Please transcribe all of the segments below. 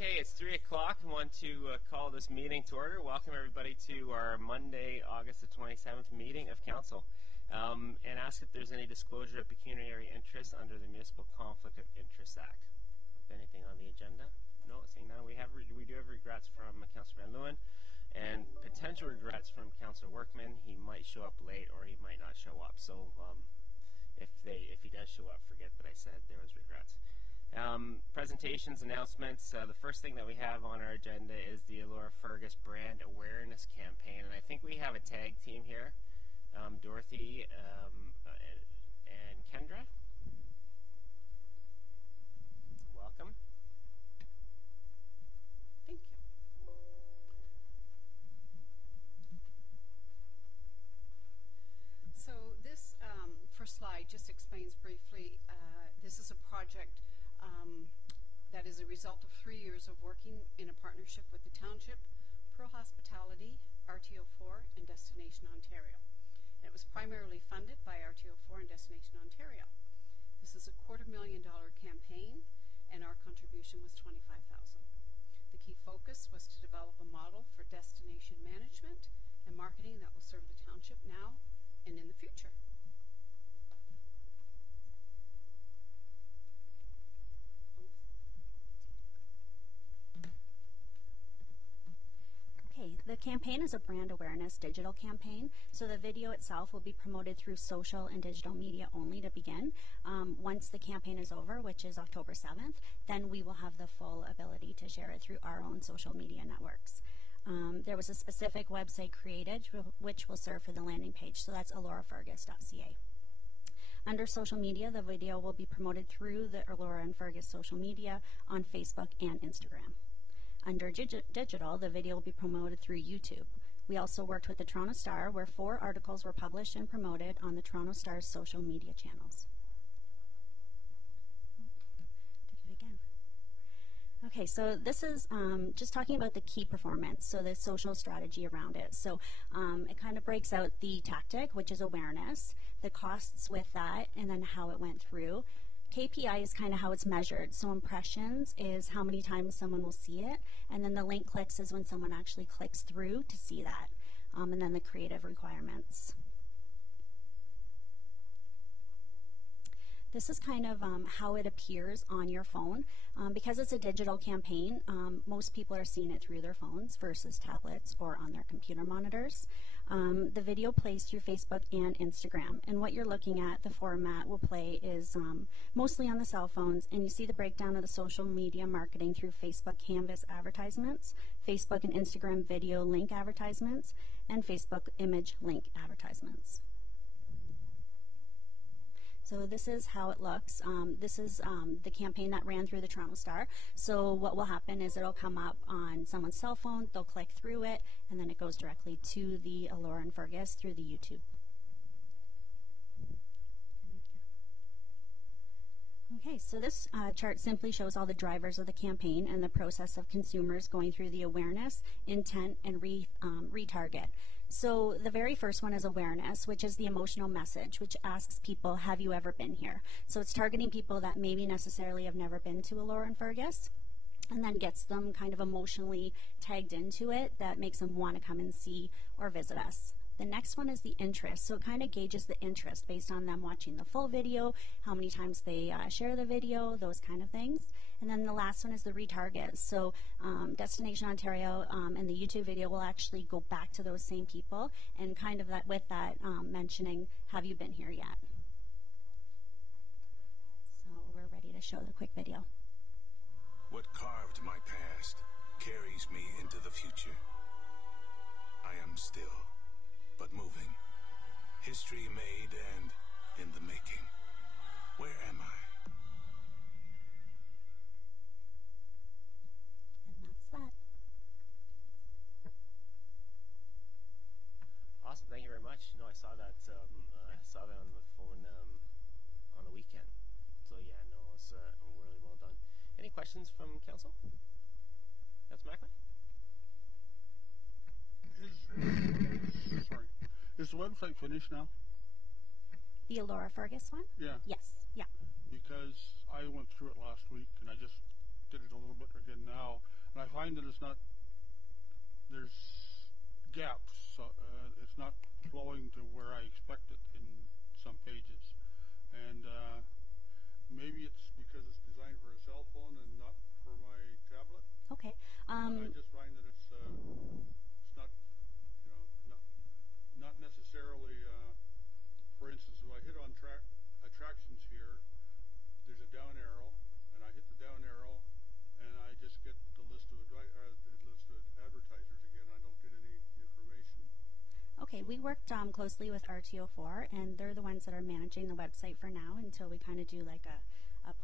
Okay, it's 3 o'clock. I want to call this meeting to order. Welcome everybody to our Monday, August the 27th meeting of Council. And ask if there's any disclosure of pecuniary interest under the Municipal Conflict of Interest Act. If anything on the agenda? No, seeing none. We do have regrets from Councillor Van Leeuwen and potential regrets from Councillor Workman. He might show up late or he might not show up. So if he does show up, forget that I said there was regrets. Presentations, announcements. The first thing that we have on our agenda is the Elora-Fergus brand awareness campaign, and I think we have a tag team here, Dorothy and Kendra. Welcome. Thank you. So this first slide just explains briefly, this is a project that is a result of 3 years of working in a partnership with the Township, Pearl Hospitality, RTO4, and Destination Ontario. And it was primarily funded by RTO4 and Destination Ontario. This is a $250,000 campaign, and our contribution was $25,000. The key focus was to develop a model for destination management and marketing that will serve the Township now and in the future. Okay, the campaign is a brand awareness digital campaign, so the video itself will be promoted through social and digital media only to begin. Once the campaign is over, which is October 7th, then we will have the full ability to share it through our own social media networks. There was a specific website created which will serve for the landing page, so that's Elora-Fergus.ca. Under social media, the video will be promoted through the Elora and Fergus social media on Facebook and Instagram. Under digital, the video will be promoted through YouTube. We also worked with the Toronto Star, where 4 articles were published and promoted on the Toronto Star's social media channels. Did it again. Okay, so this is just talking about the key performance, so the social strategy around it. So it kind of breaks out the tactic, which is awareness, the costs with that, and then how it went through. KPI is kind of how it's measured. So impressions is how many times someone will see it, and then the link clicks is when someone actually clicks through to see that, and then the creative requirements. This is kind of how it appears on your phone. Because it's a digital campaign, most people are seeing it through their phones versus tablets or on their computer monitors. The video plays through Facebook and Instagram, and what you're looking at, the format will play is mostly on the cell phones, and you see the breakdown of the social media marketing through Facebook Canvas advertisements, Facebook and Instagram video link advertisements, and Facebook image link advertisements. So this is how it looks. This is the campaign that ran through the Toronto Star. So what will happen is it'll come up on someone's cell phone, they'll click through it, and then it goes directly to the Elora and Fergus through the YouTube. Okay, so this chart simply shows all the drivers of the campaign and the process of consumers going through the awareness, intent, and retarget. So the very first one is awareness, which is the emotional message, which asks people, have you ever been here? So it's targeting people that maybe necessarily have never been to Elora and Fergus, and then gets them kind of emotionally tagged into it that makes them want to come and see or visit us. The next one is the interest. So it kind of gauges the interest based on them watching the full video, how many times they share the video, those kind of things. And then the last one is the retarget. So Destination Ontario and the YouTube video will actually go back to those same people and kind of mentioning, have you been here yet? So we're ready to show the quick video. What carved my past carries me into the future. I am still, but moving. History made and in the making. Where am I? And that's that. Awesome, thank you very much. No, I saw that on the phone on the weekend. So yeah, no, it was really well done. Any questions from council? Councillor Mackley? Sorry. Is the website finished now? The Elora-Fergus one? Yeah. Yes, yeah. Because I went through it last week and I just did it a little bit again now. find that it's not, there's gaps, so it's not flowing to where I expect it in some pages. And maybe it's because it's designed for a cell phone and not for my tablet. Okay. I just find that it's not, you know, not necessarily, for instance, if I hit on attractions here, there's a down arrow, and I hit the down arrow, and I just get the list of advertisers again. I don't get any information. Okay, we worked closely with RTO4, and they're the ones that are managing the website for now until we kind of do like a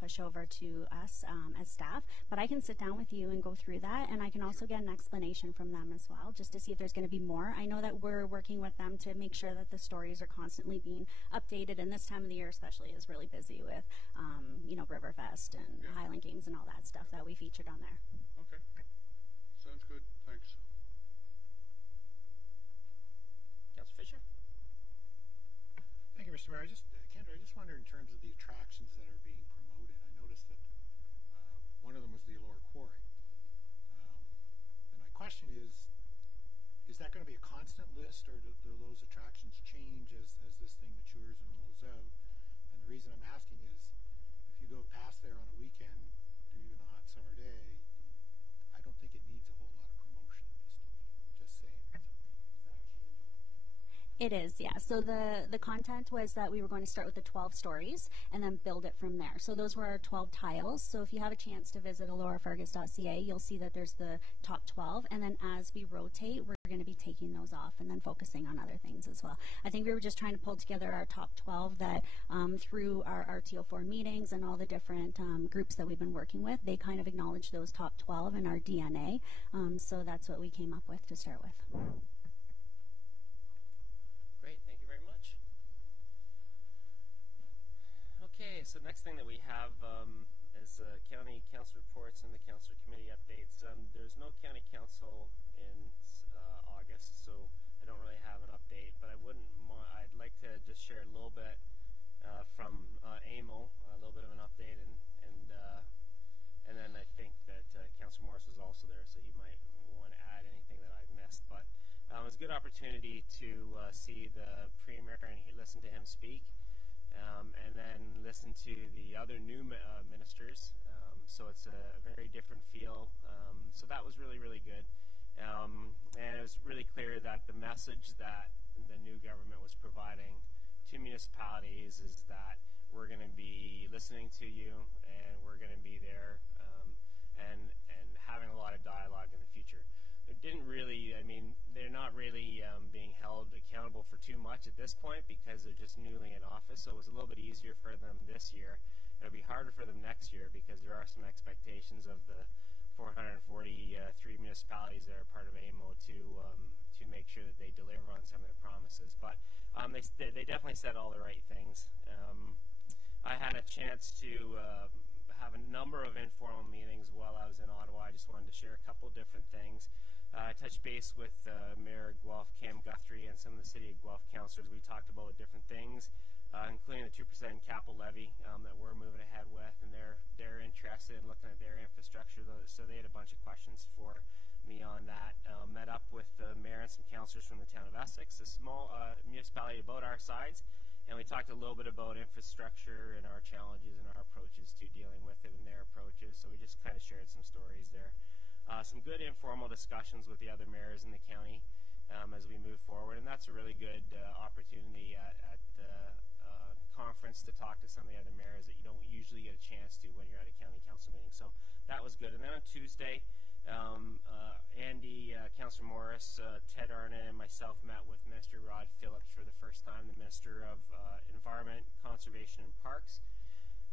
push over to us as staff. But I can sit down with you and go through that, and I can also get an explanation from them as well, just to see if there's going to be more. I know that we're working with them to make sure that the stories are constantly being updated, and this time of the year especially is really busy with, you know, Riverfest and Highland Games and all that stuff that we featured on there. Okay. Sounds good. Thanks. Councillor Fisher? Thank you, Mr. Mayor. Kendra, I just wonder in terms of the attractions that are being promoted. I noticed that one of them was the Elora Quarry. And my question is that going to be a constant list, or do those attractions change as this thing matures and rolls out? And the reason I'm asking is, if you go past there on a weekend, even a hot summer day, I don't think it needs a whole lot of promotion, just saying. So, is that changing? It is, yeah. So the content was that we were going to start with the 12 stories and then build it from there. So those were our 12 tiles. So if you have a chance to visit Elora-Fergus.ca, you'll see that there's the top 12. And then as we rotate, we're going to be taking those off and then focusing on other things as well. I think we were just trying to pull together our top 12 that through our RTO4 meetings and all the different groups that we've been working with, they kind of acknowledge those top 12 in our DNA. So that's what we came up with to start with. Great, thank you very much. Okay, so next thing that we have is county council reports and the councillor committee updates. There's no county council in August, so I don't really have an update, but I'd like to just share a little bit from AMO, a little bit of an update, and then I think that Councillor Morris was also there, so he might want to add anything that I've missed, but it was a good opportunity to see the Premier and listen to him speak, and then listen to the other new ministers. So it's a very different feel. So that was really, really good. And it was really clear that the message that the new government was providing to municipalities is that we're going to be listening to you, and we're going to be there, and having a lot of dialogue in the future. It didn't really, I mean, they're not really being held accountable for too much at this point because they're just newly in office, so it was a little bit easier for them this year. It'll be harder for them next year because there are some expectations of the 443 municipalities that are part of AMO to make sure that they deliver on some of their promises. But they definitely said all the right things. I had a chance to have a number of informal meetings while I was in Ottawa. I just wanted to share a couple different things. I touched base with Mayor Guelph, Cam Guthrie, and some of the City of Guelph councillors. We talked about different things, including the 2% capital levy that we're moving ahead with, and they're interested in looking at their infrastructure. So they had a bunch of questions for me on that. Met up with the mayor and some councillors from the town of Essex, a small municipality about our size, and we talked a little bit about infrastructure and our challenges and our approaches to dealing with it and their approaches. So we just kind of shared some stories there. Some good informal discussions with the other mayors in the county as we move forward, and that's a really good opportunity at the conference to talk to some of the other mayors that you don't usually get a chance to when you're at a county council meeting. So that was good. And then on Tuesday, Andy, Councillor Morris, Ted Arnott, and myself met with Minister Rod Phillips for the first time, the Minister of Environment, Conservation, and Parks.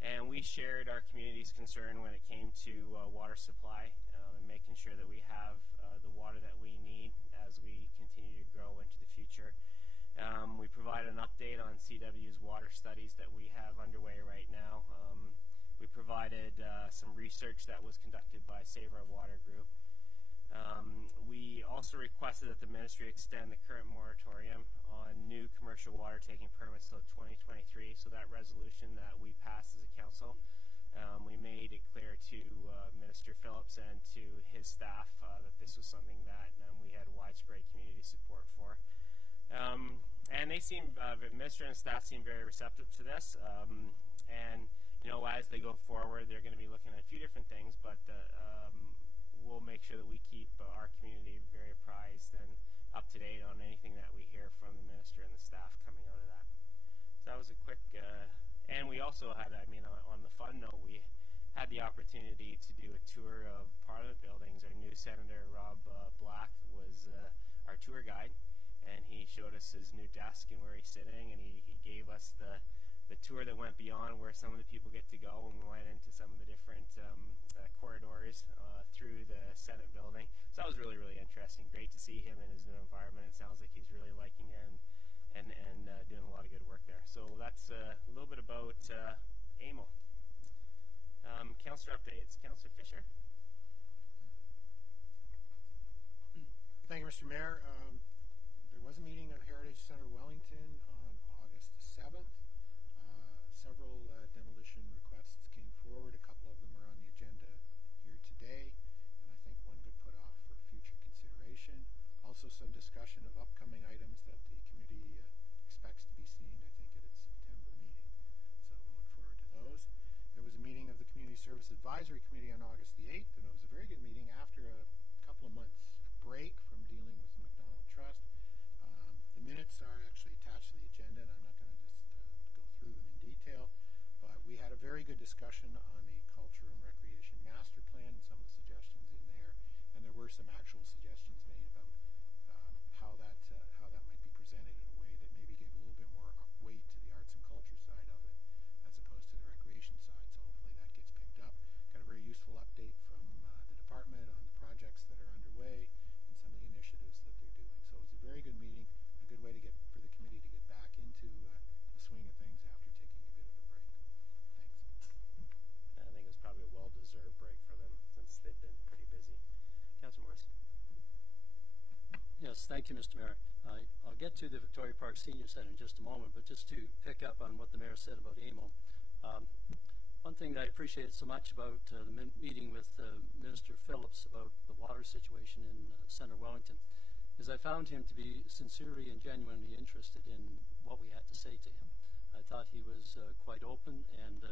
And we shared our community's concern when it came to water supply and making sure that we have the water that we need as we continue to grow into the future. We provided an update on CW's water studies that we have underway right now. We provided some research that was conducted by Save Our Water Group. We also requested that the ministry extend the current moratorium on new commercial water taking permits till 2023. So that resolution that we passed as a council, we made it clear to Minister Phillips and to his his staff that this was something that we had widespread community support for. And they seem, administrator and staff seem very receptive to this. And, you know, as they go forward, they're going to be looking at a few different things, but we'll make sure that we keep our community very apprised and up to date on anything that we hear from the minister and the staff coming out of that. So that was a quick, and we also had, I mean, on the fun note, we had the opportunity to do a tour of Parliament buildings. Our new Senator, Rob Black, was our tour guide, and he showed us his new desk and where he's sitting, and he gave us the tour that went beyond where some of the people get to go, and we went into some of the different corridors through the Senate building. So that was really, really interesting. Great to see him in his new environment. It sounds like he's really liking it and doing a lot of good work there. So that's a little bit about AMO. Councillor updates. Councillor Fisher. Thank you, Mr. Mayor. There was a meeting of Heritage Centre Wellington on August 7th. Several demolition requests came forward. A couple of them are on the agenda here today, and I think one good put off for future consideration. Also some discussion of upcoming items that the committee expects to be seeing, I think, at its September meeting. So we'll look forward to those. There was a meeting of the Community Service Advisory Committee on August the 8th, and it was a very good meeting after a couple of months break from dealing with the McDonald Trust. The minutes are actually attached to the agenda, and I'm not going to just go through them in detail, but we had a very good discussion on the Culture and Recreation Master Plan and some of the suggestions in there, and there were some actual suggestions made about how that might be presented in a way that maybe gave a little bit more weight to the arts and culture side of it as opposed to the recreation side, so hopefully that gets picked up. Got a very useful update from the department on the projects that are underway and some of the initiatives that they're doing. So it was a very good meeting, a good way to get for the committee to get back into the swing of things after taking a bit of a break. Thanks. I think it was probably a well-deserved break for them since they've been pretty busy. Councillor Morris. Yes, thank you, Mr. Mayor. I'll get to the Victoria Park Senior Centre in just a moment, but just to pick up on what the Mayor said about AMO. One thing that I appreciated so much about the meeting with Minister Phillips about the water situation in Centre Wellington is I found him to be sincerely and genuinely interested in what we had to say to him. I thought he was quite open and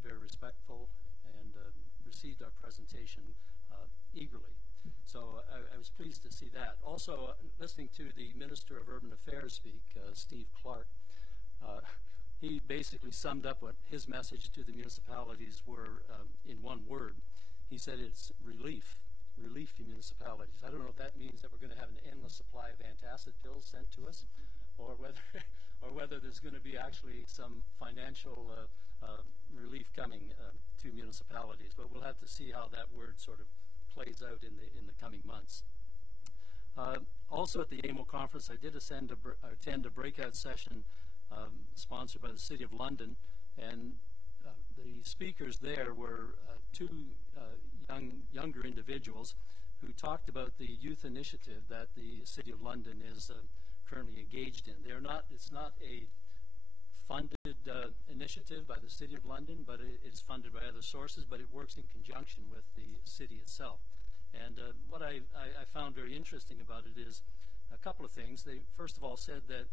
very respectful and received our presentation eagerly. So I was pleased to see that. Also, listening to the Minister of Urban Affairs speak, Steve Clark, he basically summed up what his message to the municipalities were in one word. He said it's relief to municipalities. I don't know if that means that we're going to have an endless supply of antacid pills sent to us, or whether there's going to be actually some financial relief coming to municipalities. But we'll have to see how that word sort of plays out in the coming months. Also at the AMO conference, I did attend a breakout session sponsored by the City of London, and the speakers there were two younger individuals who talked about the youth initiative that the City of London is currently engaged in. It's not a funded initiative by the City of London, but it's funded by other sources, but it works in conjunction with the city itself. And what I found very interesting about it is a couple of things. They first of all said that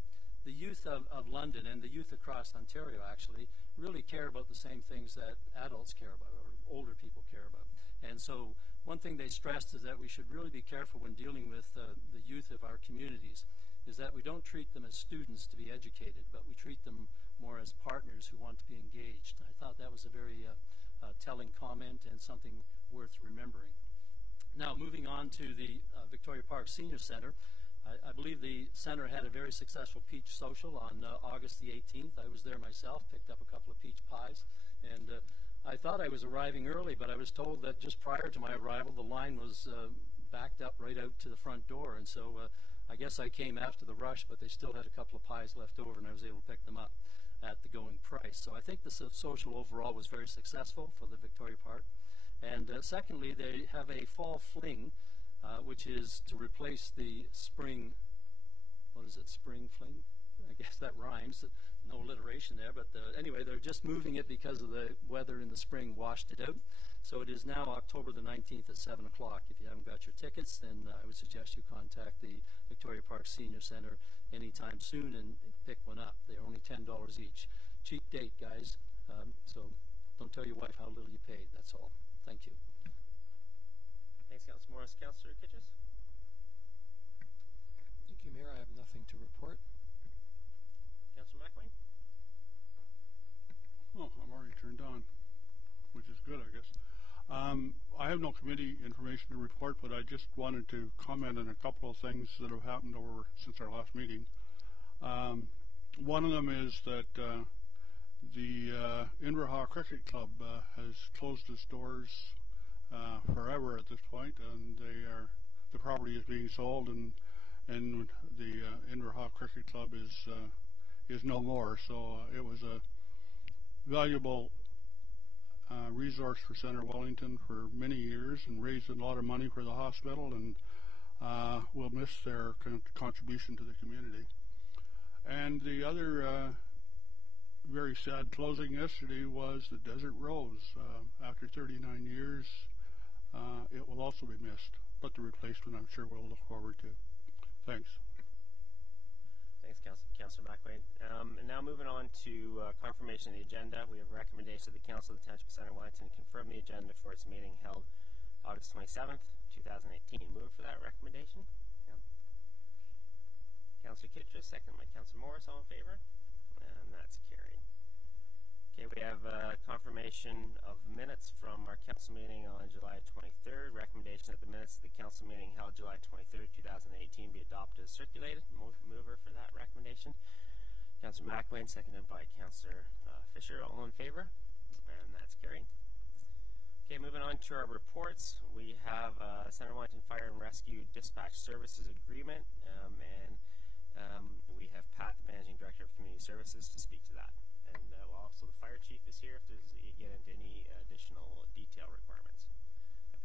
the youth of London and the youth across Ontario actually really care about the same things that adults care about or older people care about. And so one thing they stressed is that we should really be careful when dealing with the youth of our communities, is that we don't treat them as students to be educated, but we treat them more as partners who want to be engaged. I thought that was a very telling comment and something worth remembering. Now, moving on to the Victoria Park Senior Centre, I believe the centre had a very successful peach social on August the 18th. I was there myself, picked up a couple of peach pies, and I thought I was arriving early, but I was told that just prior to my arrival, the line was backed up right out to the front door, and so I guess I came after the rush, but they still had a couple of pies left over, and I was able to pick them up at the going price. So I think the social overall was very successful for the Victoria Park. And secondly, they have a fall fling, which is to replace the spring, spring fling? I guess that rhymes. no alliteration there, but anyway, they're just moving it because of the weather in the spring washed it out. So it is now October the 19th at 7 o'clock. If you haven't got your tickets, then I would suggest you contact the Victoria Park Senior Center anytime soon and pick one up. They're only $10 each. Cheap date, guys. So don't tell your wife how little you paid. That's all. Thank you. Thanks, Councillor Morris. Councillor Geddes? Thank you, Mayor. I have nothing to report. Councillor McElwain? Oh, I'm already turned on, which is good, I guess. I have no committee information to report, but I just wanted to comment on a couple of things that have happened since our last meeting. One of them is that the Inverhaw Cricket Club has closed its doors forever at this point, and the property is being sold, and the Inverhaw Cricket Club is no more. So it was a valuable resource for Centre Wellington for many years and raised a lot of money for the hospital, and we'll miss their contribution to the community. And the other very sad closing yesterday was the Desert Rose. After 39 years, it will also be missed, but the replacement I'm sure we'll look forward to. Thanks. Thanks, Councillor McElwain. And now moving on to confirmation of the agenda. We have a recommendation of the Council of the Township of Centre Wellington to confirm the agenda for its meeting held August 27th, 2018. Move for that recommendation. Councillor Kitcher, second by Councillor Morris. All in favor? And that's carried. Okay, we have confirmation of minutes from our council meeting on July 23rd. Recommendation that the minutes of the council meeting held July 23rd, 2018 be adopted as circulated. Mover for that recommendation. Councillor McElwain, seconded by Councillor Fisher. All in favor? And that's carried. Okay, moving on to our reports. We have Centre Wellington Fire and Rescue Dispatch Services Agreement, and we have Pat, the Managing Director of Community Services, to speak to that. And also the Fire Chief is here if you get into any additional detail requirements.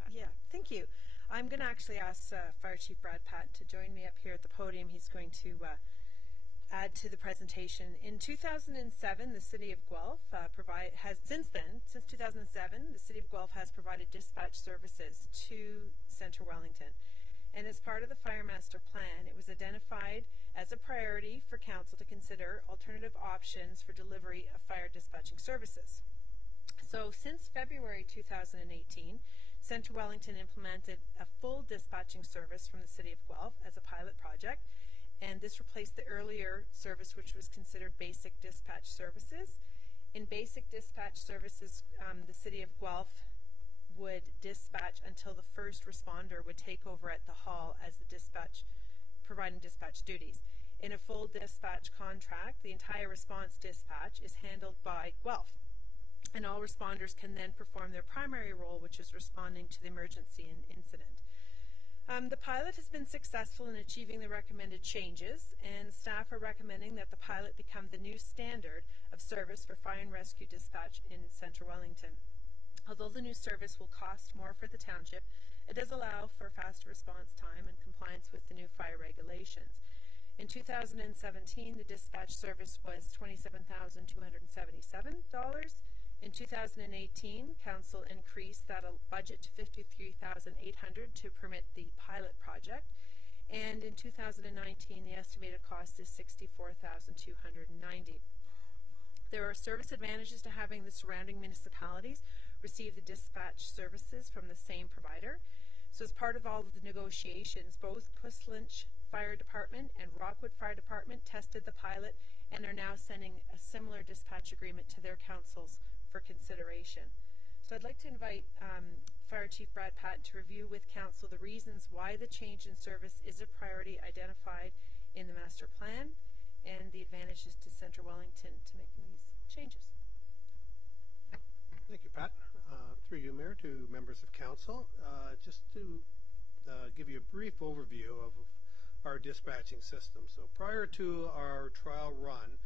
Yeah, thank you. I'm going to actually ask Fire Chief Brad Patton to join me up here at the podium. He's going to add to the presentation. In 2007, the City of Guelph since 2007, the City of Guelph has provided dispatch services to Centre Wellington. And as part of the Fire Master Plan, it was identified as a priority for Council to consider alternative options for delivery of fire dispatching services. So since February 2018, Centre Wellington implemented a full dispatching service from the City of Guelph as a pilot project, and this replaced the earlier service which was considered basic dispatch services. In basic dispatch services, the City of Guelph would dispatch until the first responder would take over at the hall as the providing dispatch duties. In a full dispatch contract, the entire response dispatch is handled by Guelph, and all responders can then perform their primary role, which is responding to the emergency and incident. The pilot has been successful in achieving the recommended changes, and staff are recommending that the pilot become the new standard of service for fire and rescue dispatch in Centre Wellington. Although the new service will cost more for the township, it does allow for faster response time and compliance with the new fire regulations. In 2017, the dispatch service was $27,277. In 2018, Council increased that budget to $53,800 to permit the pilot project. And in 2019, the estimated cost is $64,290. There are service advantages to having the surrounding municipalities receive the dispatch services from the same provider. So as part of all of the negotiations, both Puslinch Fire Department and Rockwood Fire Department tested the pilot and are now sending a similar dispatch agreement to their councils for consideration. So I'd like to invite Fire Chief Brad Patton to review with Council the reasons why the change in service is a priority identified in the master plan and the advantages to Centre Wellington to making these changes. Thank you, Pat. Through you, Mayor, to members of Council. Just to give you a brief overview of our dispatching system. So prior to our trial run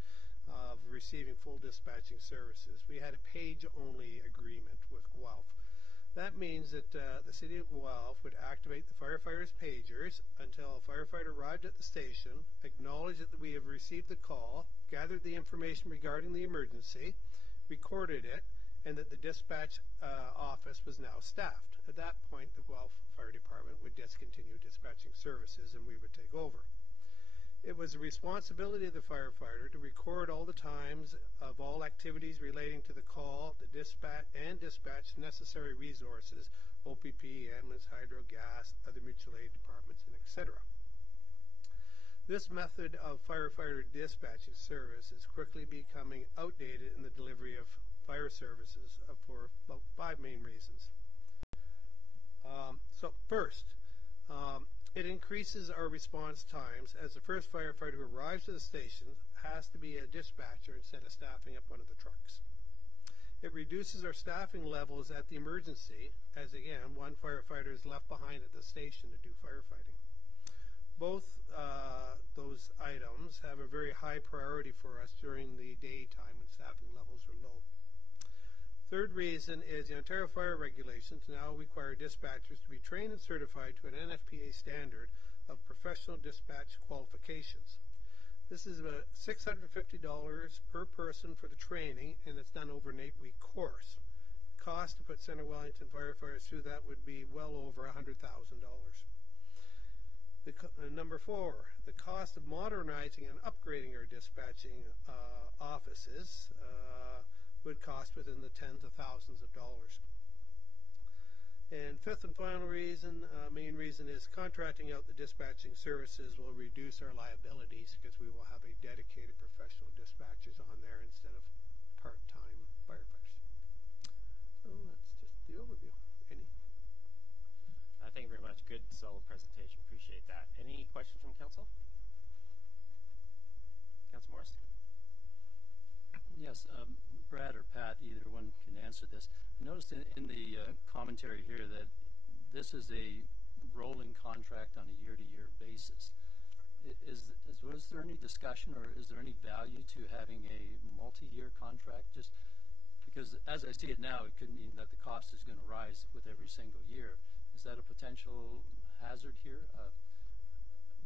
of receiving full dispatching services, we had a page-only agreement with Guelph. That means that the City of Guelph would activate the firefighters' pagers until a firefighter arrived at the station, acknowledged that we have received the call, gathered the information regarding the emergency, recorded it, and that the dispatch office was now staffed. At that point, the Guelph Fire Department would discontinue dispatching services and we would take over. It was the responsibility of the firefighter to record all the times of all activities relating to the call, the dispatch necessary resources, OPP, ambulance, hydro, gas, other mutual aid departments, and etc. This method of firefighter dispatching service is quickly becoming outdated in the delivery of fire services for about 5 main reasons. First, it increases our response times as the first firefighter who arrives at the station has to be a dispatcher instead of staffing up one of the trucks. It reduces our staffing levels at the emergency as, again, one firefighter is left behind at the station to do firefighting. Both those items have a very high priority for us during the daytime when staffing levels are low. Third reason is the Ontario Fire Regulations now require dispatchers to be trained and certified to an NFPA standard of professional dispatch qualifications. This is about $650 per person for the training, and it's done over an 8-week course. The cost to put Centre Wellington firefighters through that would be well over $100,000. Number 4, the cost of modernizing and upgrading our dispatching offices would cost within the tens of thousands of dollars. And fifth and final reason, main reason, is contracting out the dispatching services will reduce our liabilities because we will have a dedicated professional dispatchers on there instead of part-time firefighters. So that's just the overview. Thank you very much. Good, solid presentation. Appreciate that. Any questions from Council? Councillor Morris? Yes, Brad or Pat, either one can answer this. I noticed in the commentary here that this is a rolling contract on a year-to-year basis. Was there any discussion or is there any value to having a multi-year contract? Just because as I see it now, it could mean that the cost is going to rise with every single year. Is that a potential hazard here?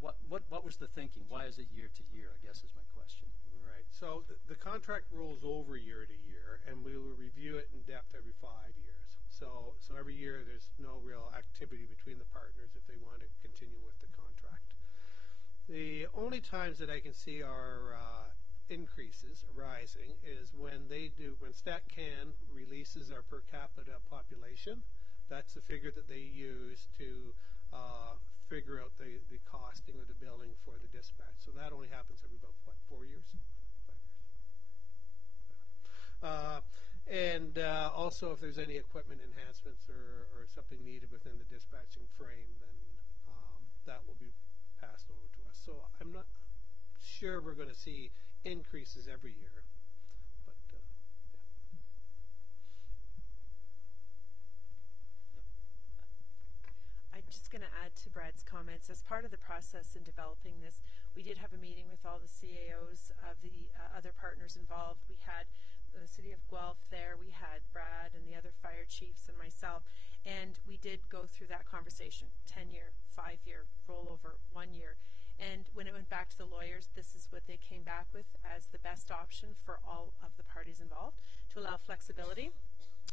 What was the thinking? Why is it year to year, I guess is my question. Right. So the contract rolls over year to year, and we will review it in depth every 5 years. So every year there's no real activity between the partners if they want to continue with the contract. The only times that I can see our increases arising is when StatCan releases our per capita population. That's the figure that they use to figure out the costing of the billing for the dispatch. So that only happens every about, 4 years? 5 years. Also, if there's any equipment enhancements or something needed within the dispatching frame, then that will be passed over to us. So I'm not sure we're going to see increases every year. I'm just going to add to Brad's comments. As part of the process in developing this, we did have a meeting with all the CAOs of the other partners involved. We had the City of Guelph there, we had Brad and the other fire chiefs and myself, and we did go through that conversation, 10-year, 5-year, rollover, 1 year. And when it went back to the lawyers, this is what they came back with as the best option for all of the parties involved to allow flexibility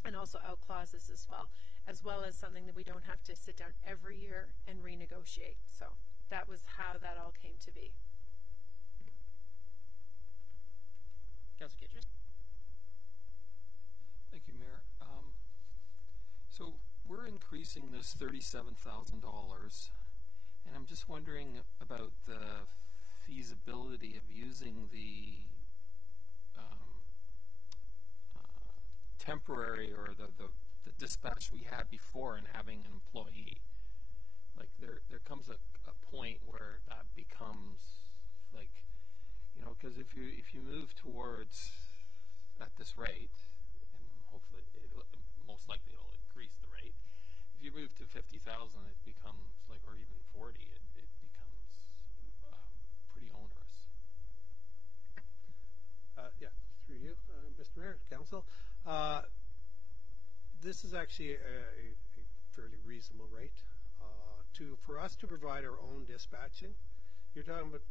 and also out clauses as well as something that we don't have to sit down every year and renegotiate. So that was how that all came to be. Councillor Geddes? Thank you, Mayor. So we're increasing this $37,000, and I'm just wondering about the feasibility of using the temporary or the dispatch we had before and having an employee. Like there comes a point where that becomes like, because if you move towards at this rate, and hopefully most likely it'll increase the rate. If you move to 50,000, it becomes like, or even 40, it becomes pretty onerous. Yeah, through you, Mr. Mayor, Council. This is actually a fairly reasonable rate. For us to provide our own dispatching, you're talking about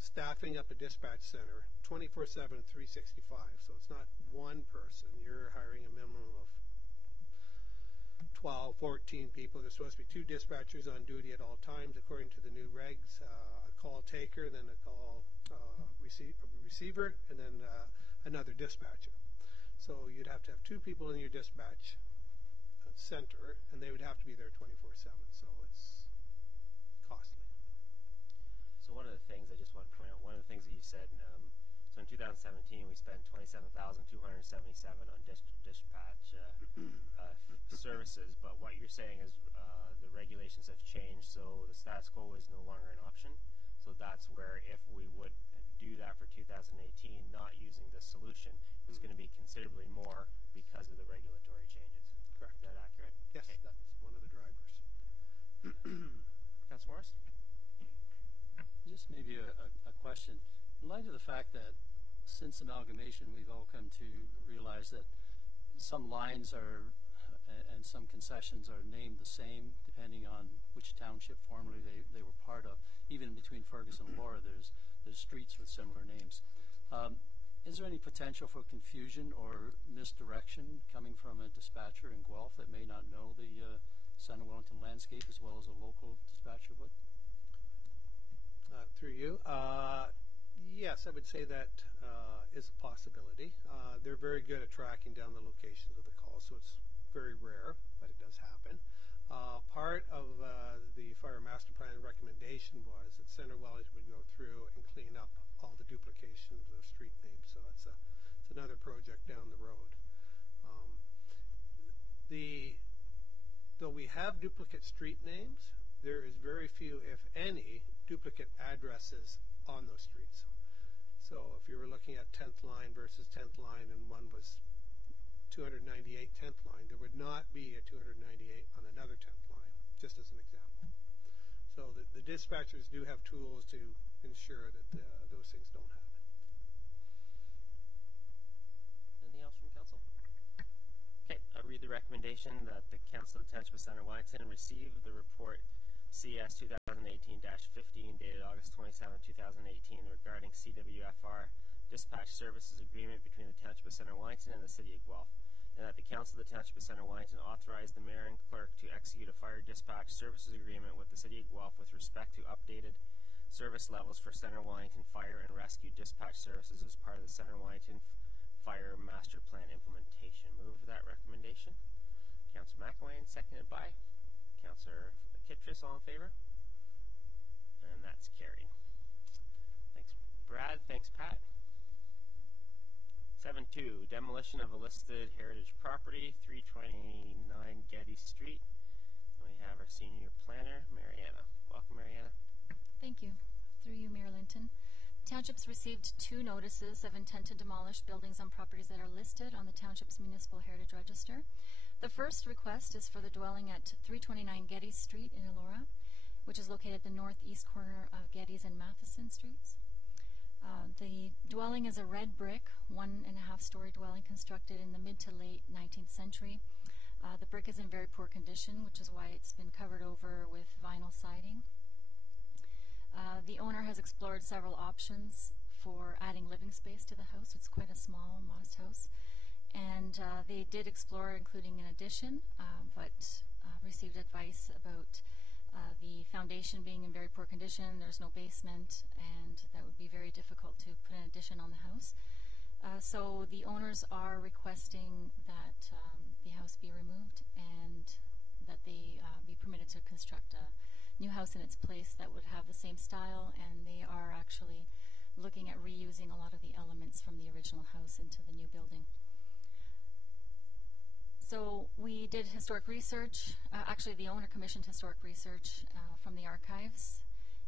staffing up a dispatch center 24/7, 365. So it's not one person. You're hiring a minimum of 12, 14 people. There's supposed to be 2 dispatchers on duty at all times, according to the new regs. A call taker, then a call receiver, and then another dispatcher. So you'd have to have 2 people in your dispatch center, and they would have to be there 24/7. So it's costly. So one of the things I just want to point out, one of the things that you said, so in 2017 we spent $27,277 on dispatch services, but what you're saying is the regulations have changed, so the status quo is no longer an option. So that's where if we would do that for 2018, not using this solution, it's going to be considerably more because of the regulatory changes. Correct. Is that accurate? Yes, Okay. that's one of the drivers. Councillor Morris? Just maybe a question. In light of the fact that since amalgamation, we've all come to realize that some lines are and some concessions are named the same depending on which township formerly they were part of. Even between Fergus and Elora, there's streets with similar names. Is there any potential for confusion or misdirection coming from a dispatcher in Guelph that may not know the Center Wellington landscape as well as a local dispatcher would? Through you. Yes, I would say that is a possibility. They're very good at tracking down the locations of the calls, so it's very rare, but it does happen. Part of the Fire Master Plan recommendation was that Center Wellington would go through and clean up all the duplications of street names, so it's another project down the road. Though we have duplicate street names, there is very few, if any, duplicate addresses on those streets. So if you were looking at 10th line versus 10th line and one was 298 10th line, there would not be a 298 on another 10th line, just as an example. So the dispatchers do have tools to ensure that those things don't happen. Anything else from council? Okay, I read the recommendation that the Council of the Township of Center Wellington receive the report CS 2018-15 dated August 27, 2018 regarding CWFR dispatch services agreement between the Township of Center Wellington and the City of Guelph, and that the Council of the Township of Center Wellington authorize the Mayor and Clerk to execute a fire dispatch services agreement with the City of Guelph with respect to updated service levels for Center Wellington Fire and Rescue dispatch services as part of the Center Wellington Fire Master Plan implementation. Move that recommendation. Councillor McElwain, seconded by Councillor Kittredge. All in favor? And that's carried. Thanks, Brad. Thanks, Pat. 7.2, demolition of a listed heritage property, 329 Geddes Street. And we have our senior planner, Mariana. Welcome, Mariana. Thank you. Through you, Mayor Linton. Townships received 2 notices of intent to demolish buildings on properties that are listed on the Township's Municipal Heritage Register. The first request is for the dwelling at 329 Geddes Street in Elora, which is located at the northeast corner of Geddes and Matheson Streets. The dwelling is a red brick, 1.5-story dwelling constructed in the mid to late 19th century. The brick is in very poor condition, which is why it's been covered over with vinyl siding. The owner has explored several options for adding living space to the house. It's quite a small, modest house. And they did explore including an addition, but received advice about the foundation being in very poor condition. There's no basement, and that would be very difficult to put an addition on the house. So the owners are requesting that the house be removed and that they be permitted to construct a new house in its place that would have the same style, and they are actually looking at reusing a lot of the elements from the original house into the new building. So we did historic research. Actually, the owner commissioned historic research from the archives,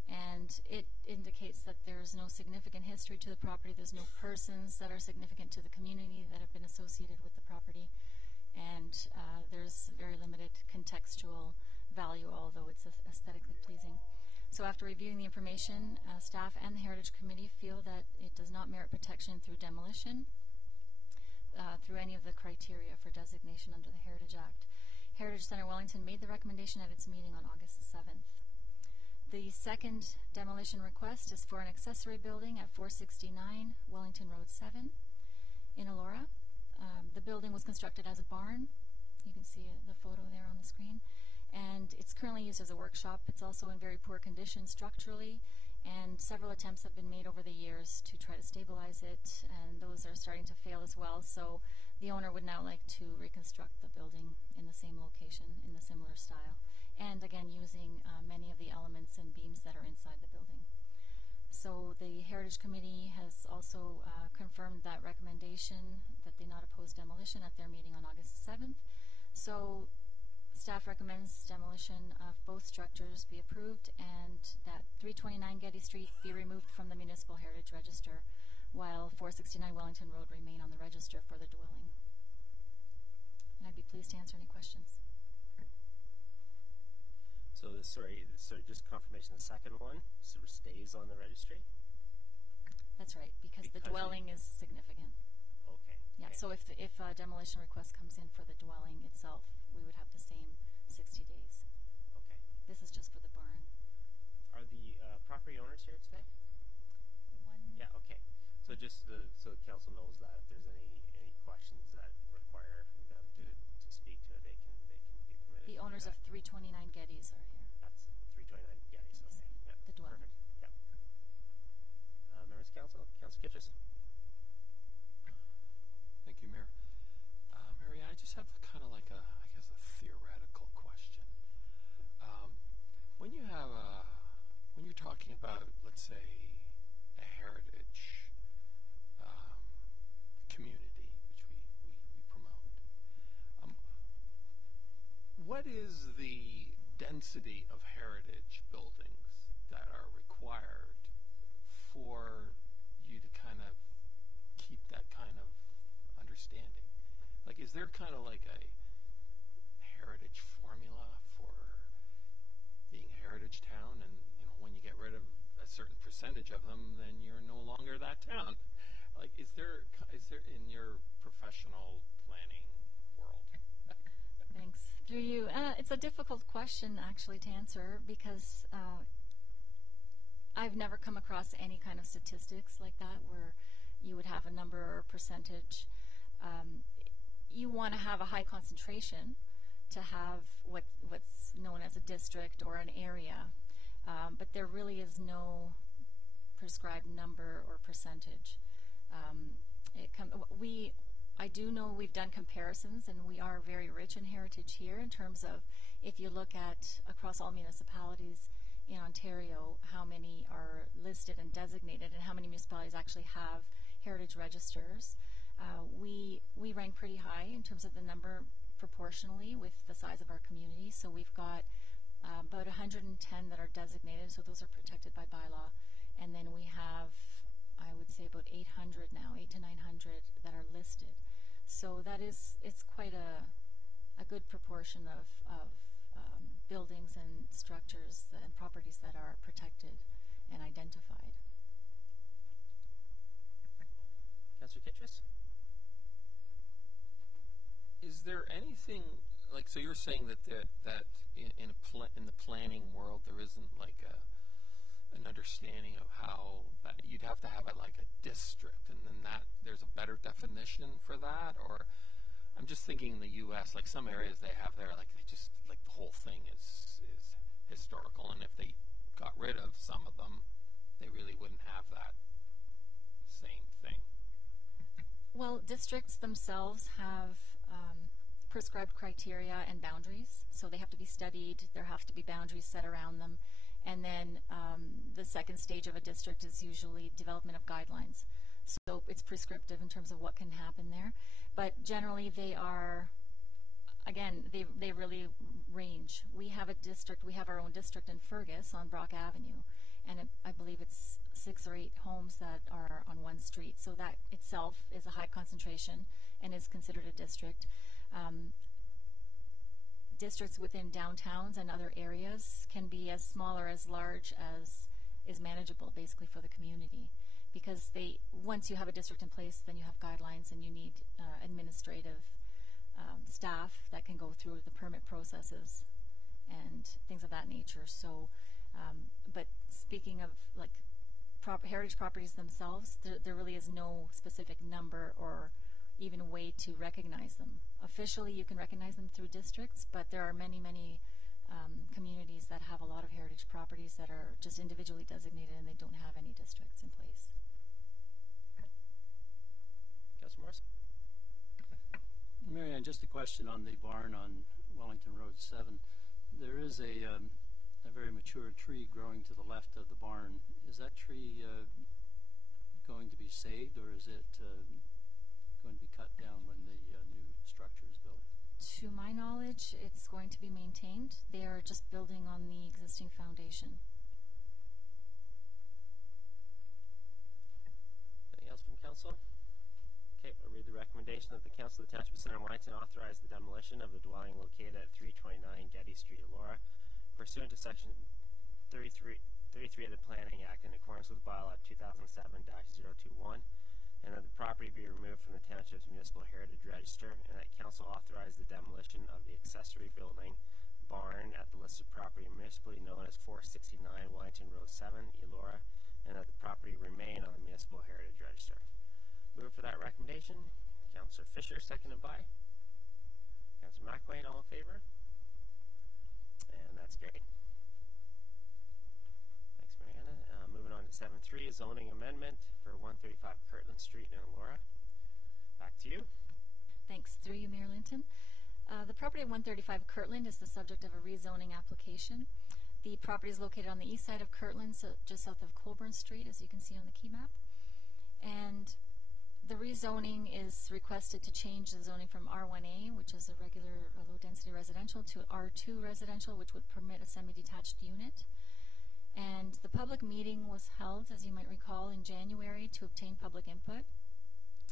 and it indicates that there's no significant history to the property. There's no persons that are significant to the community that have been associated with the property, and there's very limited contextual value, although it's aesthetically pleasing. So after reviewing the information, staff and the Heritage Committee feel that it does not merit protection through demolition. through any of the criteria for designation under the Heritage Act. Heritage Centre Wellington made the recommendation at its meeting on August 7th. The second demolition request is for an accessory building at 469 Wellington Road 7 in Elora. The building was constructed as a barn. You can see the photo there on the screen. And it's currently used as a workshop. It's also in very poor condition structurally, and several attempts have been made over the years to try to stabilize it, and those are starting to fail as well. So the owner would now like to reconstruct the building in the same location, in the similar style, and again using many of the elements and beams that are inside the building. So the Heritage Committee has also confirmed that recommendation, that they not oppose demolition at their meeting on August 7th. So staff recommends demolition of both structures be approved and that 329 Geddes Street be removed from the Municipal Heritage Register, while 469 Wellington Road remain on the register for the dwelling. And I'd be pleased to answer any questions. So just confirmation, the second one sort of stays on the registry? That's right, because the dwelling is significant. Okay. Yeah, okay. so if a demolition request comes in for the dwelling itself, we would have the same 60 days. Okay. This is just for the barn. Are the property owners here today? One. Yeah, okay. So just so the council knows that if there's any questions that require them to speak to it, they can be permitted. The owners of 329 Geddes are here. That's 329 Geddes. Okay. Yeah. The dwelling. Perfect. Yeah. Members of council, Councillor Kitchers. Thank you, Mayor. Mary, I just have kind of like a theoretical question. When you're talking about, let's say, a heritage community, which we promote, what is the density of heritage buildings that are required for you to kind of keep that kind of understanding? Like, is there kind of like a heritage formula for being a heritage town, and when you get rid of a certain percentage of them, then you're no longer that town? Like, is there in your professional planning world? Thanks. Through you. It's a difficult question, actually, to answer, because I've never come across any kind of statistics like that where you would have a number or a percentage. You want to have a high concentration to have what's known as a district or an area, but there really is no prescribed number or percentage. I do know we've done comparisons, and we are very rich in heritage here in terms of, if you look at across all municipalities in Ontario, how many are listed and designated and how many municipalities actually have heritage registers. We rank pretty high in terms of the number proportionally with the size of our community. So we've got about 110 that are designated, so those are protected by bylaw. And then we have, I would say, about 800 now, 800 to 900 that are listed. So it's quite a good proportion of buildings and structures and properties that are protected and identified. Councillor Kitchers? Is there anything, like, so you're saying that in the planning world there isn't like an understanding of how that you'd have to have it like a district, and then that there's a better definition for that? Or I'm just thinking in the U.S., like some areas they have there, like they just like the whole thing is historical, and if they got rid of some of them, they really wouldn't have that same thing. Well, districts themselves have prescribed criteria and boundaries, so they have to be studied. There have to be boundaries set around them, and then the second stage of a district is usually development of guidelines. So it's prescriptive in terms of what can happen there, but generally they are, again, they really range. We have a district, we have our own district in Fergus on Brock Avenue, and I believe it's 6 or 8 homes that are on one street. So that itself is a high concentration and is considered a district. Districts within downtowns and other areas can be as small or as large as is manageable, basically, for the community. because once you have a district in place, then you have guidelines and you need administrative staff that can go through the permit processes and things of that nature. So, but speaking of like heritage properties themselves, there really is no specific number or even way to recognize them. Officially, you can recognize them through districts, but there are many, many communities that have a lot of heritage properties that are just individually designated and they don't have any districts in place. Councillor Morris? Marianne, just a question on the barn on Wellington Road 7. There is a very mature tree growing to the left of the barn. Is that tree going to be saved, or is it going to be cut down when the new structure is built? To my knowledge, it's going to be maintained. They are just building on the existing foundation. Anything else from council? Okay, I'll read the recommendation that the Council of the Township of Center Wellington authorize the demolition of the dwelling located at 329 Geddes Street, Elora, pursuant to Section 33 of the Planning Act in accordance with bylaw 2007-021, and that the property be removed from the Township's Municipal Heritage Register, and that Council authorize the demolition of the accessory building barn at the listed property municipally known as 469 Wellington Road 7, Elora, and that the property remain on the Municipal Heritage Register. Move for that recommendation. Councillor Fisher, seconded by Councillor McElwain. All in favor? And that's carried. Thanks, Mariana. Moving on to 7.3, zoning amendment for 135 Kertland Street in Elora. Back to you. Thanks. Through you, Mayor Linton. The property at 135 Kertland is the subject of a rezoning application. The property is located on the east side of Kertland, so just south of Colburn Street, as you can see on the key map. And the rezoning is requested to change the zoning from R1A, which is a regular low-density residential, to R2 residential, which would permit a semi-detached unit. And the public meeting was held, as you might recall, in January to obtain public input.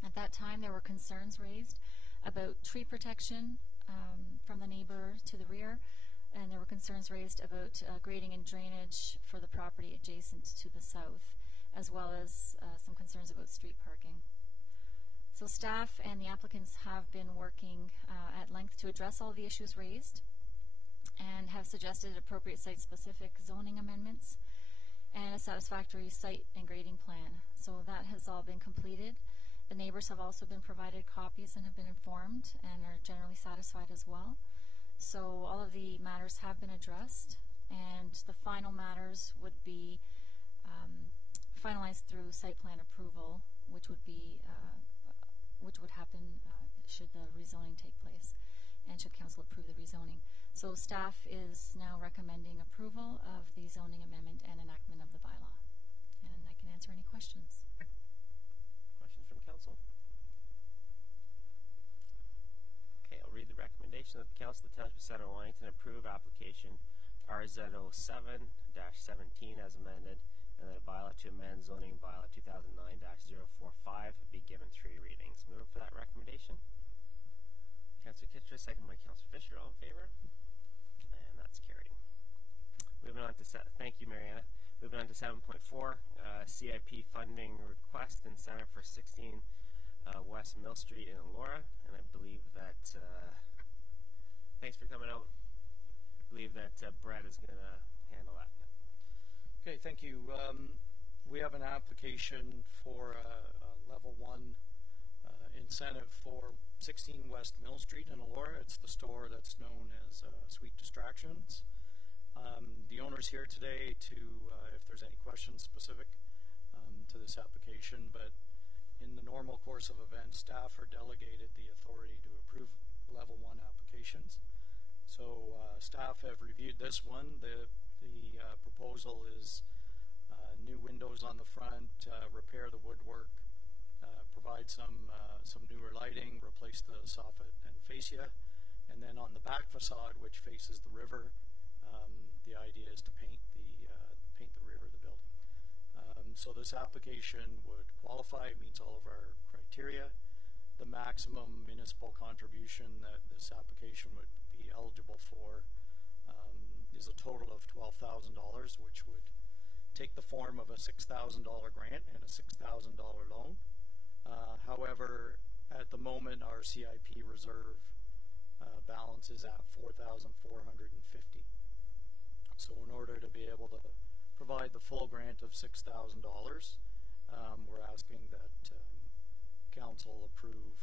At that time, there were concerns raised about tree protection from the neighbor to the rear, and there were concerns raised about grading and drainage for the property adjacent to the south, as well as some concerns about street parking. So staff and the applicants have been working at length to address all the issues raised and have suggested appropriate site-specific zoning amendments and a satisfactory site and grading plan. So that has all been completed. The neighbors have also been provided copies and have been informed and are generally satisfied as well. So all of the matters have been addressed, and the final matters would be finalized through site plan approval, which would happen should the rezoning take place and should council approve the rezoning. So staff is now recommending approval of the zoning amendment and enactment of the bylaw. And I can answer any questions. Questions from council? Okay, I'll read the recommendation that the Council of the Township of Center Wellington approve application RZ07-17 as amended, and that a bylaw to amend zoning bylaw 2009-045 be given 3 readings. Move for that recommendation. Councillor Kitcher, second by Councillor Fisher. All in favor? And that's carried. Moving on to thank you, Mariana. Moving on to 7.4, CIP funding request and center for 16 West Mill Street in Elora, and I believe that thanks for coming out. I believe that Brett is going to handle that. Okay, thank you. We have an application for a level 1 incentive for 16 West Mill Street in Elora. It's the store that's known as Sweet Distractions. The owner's here today to, if there's any questions specific to this application, but in the normal course of events, staff are delegated the authority to approve level 1 applications. So staff have reviewed this one. The proposal is new windows on the front, repair the woodwork, provide some newer lighting, replace the soffit and fascia, and then on the back facade, which faces the river, the idea is to paint the rear of the building. So this application would qualify. It meets all of our criteria. The maximum municipal contribution that this application would be eligible for is a total of $12,000, which would take the form of a $6,000 grant and a $6,000 loan. However, at the moment, our CIP reserve balance is at $4,450. So in order to be able to provide the full grant of $6,000, we're asking that council approve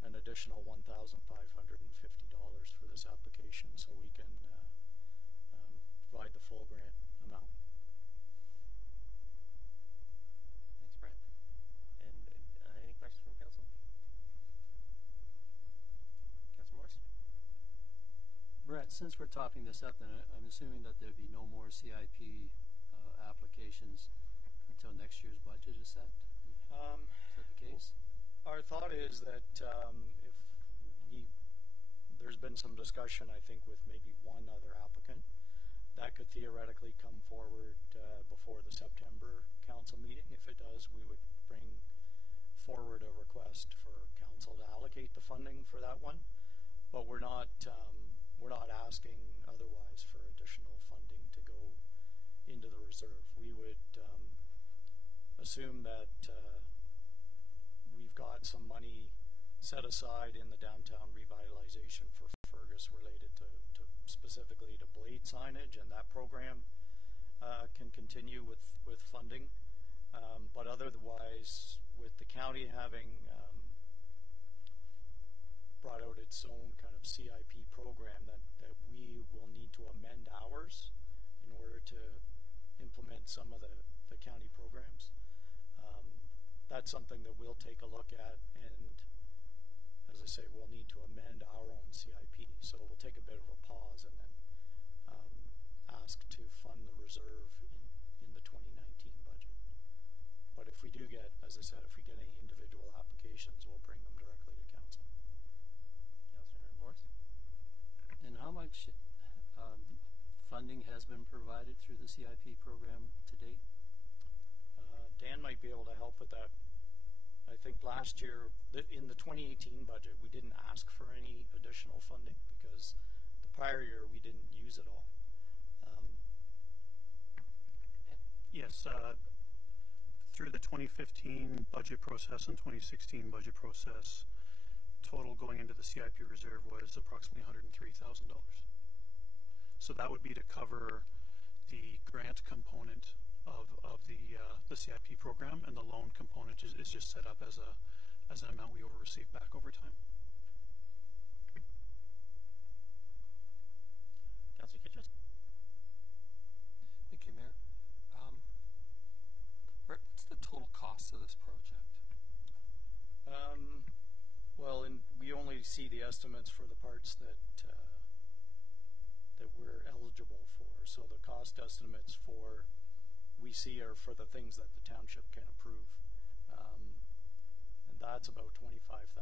an additional $1,550 for this application so we can provide the full grant amount. Thanks, Brett. And any questions from council? Councillor Morris? Brett, since we're topping this up, then I'm assuming that there'd be no more CIP applications until next year's budget is set? Is that the case? Our thought is that there's been some discussion, I think, with maybe one other applicant that could theoretically come forward before the September council meeting. If it does, we would bring forward a request for council to allocate the funding for that one. But we're not asking otherwise for additional funding to go into the reserve. We would assume that we've got some money set aside in the downtown revitalization for Fergus related to specifically to blade signage, and that program can continue with funding. But otherwise, with the county having brought out its own kind of CIP program, that we will need to amend ours in order to implement some of the county programs. That's something that we'll take a look at, and as I say, we'll need to amend our own CIP. So we'll take a bit of a pause and then ask to fund the reserve in the 2019 budget. But if we do get, as I said, if we get any individual applications, we'll bring them directly to council. Councillor Morris? And how much funding has been provided through the CIP program to date? Dan might be able to help with that. I think last year, in the 2018 budget, we didn't ask for any additional funding because the prior year we didn't use it all. Yes, through the 2015 budget process and 2016 budget process, total going into the CIP reserve was approximately $103,000. So that would be to cover the grant component of the CIP program, and the loan component is just set up as an amount we will receive back over time. Councillor Kitchers? Thank you, Mayor. Brett, what's the total cost of this project? Well, we only see the estimates for the parts that we're eligible for. So the cost estimates we see are for the things that the township can approve, and that's about $25,000.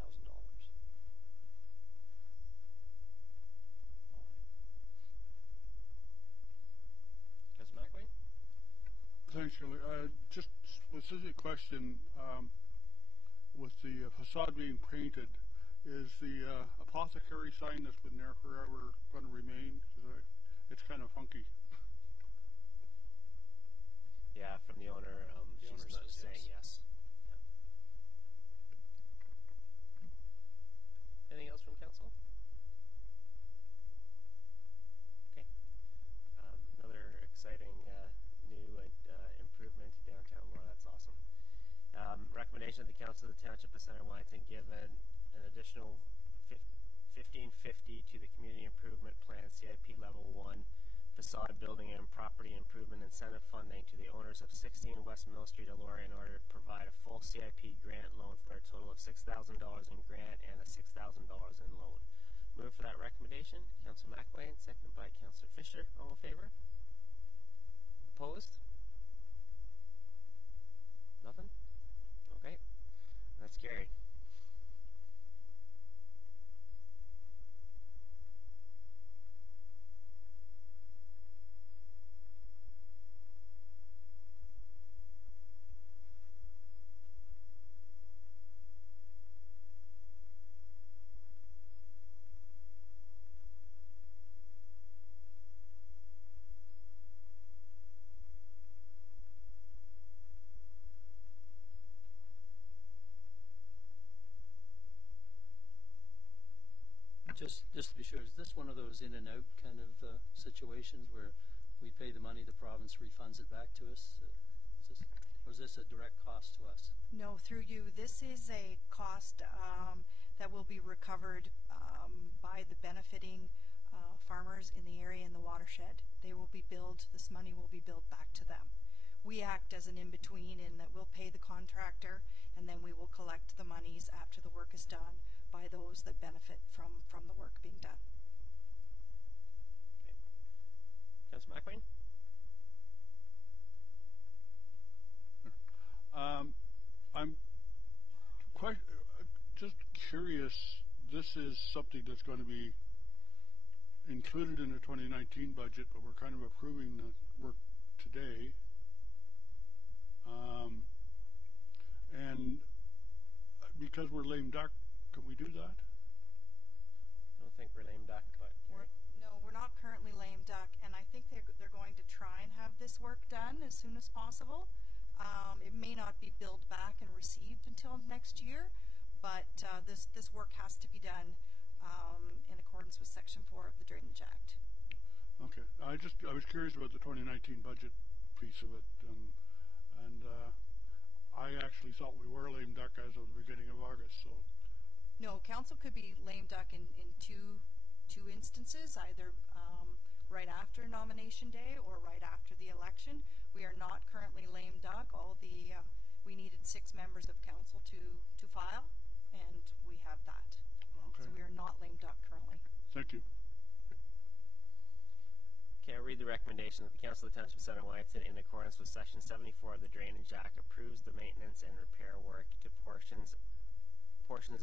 Councillor McWayne? Thanks, Shirley. Just a specific question. With the facade being painted, is the apothecary sign that's been there forever going to remain? It's kind of funky. Yeah, from the owner, she's not saying yes. Yeah. Anything else from council? Okay. Another exciting new improvement to downtown Laura. That's awesome. Recommendation of the council of the township of Center Wellington give an additional $1,550 to the community improvement plan CIP level 1 facade building and property improvement incentive funding to the owners of 16 West Mill Street, Elora, in order to provide a full CIP grant loan for a total of $6,000 in grant and a $6,000 in loan. Move for that recommendation, Councillor McWayne, seconded by Councillor Fisher. All in favor? Opposed? Nothing? Okay. That's carried. Just to be sure, is this one of those in and out kind of situations where we pay the money, the province refunds it back to us? Or is this a direct cost to us? No, through you. This is a cost that will be recovered by the benefiting farmers in the area in the watershed. They will be billed, this money will be billed back to them. We act as an in-between in that we'll pay the contractor and then we will collect the monies after the work is done by those that benefit from the work being done. Okay. Councillor McWayne? I'm quite just curious. This is something that's going to be included in the 2019 budget, but we're kind of approving the work today. And because we're lame duck, can we do that? I don't think we're lame duck, but We're not currently lame duck, and I think they're going to try and have this work done as soon as possible. It may not be billed back and received until next year, but this work has to be done in accordance with Section 4 of the Drainage Act. Okay, I was curious about the 2019 budget piece of it, and I actually thought we were lame duck as of the beginning of August. So no, council could be lame duck in two instances, either right after nomination day or right after the election. We are not currently lame duck. We needed 6 members of council to file, and we have that. okay, So we are not lame duck currently. thank you. okay, I'll read the recommendation that the Council of the Township of Southern Wellington, in accordance with Section 74 of the Drainage Act, approves the maintenance and repair work to portions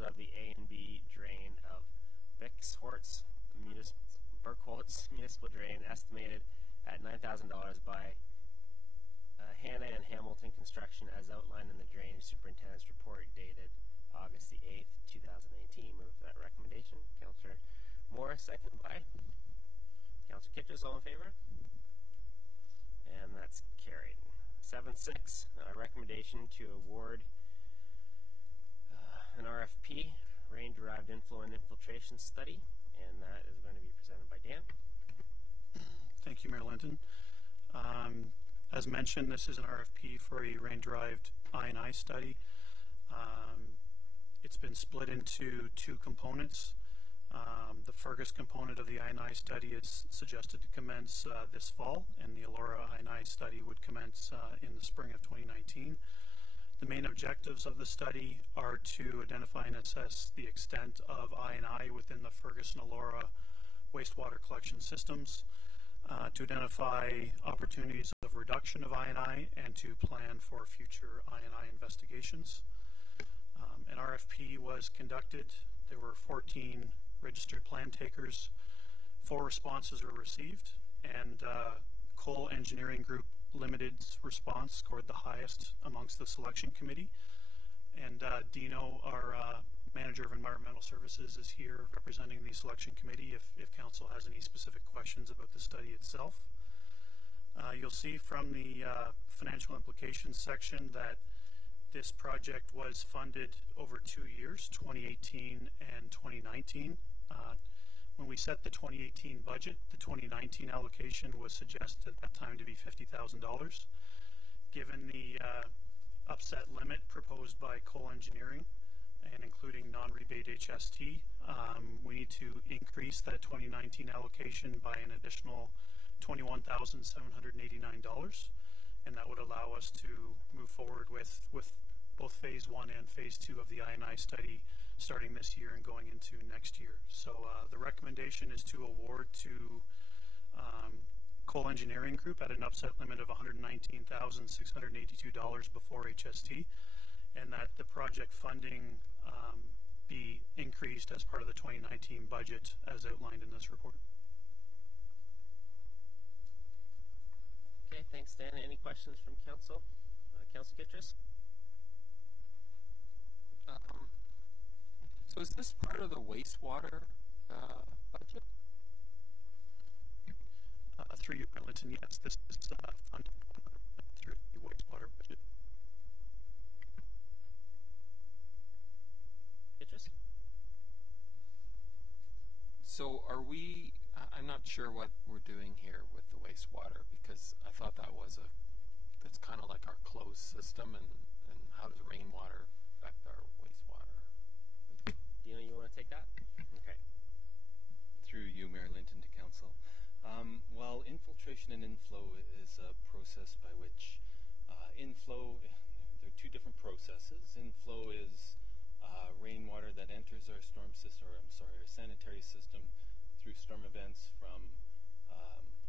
of the A and B drain of Bixhorts Burkholtz Municipal Drain, estimated at $9,000 by Hannah and Hamilton Construction, as outlined in the Drainage Superintendent's report dated August the 8th, 2018. Move that recommendation. Councillor Morris, second by Councillor Kitchers. All in favor? And that's carried. 7.6, recommendation to award an RFP, rain-derived influent infiltration study, and that is going to be presented by Dan. Thank you, Mayor Linton. As mentioned, this is an RFP for a rain-derived I&I study. It's been split into 2 components. The Fergus component of the I&I study is suggested to commence this fall, and the Elora-I&I study would commence in the spring of 2019. The main objectives of the study are to identify and assess the extent of I&I within the Fergus and Elora wastewater collection systems, to identify opportunities of reduction of I&I, and to plan for future I&I investigations. An RFP was conducted. There were 14 registered plan takers. 4 responses were received, and Cole Engineering Group Limited's response scored the highest amongst the selection committee. And Dino, our Manager of Environmental Services, is here representing the selection committee if council has any specific questions about the study itself. You'll see from the financial implications section that this project was funded over 2 years, 2018 and 2019. When we set the 2018 budget, the 2019 allocation was suggested at that time to be $50,000. Given the upset limit proposed by Cole Engineering, and including non-rebate HST, we need to increase that 2019 allocation by an additional $21,789, and that would allow us to move forward with both Phase 1 and Phase 2 of the I&I study starting this year and going into next year. So the recommendation is to award to Cole Engineering Group at an upset limit of $119,682 before HST, and that the project funding be increased as part of the 2019 budget as outlined in this report. Okay, thanks, Dan. Any questions from council? Councillor Kitchers? So is this part of the wastewater budget? Through you, Wellington, yes, this is funded through the wastewater budget. Kitchers? So are we, I'm not sure what we're doing here with the wastewater, because I thought that's kind of like our closed system, and how does rainwater affect our wastewater? Dino, you want to take that? Okay. Through you, Mayor Linton, to Council. Well, infiltration and inflow is a process by which inflow, there are two different processes. Inflow is rainwater that enters our our sanitary system through storm events from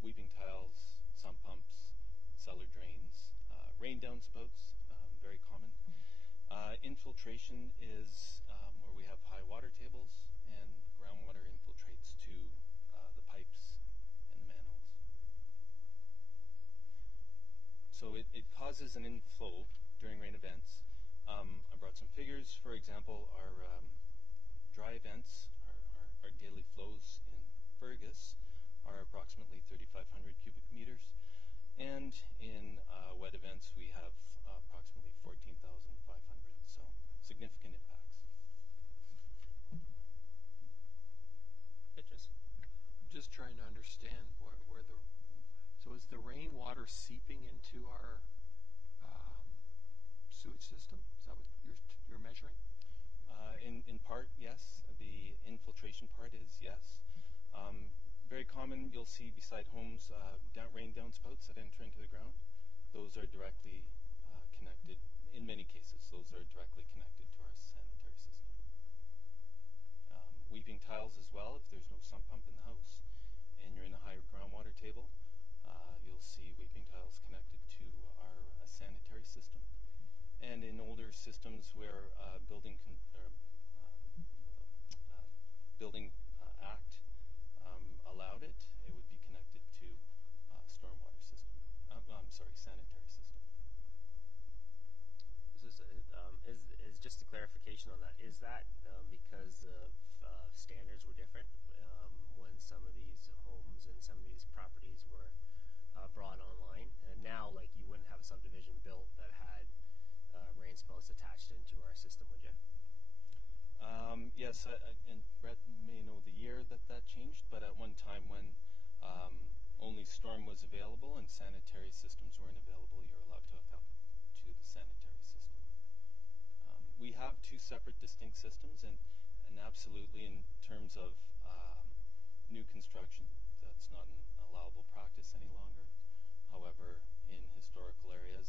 weeping tiles, sump pumps, cellar drains, rain downspouts, very common. Infiltration is where we have high water tables and groundwater infiltrates to the pipes and the manholes. So it causes an inflow during rain events. I brought some figures. For example, our dry events, our daily flows in Fergus are approximately 3,500 cubic meters. And in wet events, we have approximately 14,500. So significant impacts. Pitches? Just trying to understand so is the rainwater seeping into our sewage system? Is that what you're measuring? In part, yes. The infiltration part is yes. Very common, you'll see beside homes rain downspouts that enter into the ground. Those are directly connected. In many cases, those are directly connected to our sanitary system. Weeping tiles as well. If there's no sump pump in the house and you're in a higher groundwater table, you'll see weeping tiles connected to our sanitary system. And in older systems where building Act allowed it, it would be connected to stormwater system. Sanitary system. This is just a clarification on that. Is that because of standards were different when some of these homes and some of these properties were brought online, and now like you wouldn't have a subdivision built that had rain spouts attached into our system, would you? Yes, and Brett may know the year that changed, but at one time when only storm was available and sanitary systems weren't available, you're allowed to hook up to the sanitary system. We have two separate distinct systems, and absolutely in terms of new construction, that's not an allowable practice any longer. However, in historical areas,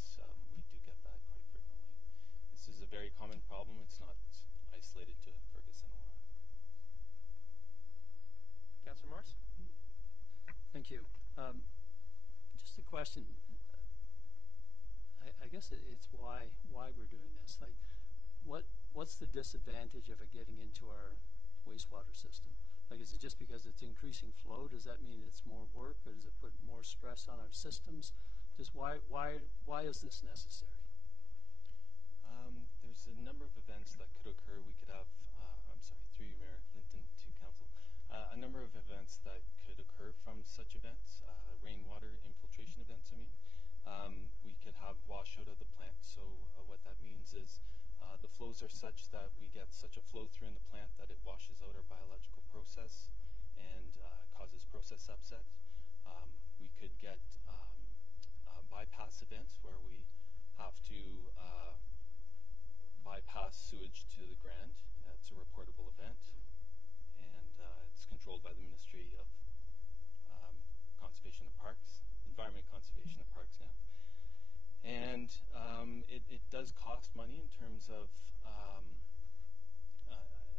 we do get that quite frequently. This is a very common problem. It's not isolated to Fergus and Elora. Councillor Morris? Thank you. Just a question. I guess it's why we're doing this. Like, what's the disadvantage of it getting into our wastewater system? Like, is it just because it's increasing flow? Does that mean it's more work, or does it put more stress on our systems? Just why is this necessary? There's a number of events that could occur. We could have, through you, Mayor Linton, to Council, a number of events that could occur from such events, rainwater infiltration events, we could have washout of the plant. So what that means is the flows are such that we get such a flow through in the plant that it washes out our biological process and causes process upset. We could get bypass events where we have to bypass sewage to the Grand. It's a reportable event, and it's controlled by the Ministry of Conservation of Parks, Environment Conservation of Parks now. And it does cost money in terms of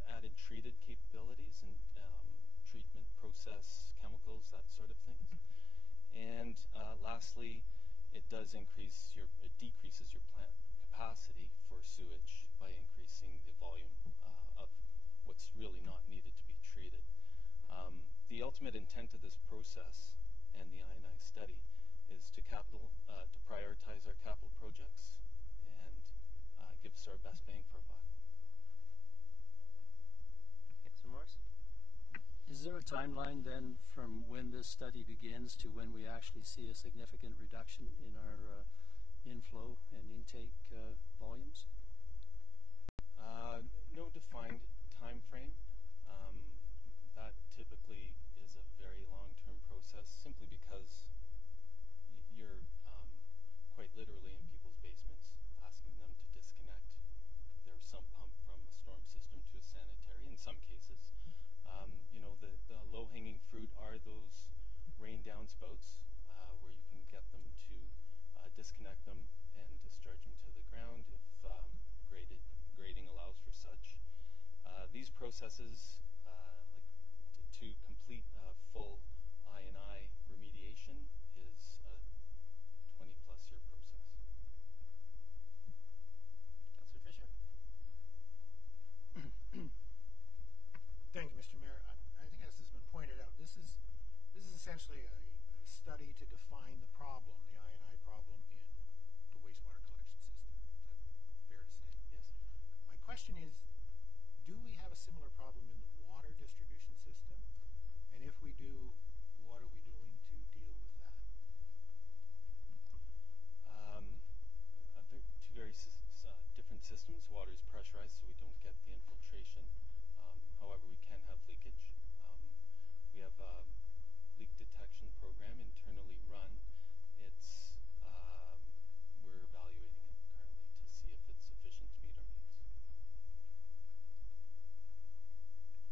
added treated capabilities and treatment process chemicals, that sort of things. And lastly, it decreases your plant capacity for sewage by increasing the volume of what's really not needed to be treated. The ultimate intent of this process and the I&I study is to prioritize our capital projects and give us our best bang for our buck. Councillor Morris? Is there a timeline then from when this study begins to when we actually see a significant reduction in our inflow and intake volumes? No defined time frame. that typically is a very long-term process, simply because you're quite literally in people's basements, asking them to disconnect their sump pump from a storm system to a sanitary in some cases. The low-hanging fruit are those rain downspouts where you can get them to disconnect them and discharge them to the ground if grading allows for such. These processes, to complete full I&I remediation, is a 20-plus year process. Councillor Fisher. Thank you, Mr. Mayor. I think, as has been pointed out, this is essentially a study to define the problem, the I&I problem in the wastewater collection system. Is that fair to say? Yes. My question is, do we have a similar problem in the water distribution system? And if we do, what are we doing to deal with that? Two very different systems. Water is pressurized, so we don't get the infiltration. However, we can have leakage. We have a leak detection program internally run. We're evaluating it currently to see if it's sufficient to meet our needs.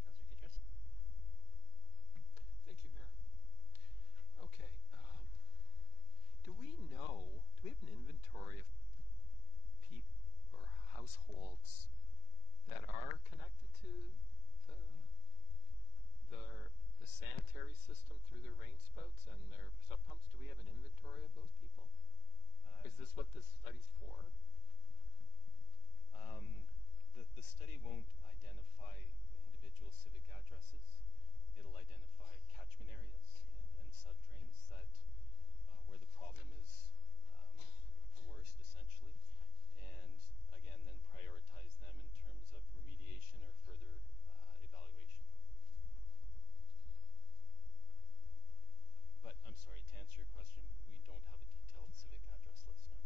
Councillor Geddes. Thank you, Mayor. Okay. Do we have an inventory of or households that are connected to the sanitary system through their rain spouts and their sub pumps? Do we have an inventory of those people? Is this what this study's for? The study won't identify individual civic addresses. It'll identify catchment areas and subdrains that where the problem is the worst, essentially, and again, then prioritize them in terms of remediation or further evaluation. But I'm sorry, to answer your question, we don't have a detailed civic address list now.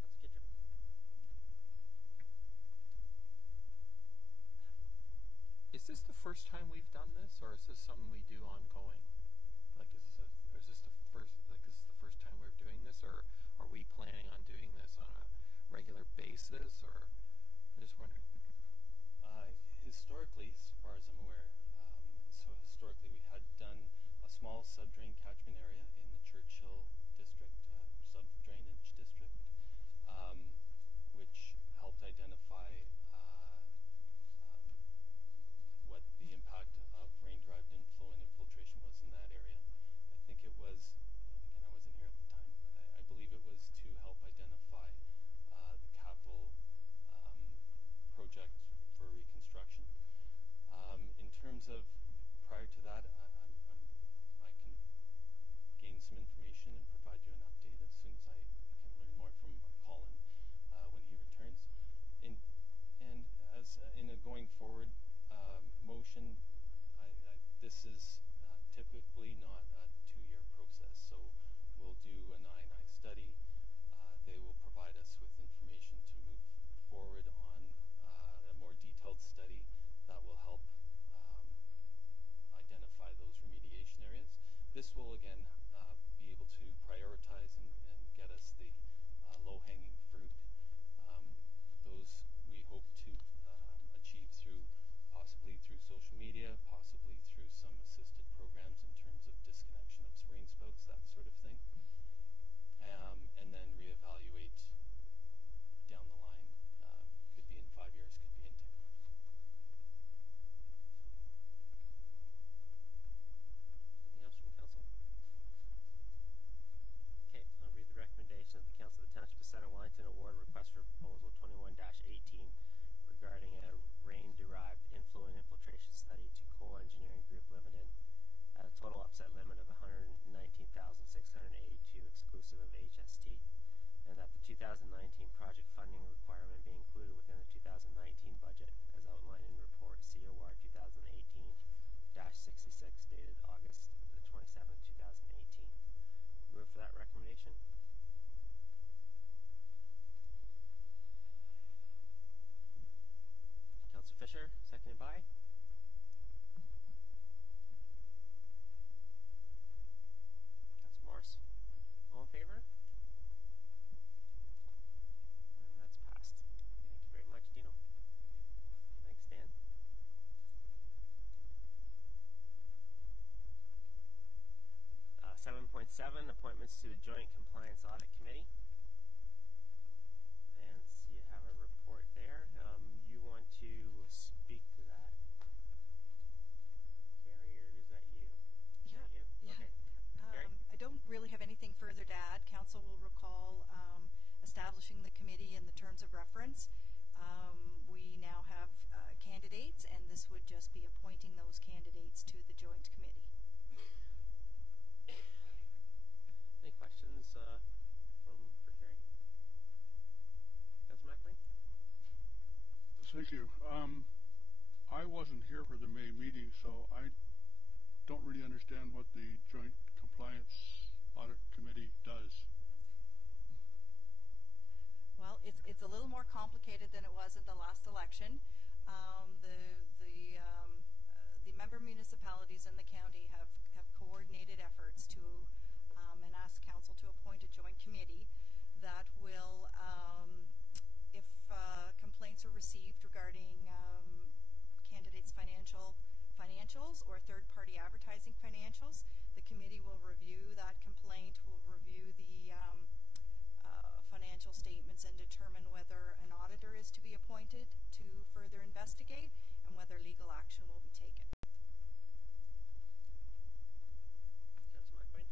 Councillor Kitcher. Is this the first time we've done this, or is this something we do ongoing? Is this the first time we're doing this, or are we planning on doing this on a regular basis? Or I'm just wondering. Historically, as far as I'm aware, historically we had done a small subdrain catchment area in the Churchill district, sub-drainage district, which helped identify what the impact of rain-derived inflow and infiltration was in that area. I think it was, again, I wasn't here at the time, but I believe it was to help identify the capital project for reconstruction. In terms of prior to that, I can gain some information and provide you an update as soon as I can learn more from Colin when he returns. And as in a going forward motion, this is typically not a 2-year process. So we'll do an I&I study. They will provide us with information to move forward on a more detailed study that will help identify those remediation areas. This will again be able to prioritize and get us the low-hanging fruit. Those we hope to achieve possibly through social media, possibly through some assisted programs in terms of disconnection of rain spouts, that sort of thing, and then reevaluate down the line. Could be in 5 years, could be in 10 years. Anything else from council? Okay, I'll read the recommendation of the Council of the Township of Center Wellington award request for proposal 21-18 regarding a rain-derived inflow and infiltration study to Cole Engineering Group Limited 1.7, appointments to the Joint Compliance Audit Committee. And so you have a report there. You want to speak to that, Carrie, or is that you? Yeah. Is that you? Yeah. Okay. I don't really have anything further to add. Council will recall establishing the committee in the terms of reference. We now have candidates, and this would just be appointing those candidates to the joint committee. Any questions for Carrie? Councillor McLean? Thank you. I wasn't here for the May meeting, so I don't really understand what the Joint Compliance Audit Committee does. Well, it's a little more complicated than it was at the last election. The member municipalities in the county have coordinated efforts to and asked council to appoint a joint committee that will, if complaints are received regarding candidates' financials or third-party advertising financials, the committee will review that complaint, will review the financial statements and determine whether an auditor is to be appointed to further investigate and whether legal action will be taken. Councillor McLean?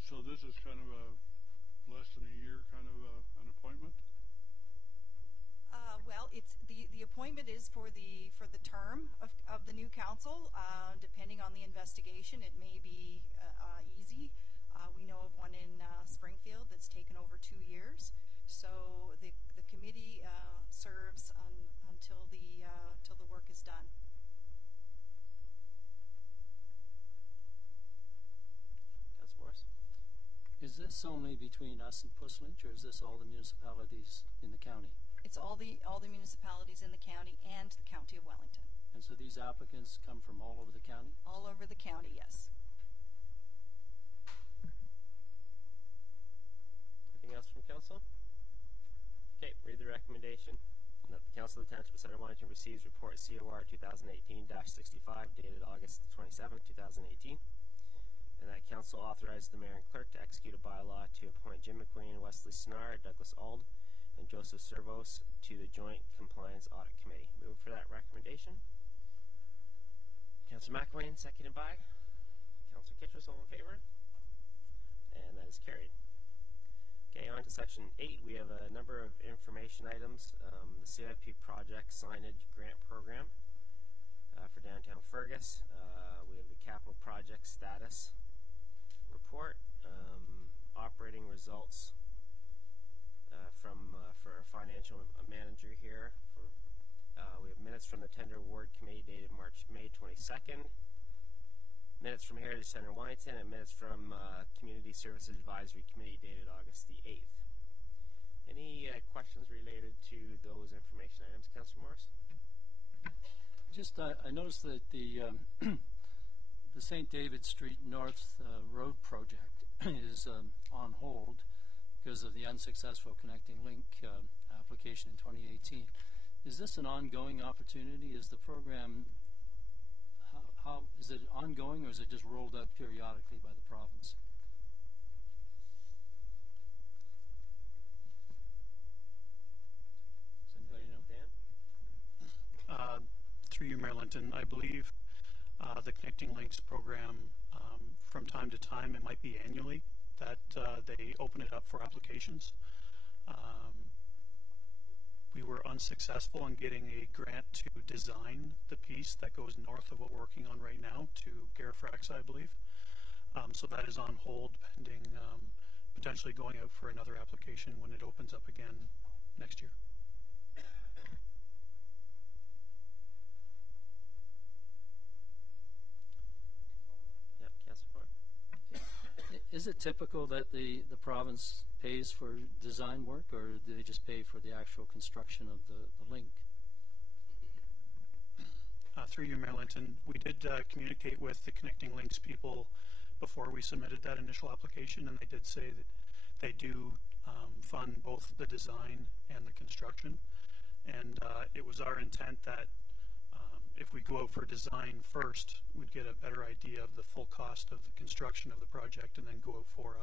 So this is kind of a less than a year kind of an appointment? Well, it's the appointment is for the term of the new council. Depending on the investigation, it may be easy. We know of one in Springfield that's taken over 2 years. So the committee serves until the work is done. Councillor Morris? Is this only between us and Puslinch, or is this all the municipalities in the county? It's all the municipalities in the county and the county of Wellington. And so these applicants come from all over the county? All over the county, yes. Anything else from council? Okay, read the recommendation. That the Council of the Township of Centre Wellington receives report COR 2018-65 dated August 27, 2018. And that council authorizes the mayor and clerk to execute a bylaw to appoint Jim McQueen, Wesley Snar, Douglas Ald, and Joseph Servos to the Joint Compliance Audit Committee. Move for that recommendation. Councillor McElwain, seconded by Councillor Kitchers. All in favor? And that is carried. Okay, on to section 8. We have a number of information items. The CIP project signage grant program for downtown Fergus. We have the capital project status report, operating results for our financial manager here. We have minutes from the Tender Award Committee dated May 22nd. Minutes from Heritage Centre Wellington, and minutes from Community Services Advisory Committee dated August the 8th. Any questions related to those information items, Councillor Morris? Just, I noticed that the St. David Street North Road project is on hold because of the unsuccessful Connecting Link application in 2018. Is this an ongoing opportunity? Is the program, how is it ongoing, or is it just rolled out periodically by the province? Does anybody know? Dan? Through you, Mayor Linton, I believe the Connecting Links program, from time to time, it might be annually, that they open it up for applications. We were unsuccessful in getting a grant to design the piece that goes north of what we're working on right now to Garifrax, I believe. So that is on hold pending potentially going out for another application when it opens up again next year. Yep, Councillor. Is it typical that the province pays for design work, or do they just pay for the actual construction of the link? Through you, Mayor Linton, we did communicate with the Connecting Links people before we submitted that initial application, and they did say that they do fund both the design and the construction. And it was our intent that if we go out for design first, we'd get a better idea of the full cost of the construction of the project, and then go out for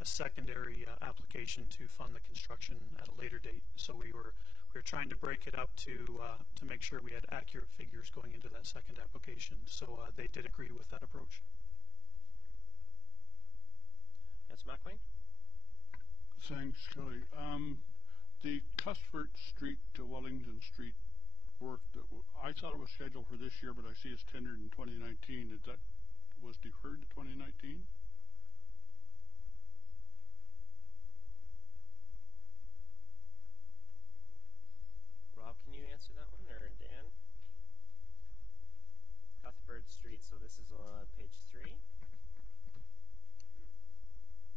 a secondary application to fund the construction at a later date. So we were trying to break it up to make sure we had accurate figures going into that second application. So they did agree with that approach. Councillor McWayne? Thanks, Kelly. The Cuthbert Street to Wellington Street work, I thought it was scheduled for this year, but I see it's tendered in 2019. That was deferred to 2019? Rob, can you answer that one, or Dan? Cuthbert Street, so this is on page 3.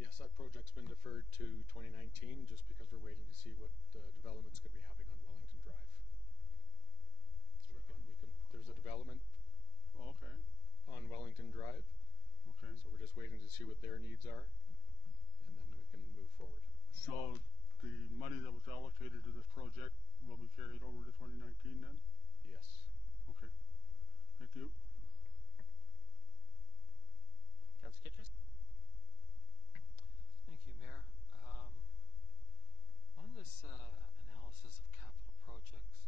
Yes, that project's been deferred to 2019 just because we're waiting to see what development's going to be happening on Wellington Drive. So there's a development on Wellington Drive. Okay. So we're just waiting to see what their needs are, and then we can move forward. So the money that was allocated to this project will be carried over to 2019 then? Yes. Okay. Thank you. Councillor Kittrus? Thank you, Mayor. On this analysis of capital projects,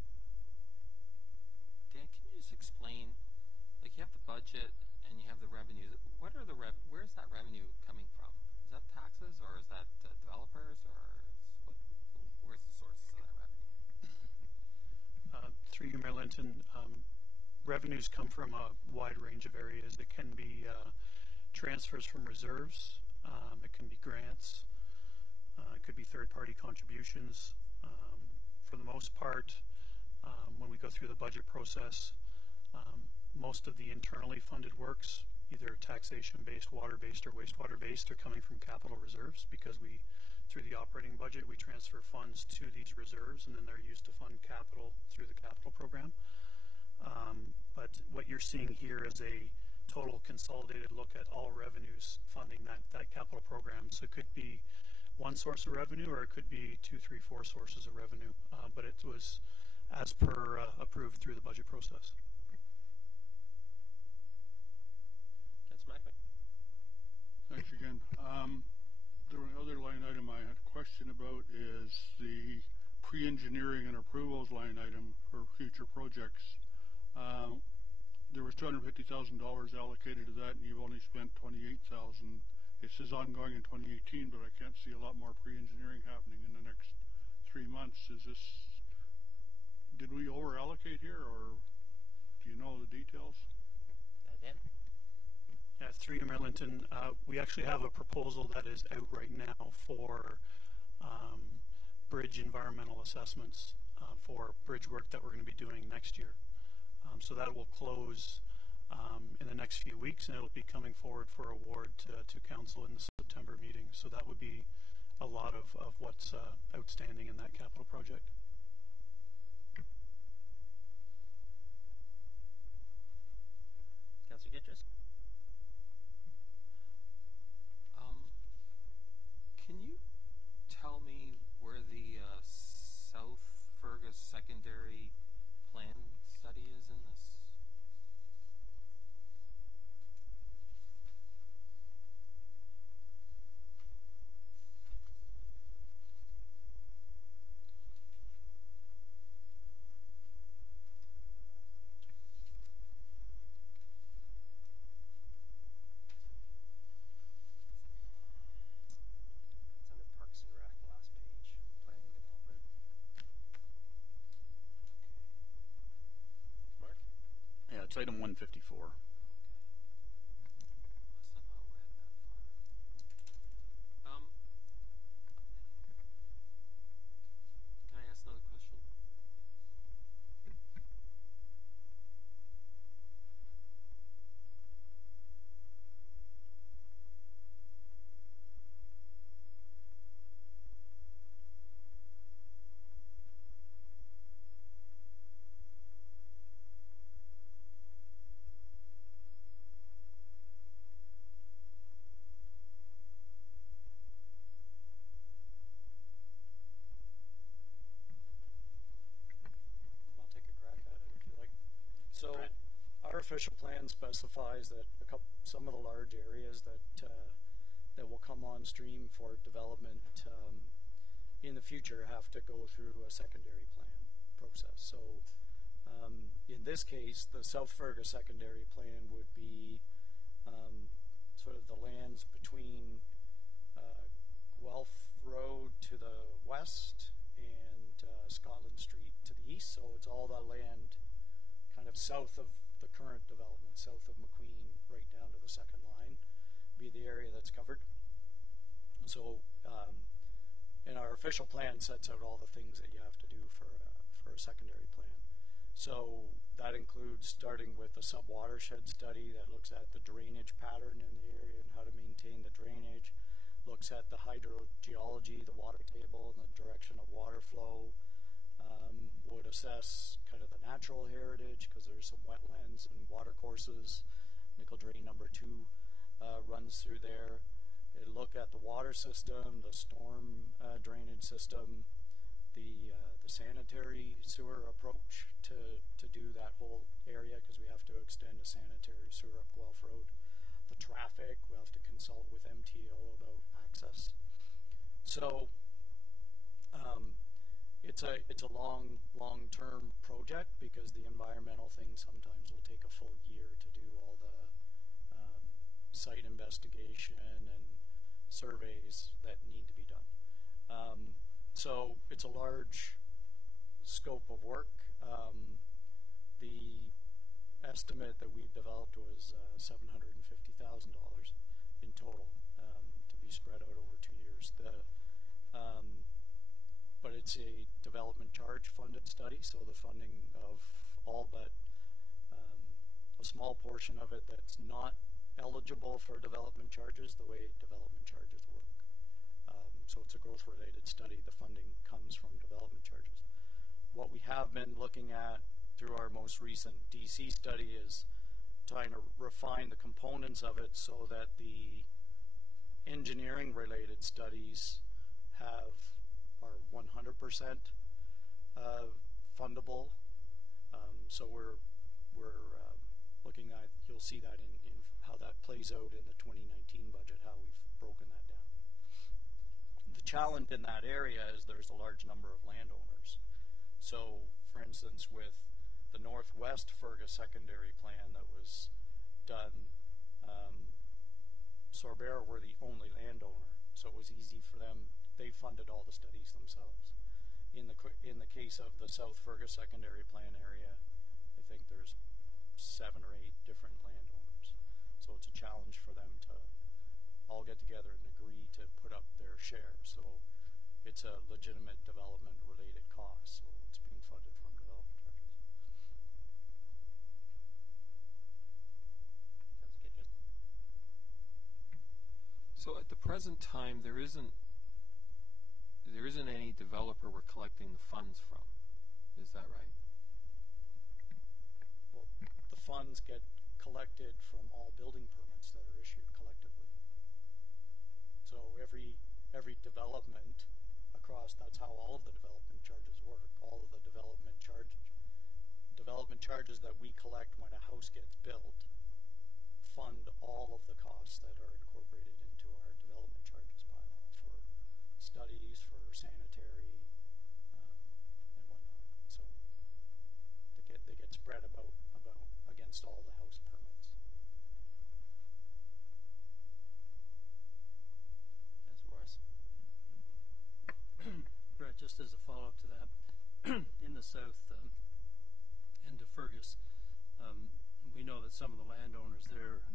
Dan, can you just explain, like you have the budget and you have the revenues. What are the where's that revenue coming from? Is that taxes, or is that developers, or where's the sources of that revenue? Through you, Mayor Linton, revenues come from a wide range of areas. It can be transfers from reserves. It can be grants. It could be third-party contributions. For the most part, when we go through the budget process, most of the internally funded works, either taxation-based, water-based, or wastewater-based, are coming from capital reserves, because through the operating budget, we transfer funds to these reserves, and then they're used to fund capital through the capital program. But what you're seeing here is a total consolidated look at all revenues funding that capital program. So it could be one source of revenue, or it could be 2, 3, 4 sources of revenue. But it was as per approved through the budget process. Thanks again. The other line item I had a question about is the pre-engineering and approvals line item for future projects. There was $250,000 allocated to that, and you've only spent $28,000. It says ongoing in 2018, but I can't see a lot more pre-engineering happening in the next 3 months. Did we over-allocate here, or do you know the details? Dan? Yeah, through you, Mayor Linton, we actually have a proposal that is out right now for bridge environmental assessments for bridge work that we're going to be doing next year. So that will close in the next few weeks, and it'll be coming forward for award to council in the September meeting. So that would be a lot of what's outstanding in that capital project. Councillor Kittrus? Can you tell me where the Fergus secondary plan study is in this? It's under Parks and Rec, last page. Planning and development. Mark? Yeah, it's item 154. Can I ask another question? our official plan specifies that some of the large areas that will come on stream for development in the future have to go through a secondary plan process. So in this case, the South Fergus secondary plan would be sort of the lands between Guelph Road to the west and Scotland Street to the east. So it's all the land kind of south of the current development, south of McQueen, right down to the second line, be the area that's covered. So, and our official plan sets out all the things that you have to do for a secondary plan. So that includes starting with a sub-watershed study that looks at the drainage pattern in the area and how to maintain the drainage, looks at the hydrogeology, the water table, and the direction of water flow, would assess kind of the natural heritage because there's some wetlands and water courses. Nickel Drain number 2 runs through there. It look at the water system, the storm drainage system, the sanitary sewer approach to do that whole area because we have to extend a sanitary sewer up Guelph Road. The traffic, we'll have to consult with MTO about access. So it's a long-term project because the environmental things sometimes will take a full year to do all the site investigation and surveys that need to be done. So it's a large scope of work. The estimate that we've developed was $750,000 in total to be spread out over 2 years. But it's a development charge funded study, so the funding of all but a small portion of it that's not eligible for development charges, the way development charges work. So it's a growth-related study. The funding comes from development charges. What we have been looking at through our most recent DC study is trying to refine the components of it so that the engineering-related studies are 100% fundable. So we're looking at, you'll see that in how that plays out in the 2019 budget, how we've broken that down. The challenge in that area is there's a large number of landowners. So, for instance, with the Northwest Fergus secondary plan that was done, Sorbera were the only landowner, so it was easy for them. They funded all the studies themselves. In the case of the South Fergus secondary plan area, I think there's 7 or 8 different landowners. So it's a challenge for them to all get together and agree to put up their share. So it's a legitimate development related cost. So it's being funded from development charges. So at the present time, there isn't any developer we're collecting the funds from. Is that right? Well, the funds get collected from all building permits that are issued collectively. So every development across, that's how all of the development charges work. All of the development charges that we collect when a house gets built fund all of the costs that are incorporated into our development charges bylaw for studies, for sanitary, and whatnot. So they get spread about against all the house permits. Yes, Morris? Brett, just as a follow-up to that, in the south end of Fergus, we know that some of the landowners there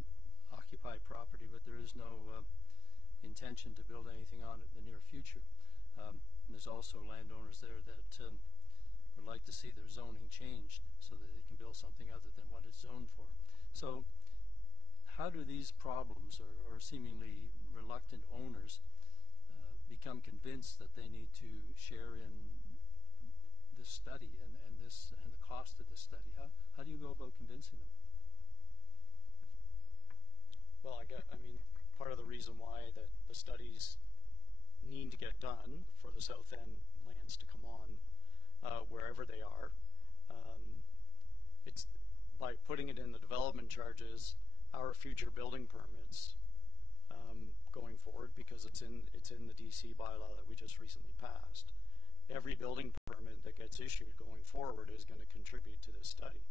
occupy property, but there is no intention to build anything on it in the near future. There's also landowners there that would like to see their zoning changed so that they can build something other than what it's zoned for. So how do these problems or seemingly reluctant owners become convinced that they need to share in this study and the cost of this study? How do you go about convincing them? Well, I mean, part of the reason why that the studies need to get done for the south end lands to come on wherever they are, it's by putting it in the development charges, our future building permits going forward, because it's in the DC bylaw that we just recently passed. Every building permit that gets issued going forward is going to contribute to this study.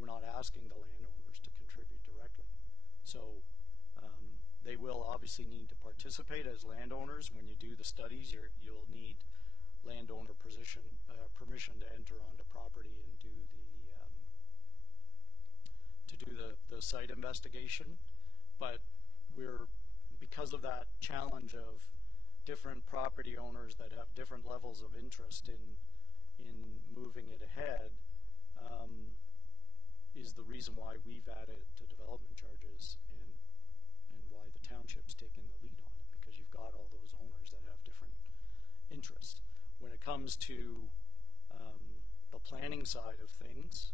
We're not asking the landowners to contribute directly. So they will obviously need to participate as landowners. When you do the studies, you'll need landowner permission to enter onto property and do the site investigation. But because of that challenge of different property owners that have different levels of interest in moving it ahead, is the reason why we've added to development charges and why the township's taking the lead on it, because you've got all those owners that have different interests. When it comes to the planning side of things,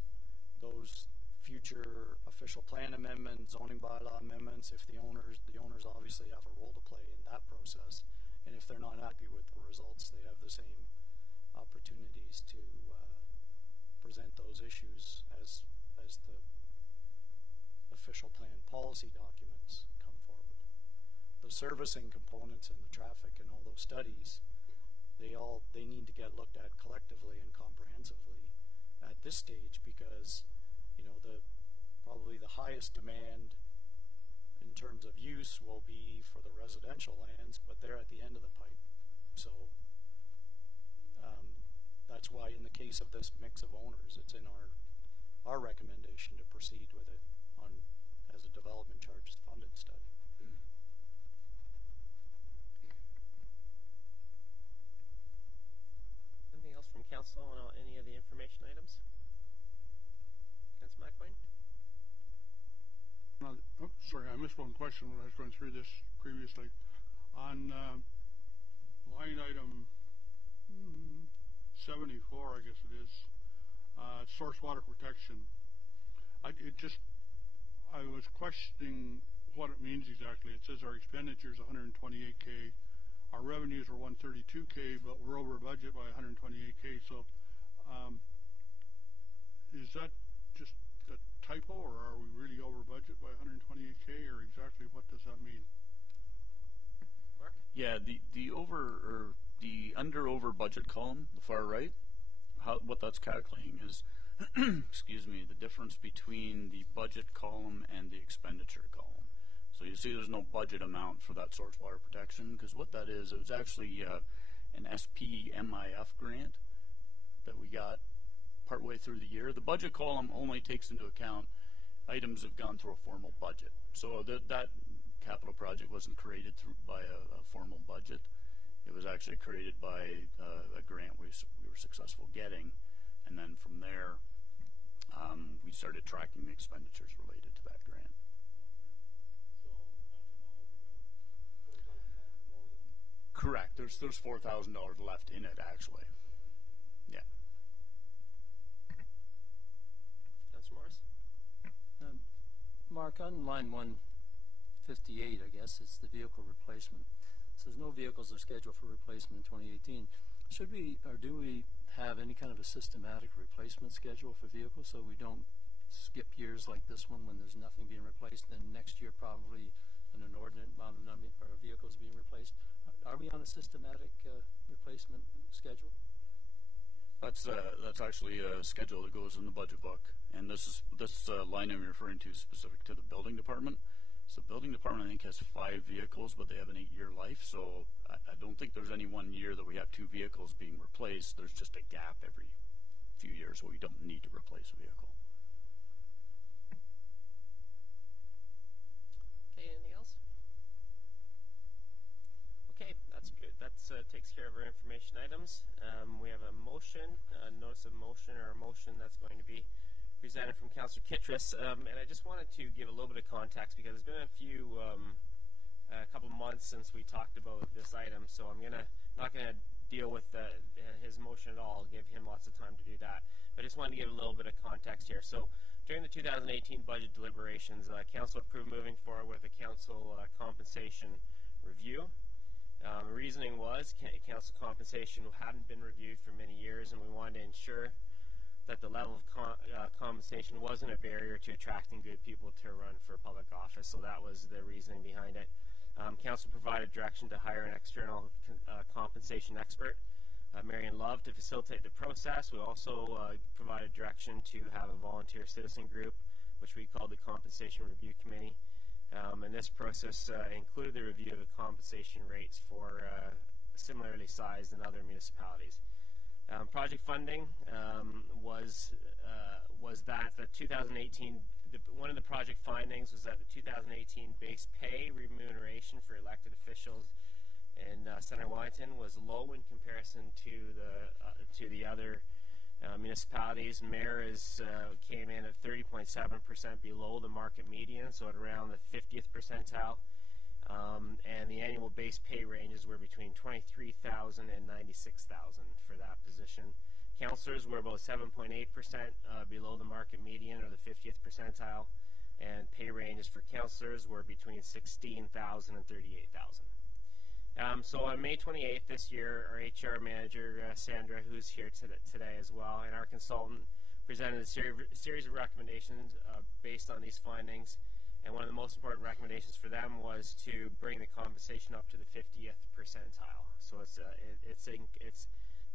those future official plan amendments, zoning bylaw amendments, if the owners obviously have a role to play in that process, and if they're not happy with the results, they have the same opportunities to present those issues as the official plan policy documents come forward. The servicing components and the traffic and all those studies, they need to get looked at collectively and comprehensively at this stage, because probably the highest demand in terms of use will be for the residential lands, but they're at the end of the pipe. So that's why in the case of this mix of owners, it's in our recommendation to proceed with it as a development charges funded study. Anything else from council on any of the information items? Councillor McLean? Sorry, I missed one question when I was going through this previously. On line item 74, I guess it is, source water protection. I was questioning what it means exactly. It says our expenditures 128K, our revenues were 132K, but we're over budget by 128K. So, is that just a typo, or are we really over budget by 128K, or exactly what does that mean? Mark? Yeah, the under over budget column, the far right, what that's calculating is, excuse me, the difference between the budget column and the expenditure column. So you see there's no budget amount for that source water protection, because what that is, it was actually an SPMIF grant that we got partway through the year. The budget column only takes into account items that have gone through a formal budget. So that capital project wasn't created by a formal budget. It was actually created by a grant we were successful getting, and then from there we started tracking the expenditures related to that grant. So at the moment we have $4,000 more than. Correct. There's $4,000 left in it actually. Yeah. Councillor Morris? Mark, on line 158, I guess, it's the vehicle replacement. It says no vehicles are scheduled for replacement in 2018. Should we, or do we have any kind of a systematic replacement schedule for vehicles so we don't skip years like this one when there's nothing being replaced, then next year probably an inordinate amount of vehicles being replaced? Are we on a systematic replacement schedule? That's actually a schedule that goes in the budget book, and this line I'm referring to is specific to the building department. So the building department, I think, has 5 vehicles, but they have an 8-year life. So I don't think there's any one year that we have 2 vehicles being replaced. There's just a gap every few years where we don't need to replace a vehicle. Okay, anything else? Okay, that's good. That takes care of our information items. We have a motion, a notice of motion, or a motion that's going to be presented from Councillor Kittredge, and I just wanted to give a little bit of context because it's been a couple months since we talked about this item, so I'm not gonna deal with his motion at all. I'll give him lots of time to do that. But I just wanted to give a little bit of context here. So during the 2018 budget deliberations, Council approved moving forward with a council compensation review. Reasoning was council compensation hadn't been reviewed for many years, and we wanted to ensure that the level of compensation wasn't a barrier to attracting good people to run for public office, so that was the reasoning behind it. Council provided direction to hire an external compensation expert, Marion Love, to facilitate the process. We also provided direction to have a volunteer citizen group, which we called the Compensation Review Committee. And this process included the review of the compensation rates for similarly sized in other municipalities. Project funding was that the 2018, one of the project findings was that the 2018 base pay remuneration for elected officials in Centre Wellington was low in comparison to the other municipalities. Mayor came in at 30.7% below the market median, so at around the 50th percentile. And the annual base pay ranges were between $23,000 and $96,000 for that position. Councillors were about 7.8% below the market median, or the 50th percentile, and pay ranges for councillors were between $16,000 and $38,000. So on May 28th this year, our HR manager, Sandra, who's here today as well, and our consultant presented a series of recommendations based on these findings. And one of the most important recommendations for them was to bring the compensation up to the 50th percentile. So it's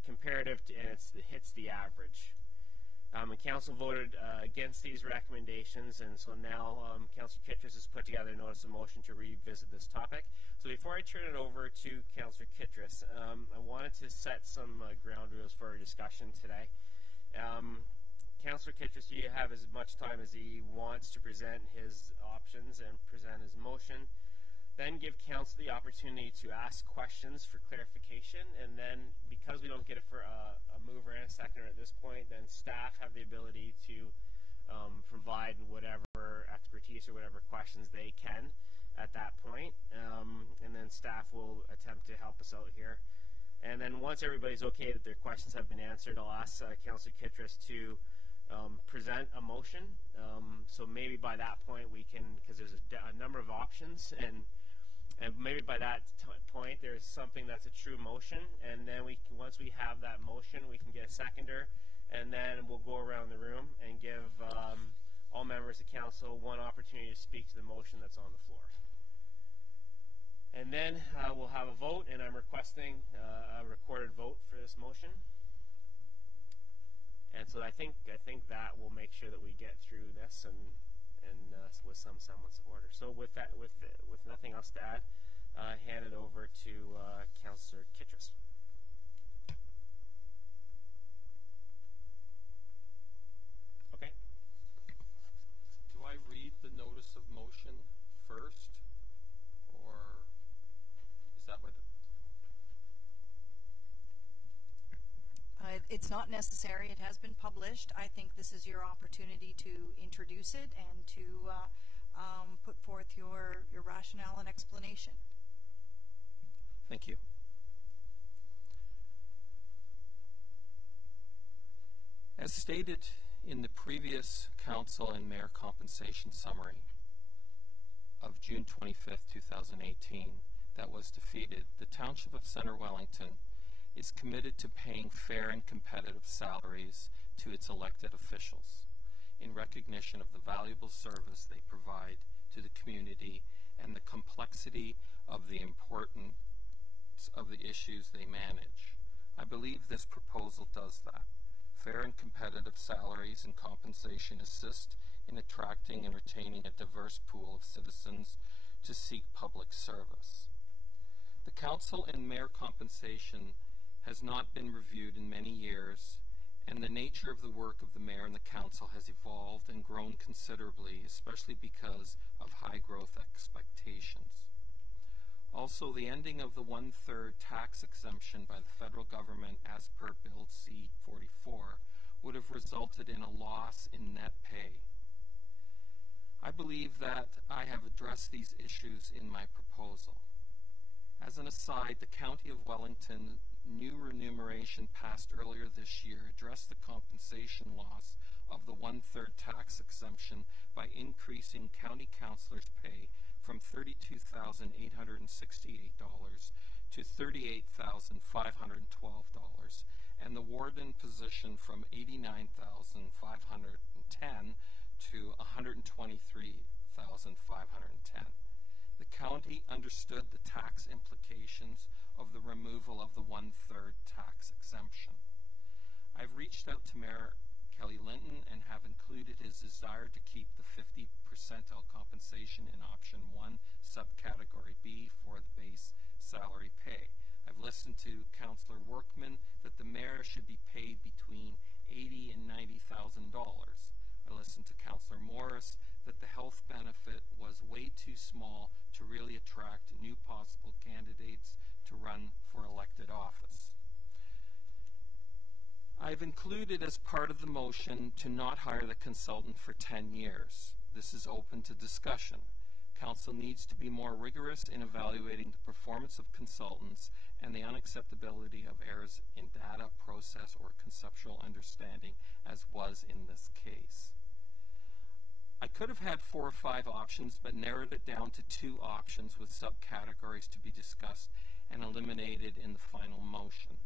comparative to, and it hits the average. And council voted against these recommendations, and so now Councillor Kittredge has put together a notice of motion to revisit this topic. So before I turn it over to Councillor Kittredge, I wanted to set some ground rules for our discussion today. Councillor Kittredge, you have as much time as he wants to present his options and present his motion. Then give council the opportunity to ask questions for clarification, and then because we don't get it for a mover and a seconder at this point, then staff have the ability to provide whatever expertise or whatever questions they can at that point, and then staff will attempt to help us out here. And then once everybody's okay that their questions have been answered, I'll ask Councillor Kittredge to present a motion. So maybe by that point we can, because there's a number of options, and maybe by that point there's something that's a true motion, and then once we have that motion, we can get a seconder, and then we'll go around the room and give all members of council one opportunity to speak to the motion that's on the floor. And then we'll have a vote, and I'm requesting a recorded vote for this motion. And so I think that will make sure that we get through this and with some semblance of order. So with that, with nothing else to add, hand it over to Councillor Kittredge. Okay. Do I read the notice of motion first, or is that what? It's not necessary. It has been published. I think this is your opportunity to introduce it and to put forth your rationale and explanation. Thank you. As stated in the previous council and mayor compensation summary of June 25th, 2018, that was defeated, the Township of Centre Wellington is committed to paying fair and competitive salaries to its elected officials in recognition of the valuable service they provide to the community and the complexity of the importance of the issues they manage. I believe this proposal does that. Fair and competitive salaries and compensation assist in attracting and retaining a diverse pool of citizens to seek public service. The council and mayor compensation has not been reviewed in many years, and the nature of the work of the mayor and the council has evolved and grown considerably, especially because of high growth expectations. Also, the ending of the 1/3 tax exemption by the federal government as per Bill C-44 would have resulted in a loss in net pay. I believe that I have addressed these issues in my proposal. As an aside, the County of Wellington new remuneration passed earlier this year addressed the compensation loss of the 1/3 tax exemption by increasing county councillors' pay from $32,868 to $38,512, and the warden position from $89,510 to $123,510. The county understood the tax implications of the removal of the 1/3 tax exemption. I've reached out to Mayor Kelly Linton and have included his desire to keep the 50 percentile compensation in option 1, subcategory B, for the base salary pay. I've listened to Councillor Workman that the mayor should be paid between $80,000 and $90,000. I listened to Councillor Morris that the health benefit was way too small to really attract new possible candidates to run for elected office. I've included as part of the motion to not hire the consultant for 10 years. This is open to discussion. Council needs to be more rigorous in evaluating the performance of consultants and the unacceptability of errors in data, process, or conceptual understanding, as was in this case. I could have had 4 or 5 options, but narrowed it down to 2 options with subcategories to be discussed and eliminated in the final motion.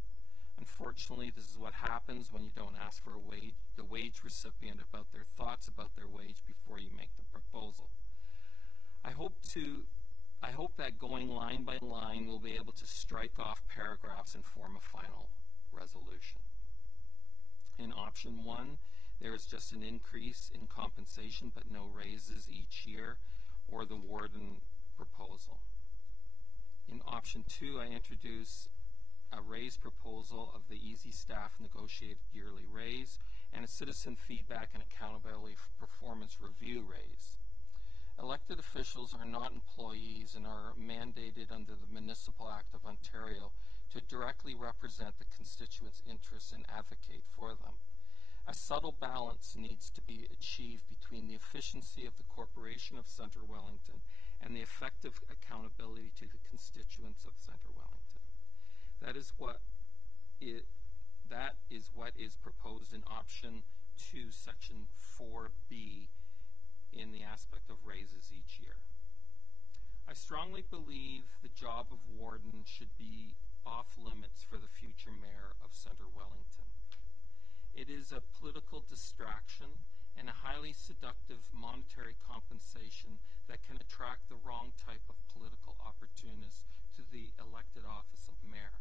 Unfortunately, this is what happens when you don't ask for the wage recipient about their thoughts about their wage before you make the proposal. I hope that going line by line we'll be able to strike off paragraphs and form a final resolution. In option 1, there is just an increase in compensation but no raises each year, or the warden proposal. In option 2, I introduce a raise proposal of the easy staff negotiated yearly raise and a citizen feedback and accountability performance review raise. Elected officials are not employees and are mandated under the Municipal Act of Ontario to directly represent the constituents' interests and advocate for them. A subtle balance needs to be achieved between the efficiency of the Corporation of Centre Wellington and the effective accountability to the constituents of Centre Wellington. That is what is proposed in option 2, section 4B, in the aspect of raises each year. I strongly believe the job of warden should be off limits for the future mayor of Centre Wellington. It is a political distraction and a highly seductive monetary compensation that can attract the wrong type of political opportunists to the elected office of mayor.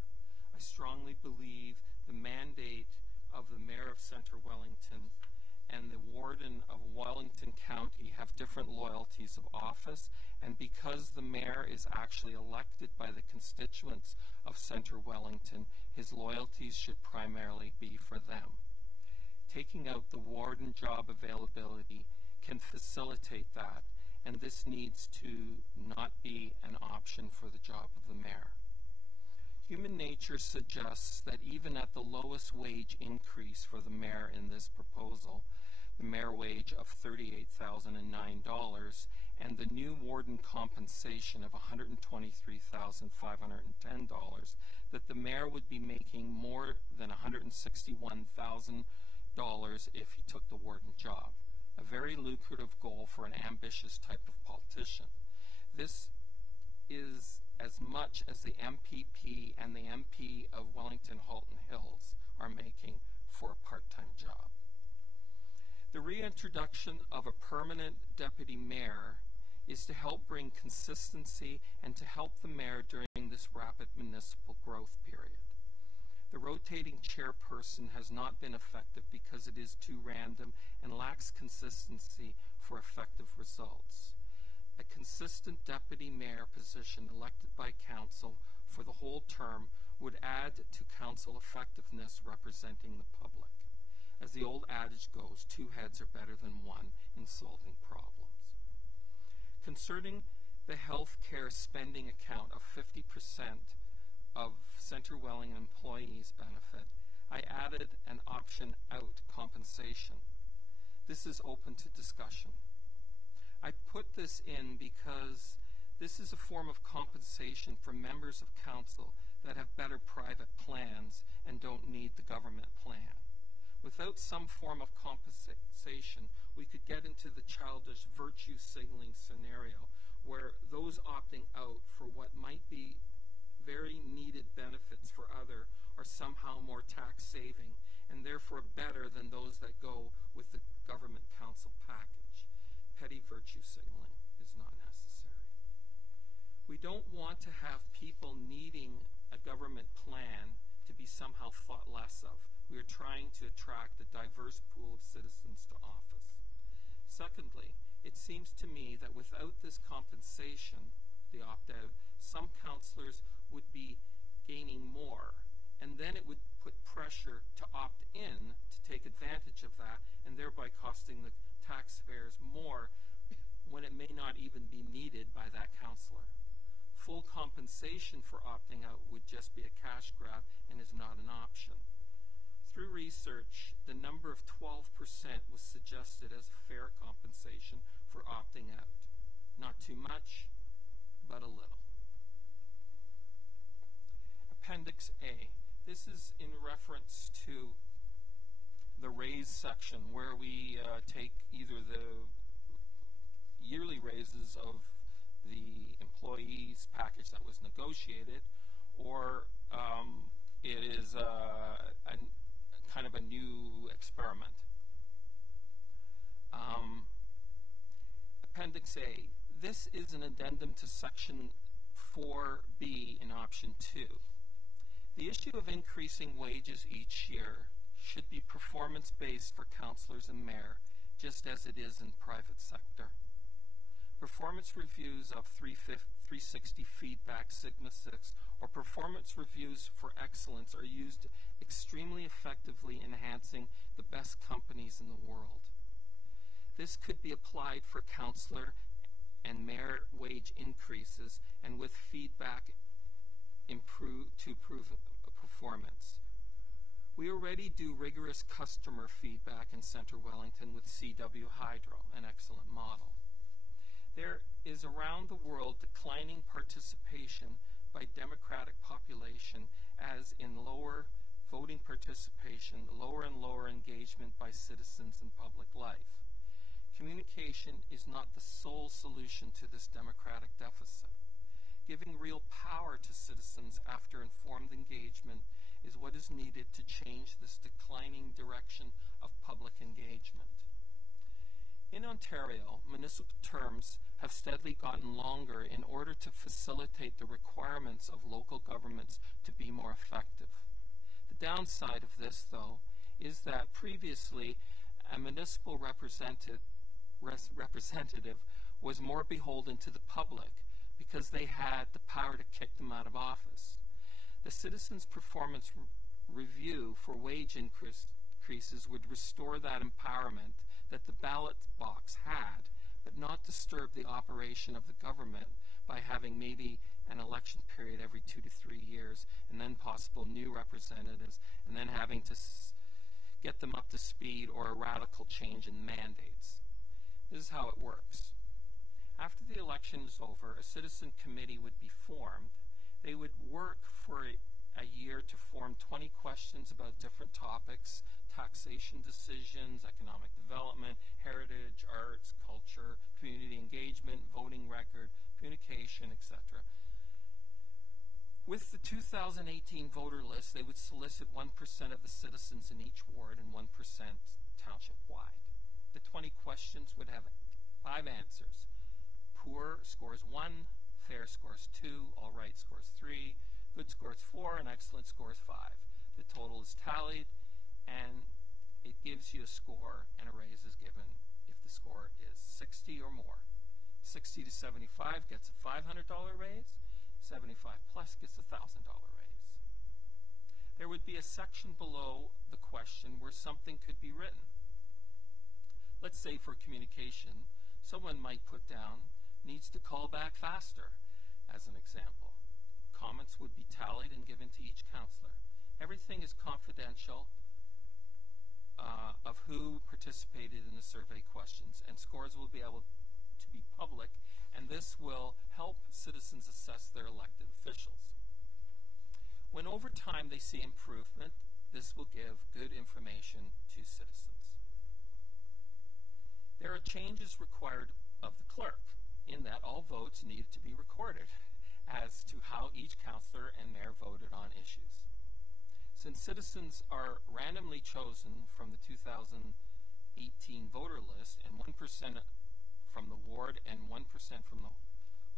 I strongly believe the mandate of the mayor of Centre Wellington and the warden of Wellington County have different loyalties of office, and because the mayor is actually elected by the constituents of Centre Wellington, his loyalties should primarily be for them. Taking out the warden job availability can facilitate that, and this needs to not be an option for the job of the mayor. Human nature suggests that even at the lowest wage increase for the mayor in this proposal, the mayor wage of $38,009 and the new warden compensation of $123,510, that the mayor would be making more than $161,000 if he took the warden job. A very lucrative goal for an ambitious type of politician. This is as much as the MPP and the MP of Wellington Halton Hills are making for a part-time job. The reintroduction of a permanent deputy mayor is to help bring consistency and to help the mayor during this rapid municipal growth period. The rotating chairperson has not been effective because it is too random and lacks consistency for effective results. A consistent deputy mayor position elected by council for the whole term would add to council effectiveness representing the public. As the old adage goes, 2 heads are better than 1 in solving problems. Concerning the health care spending account of 50% of Centre Wellington employees' benefit, I added an option out compensation. This is open to discussion. I put this in because this is a form of compensation for members of council that have better private plans and don't need the government plan. Without some form of compensation, we could get into the childish virtue signaling scenario where those opting out for what might be very needed benefits for other are somehow more tax saving and therefore better than those that go with the government council package. Petty virtue signaling is not necessary. We don't want to have people needing a government plan to be somehow thought less of. We are trying to attract a diverse pool of citizens to office. Secondly, it seems to me that without this compensation, the opt-out, some councillors would be gaining more, and then it would put pressure to opt in to take advantage of that, and thereby costing the taxpayers more when it may not even be needed by that councillor. Full compensation for opting out would just be a cash grab and is not an option. Through research, the number of 12% was suggested as fair compensation for opting out. Not too much, but a little. Appendix A. This is in reference to the raise section where we take either the yearly raises of the employees package that was negotiated, or it is kind of a new experiment. Appendix A. This is an addendum to section 4B in option 2. The issue of increasing wages each year should be performance-based for councillors and mayor, just as it is in private sector. Performance reviews of 360 feedback Sigma 6 or performance reviews for excellence are used extremely effectively, enhancing the best companies in the world. This could be applied for councillor and mayor wage increases and with feedback to improve performance. We already do rigorous customer feedback in Centre Wellington with CW Hydro, an excellent model. There is around the world declining participation by democratic population, as in lower voting participation, lower and lower engagement by citizens in public life. Communication is not the sole solution to this democratic deficit. Giving real power to citizens after informed engagement is what is needed to change this declining direction of public engagement. In Ontario, municipal terms have steadily gotten longer in order to facilitate the requirements of local governments to be more effective. The downside of this, though, is that previously a municipal representative was more beholden to the public because they had the power to kick them out of office. The Citizens' Performance Review for wage increases would restore that empowerment that the ballot box had, but not disturb the operation of the government by having maybe an election period every 2 to 3 years, and then possible new representatives, and then having to get them up to speed, or a radical change in mandates. This is how it works. After the election is over, a citizen committee would be formed. They would work for a year to form 20 questions about different topics: taxation decisions, economic development, heritage, arts, culture, community engagement, voting record, communication, etc. With the 2018 voter list, they would solicit 1% of the citizens in each ward and 1% township-wide. The 20 questions would have 5 answers. Poor scores 1, fair scores 2, all right scores 3, good scores 4, and excellent scores 5. The total is tallied, and it gives you a score, and a raise is given if the score is 60 or more. 60 to 75 gets a $500 raise. 75 plus gets a $1,000 raise. There would be a section below the question where something could be written. Let's say for communication, someone might put down, needs to call back faster, as an example. Comments would be tallied and given to each councillor. Everything is confidential of who participated in the survey questions, and scores will be able to be public, and this will help citizens assess their elected officials. When over time they see improvement, this will give good information to citizens. There are changes required of the clerk. in that all votes needed to be recorded as to how each councillor and mayor voted on issues. Since citizens are randomly chosen from the 2018 voter list and 1% from the ward and 1% from the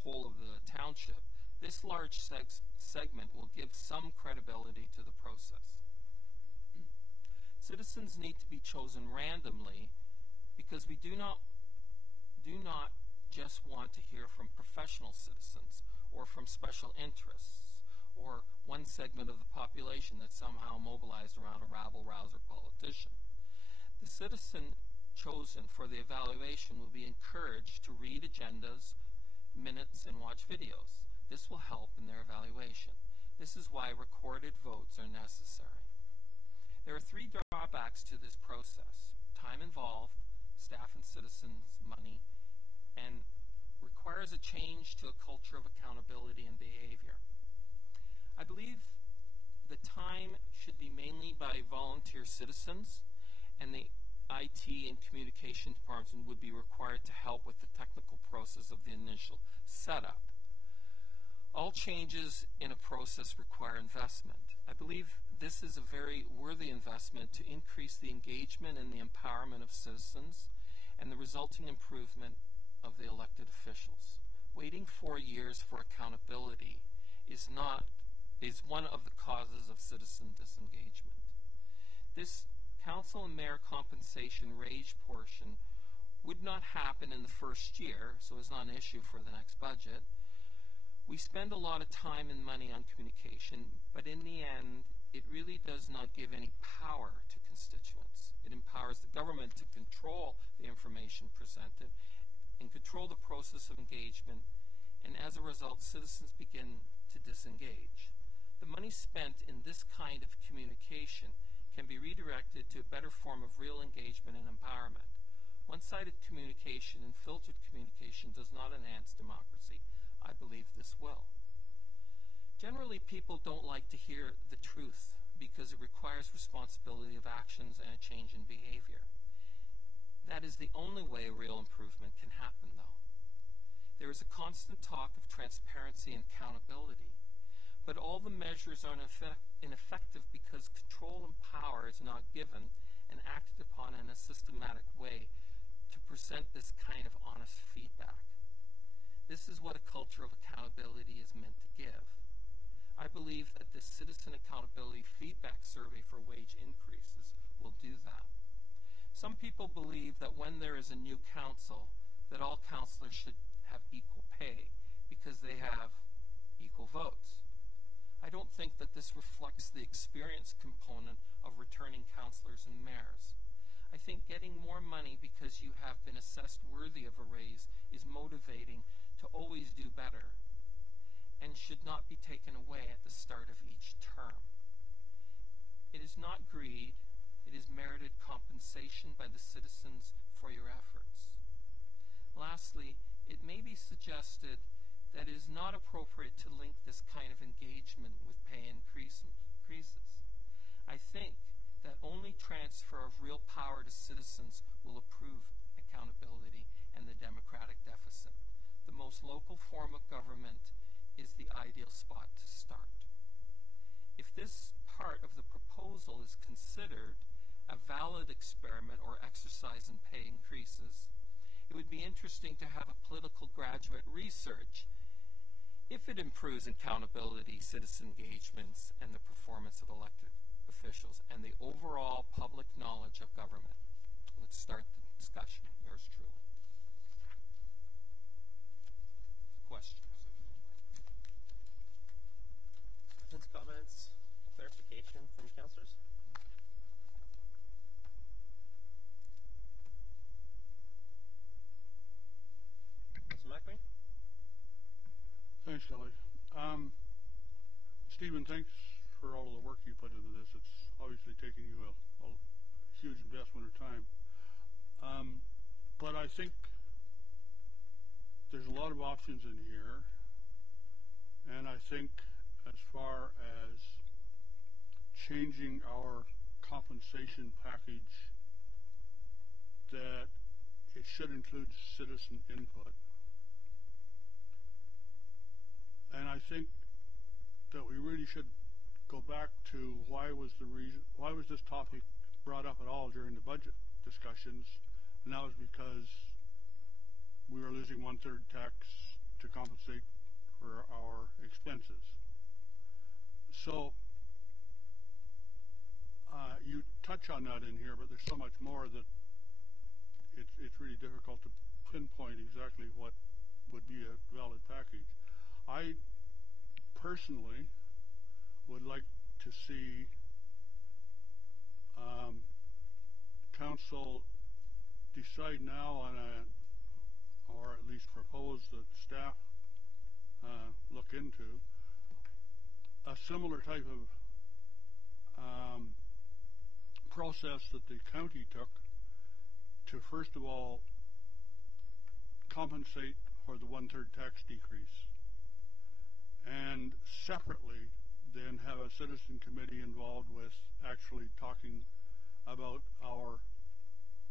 whole of the township, this large segment will give some credibility to the process. Citizens need to be chosen randomly because we do not just want to hear from professional citizens or from special interests or one segment of the population that's somehow mobilized around a rabble-rouser politician. The citizen chosen for the evaluation will be encouraged to read agendas, minutes, and watch videos. This will help in their evaluation. This is why recorded votes are necessary. There are 3 drawbacks to this process: time involved, staff and citizens, money, and requires a change to a culture of accountability and behavior. I believe the time should be mainly by volunteer citizens, and the IT and communication departments would be required to help with the technical process of the initial setup. All changes in a process require investment. I believe this is a very worthy investment to increase the engagement and the empowerment of citizens and the resulting improvement of the elected officials. Waiting 4 years for accountability is one of the causes of citizen disengagement. This council and mayor compensation raise portion would not happen in the first year, so it's not an issue for the next budget. We spend a lot of time and money on communication, but in the end, it really does not give any power to constituents. It empowers the government to control the information presented and control the process of engagement, and as a result, citizens begin to disengage. The money spent in this kind of communication can be redirected to a better form of real engagement and empowerment. One-sided communication and filtered communication does not enhance democracy. I believe this will. Generally, people don't like to hear the truth because it requires responsibility of actions and a change in behavior. That is the only way real improvement can happen, though. There is a constant talk of transparency and accountability, but all the measures are ineffective because control and power is not given and acted upon in a systematic way to present this kind of honest feedback. This is what a culture of accountability is meant to give. I believe that this citizen accountability feedback survey for wage increases will do that. Some people believe that when there is a new council, that all councillors should have equal pay because they have equal votes. I don't think that this reflects the experience component of returning councillors and mayors. I think getting more money because you have been assessed worthy of a raise is motivating to always do better and should not be taken away at the start of each term. It is not greed, it is merited compensation by the citizens for your efforts. Lastly, it may be suggested that it is not appropriate to link this kind of engagement with pay increases. I think that only transfer of real power to citizens will improve accountability and the democratic deficit. The most local form of government is the ideal spot to start. If this part of the proposal is considered a valid experiment or exercise in pay increases, it would be interesting to have a political graduate research if it improves accountability, citizen engagements, and the performance of elected officials, and the overall public knowledge of government. Let's start the discussion. Yours truly. Questions? Comments, clarification from councillors? Councillor McElwain? Thanks, Kelly. Stephen, thanks for all of the work you put into this. It's obviously taken you a huge investment of time. But I think there's a lot of options in here, and I think as far as changing our compensation package, that it should include citizen input. And I think that we really should go back to why was this topic brought up at all during the budget discussions, and that was because we were losing 1/3 tax to compensate for our expenses. So you touch on that in here, but there's so much more that it's really difficult to pinpoint exactly what would be a valid package. I personally would like to see council decide now on or at least propose that staff look into a similar type of process that the county took to first of all compensate for the 1/3 tax decrease, and separately then have a citizen committee involved with actually talking about our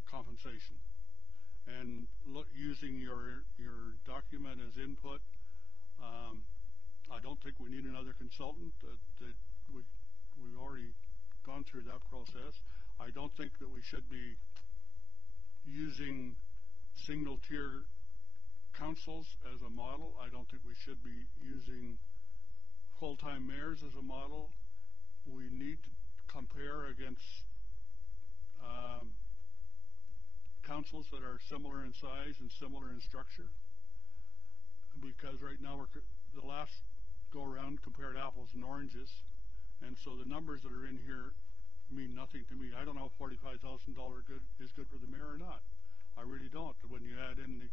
compensation and using your document as input. I don't think we need another consultant. We've already gone through that process. I don't think that we should be using single-tier councils as a model. I don't think we should be using full-time mayors as a model. We need to compare against councils that are similar in size and similar in structure, because right now the last go-around compared apples and oranges, and so the numbers that are in here mean nothing to me. I don't know if $45,000 is good for the mayor or not. I really don't. When you add in the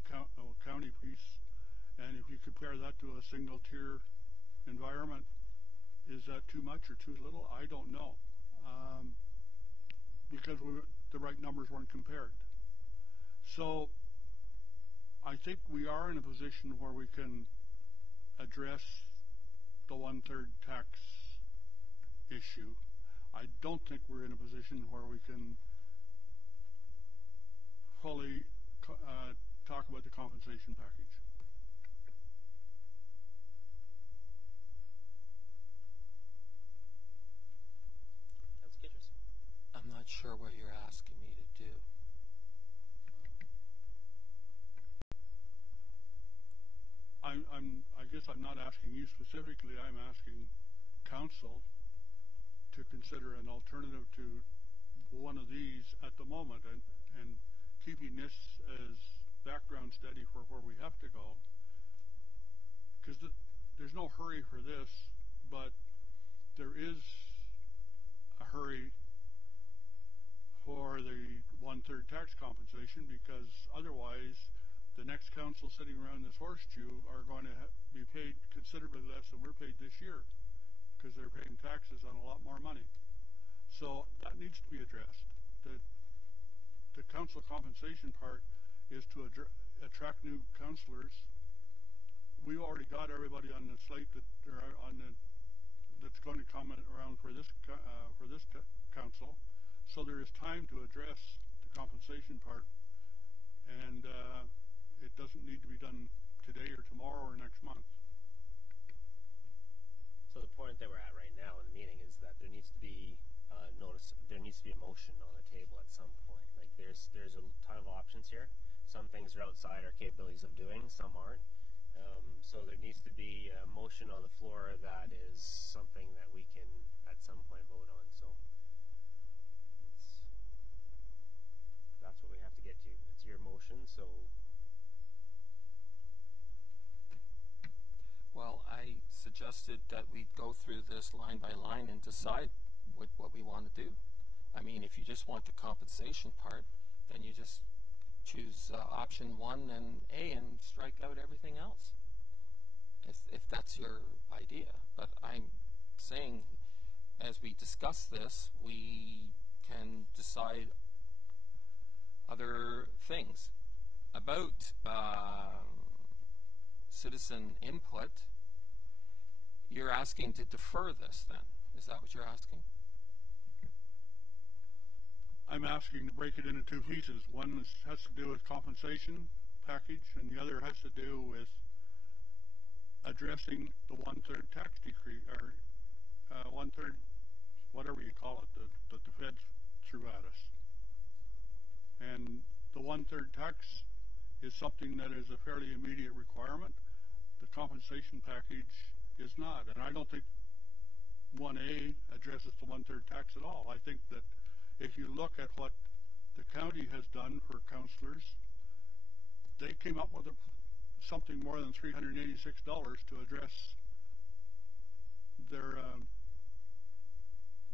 county piece, and if you compare that to a single-tier environment, is that too much or too little? I don't know, because the right numbers weren't compared. So I think we are in a position where we can address the 1/3 tax issue. I don't think we're in a position where we can fully talk about the compensation package. I'm not sure what you're asking me to do. I guess I'm not asking you specifically. I'm asking council to consider an alternative to one of these at the moment, and keeping this as background study for where we have to go, because there's no hurry for this, but there is a hurry for the 1/3 tax compensation, because otherwise the next council sitting around this horseshoe are going to be paid considerably less than we're paid this year, because they're paying taxes on a lot more money. So that needs to be addressed. The council compensation part is to attract new councillors. We already got everybody on the slate that's going to come around for this council. So there is time to address the compensation part, and it doesn't need to be done today or tomorrow or next month. So the point that we're at right now in the meeting is that there needs to be there needs to be a motion on the table at some point. Like there's a ton of options here. Some things are outside our capabilities of doing, some aren't. So there needs to be a motion on the floor that is something that we can at some point vote on. So that's what we have to get to. It's your motion, so. Well, I suggested that we go through this line by line and decide what we want to do. I mean, if you just want the compensation part, then you just choose option 1 and A and strike out everything else, if that's your idea. But I'm saying, as we discuss this, we can decide other things. About citizen input, you're asking to defer this then? Is that what you're asking? I'm asking to break it into two pieces. One has to do with compensation package, and the other has to do with addressing the 1/3 tax decrease, or 1/3, whatever you call it, that the feds threw at us. And the 1/3 tax is something that is a fairly immediate requirement. The compensation package is not, and I don't think 1A addresses the 1/3 tax at all. I think that if you look at what the county has done for councillors, they came up with something more than $386 to address their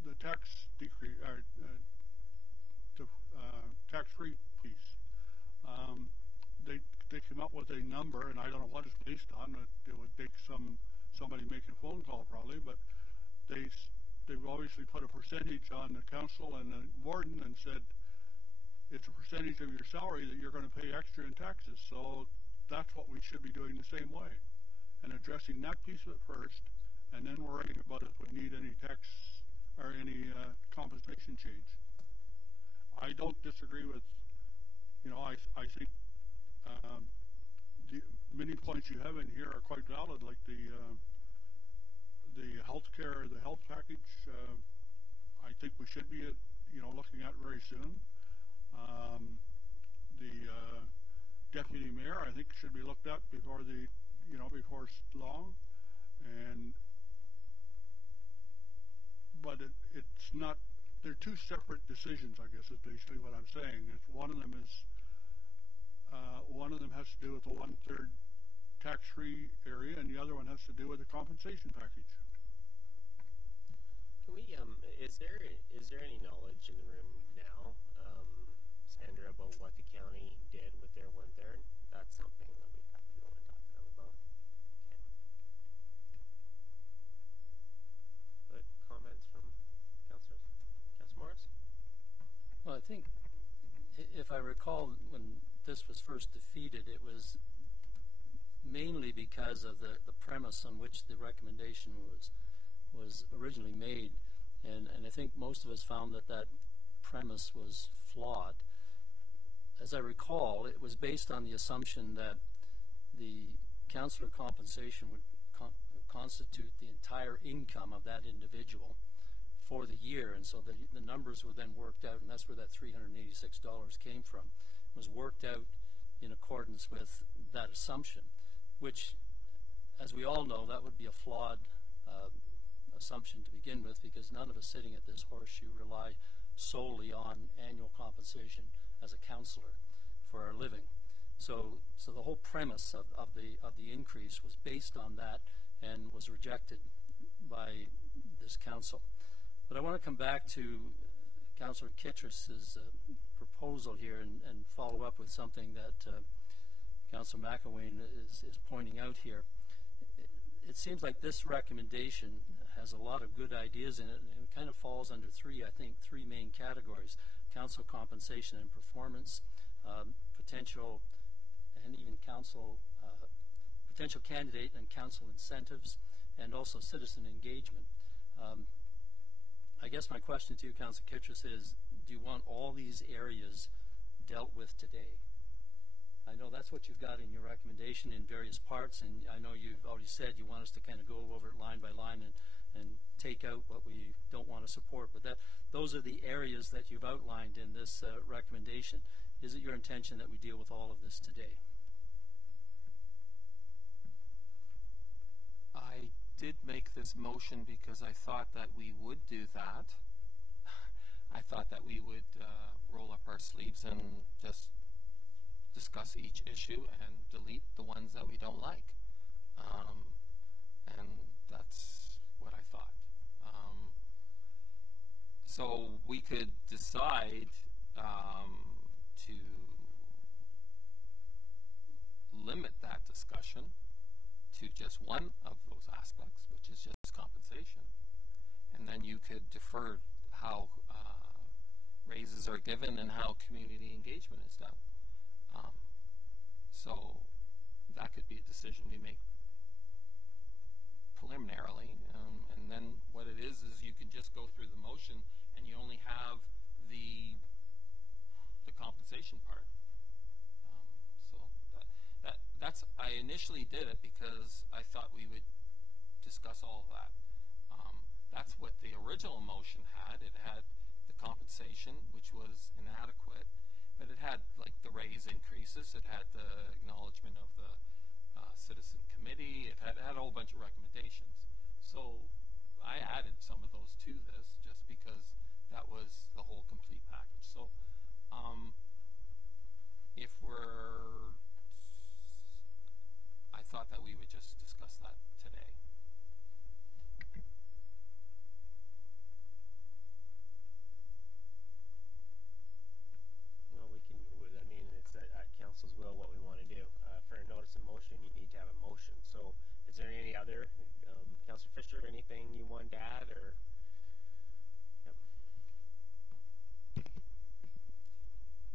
the tax decrease, or the tax-free piece. They came up with a number, and I don't know what it's based on. It would take somebody making a phone call probably, but they've obviously put a percentage on the council and the warden and said it's a percentage of your salary that you're going to pay extra in taxes. So that's what we should be doing the same way, and addressing that piece of it first, and then worrying about if we need any tax or any compensation change. I don't disagree with, I think the many points you have in here are quite valid, like the healthcare, the health package. I think we should be looking at very soon. The deputy mayor, I think, should be looked at before before long, but it's not. They're two separate decisions, I guess, is basically what I'm saying. One of them has to do with the 1/3 tax-free area, and the other one has to do with the compensation package. Can we? Is there any knowledge in the room now, Sandra, about what the county did with their 1/3? That's something that we have to go and talk to them about. Okay. But comments from councillors? Councillor Morris? Well, I think, if I recall, when this was first defeated, it was mainly because of the premise on which the recommendation was originally made, and I think most of us found that premise was flawed. As I recall, it was based on the assumption that the councillor compensation would constitute the entire income of that individual for the year, and so the numbers were then worked out, and that's where that $386 came from. It was worked out in accordance with that assumption, which, as we all know, that would be a flawed assumption to begin with, because none of us sitting at this horseshoe rely solely on annual compensation as a councillor for our living. So the whole premise of the increase was based on that and was rejected by this council. But I want to come back to Councillor Kittrus's proposal here and follow up with something that Councillor McElwain is pointing out here. It seems like this recommendation has a lot of good ideas in it, and it kind of falls under three main categories: council compensation and performance, potential candidate and council incentives, and also citizen engagement. I guess my question to you, Councillor Kittrus, is: do you want all these areas dealt with today? I know that's what you've got in your recommendation in various parts, and I know you've already said you want us to kind of go over it line by line and take out what we don't want to support, but those are the areas that you've outlined in this recommendation. Is it your intention that we deal with all of this today? I did make this motion because I thought that we would do that. I thought that we would roll up our sleeves and just discuss each issue and delete the ones that we don't like. And that's what I thought. So we could decide to limit that discussion to just one of those aspects, which is just compensation. And then you could defer how raises are given and how community engagement is done. So that could be a decision we make preliminarily, and then what it is you can just go through the motion and you only have the compensation part. So that's I initially initially did it because I thought we would discuss all of that. That's what the original motion had. It had the compensation, which was inadequate, but it had like the raise increases. It had the acknowledgement of the citizen committee. It had a whole bunch of recommendations. So I added some of those to this just because that was the whole complete package. So I thought that we would just discuss that today. Well, I mean, it's at council's will what we want to do. For a notice of motion, you need to have a motion. So is there any other, Councillor Fisher, anything you want to add, or? Yep.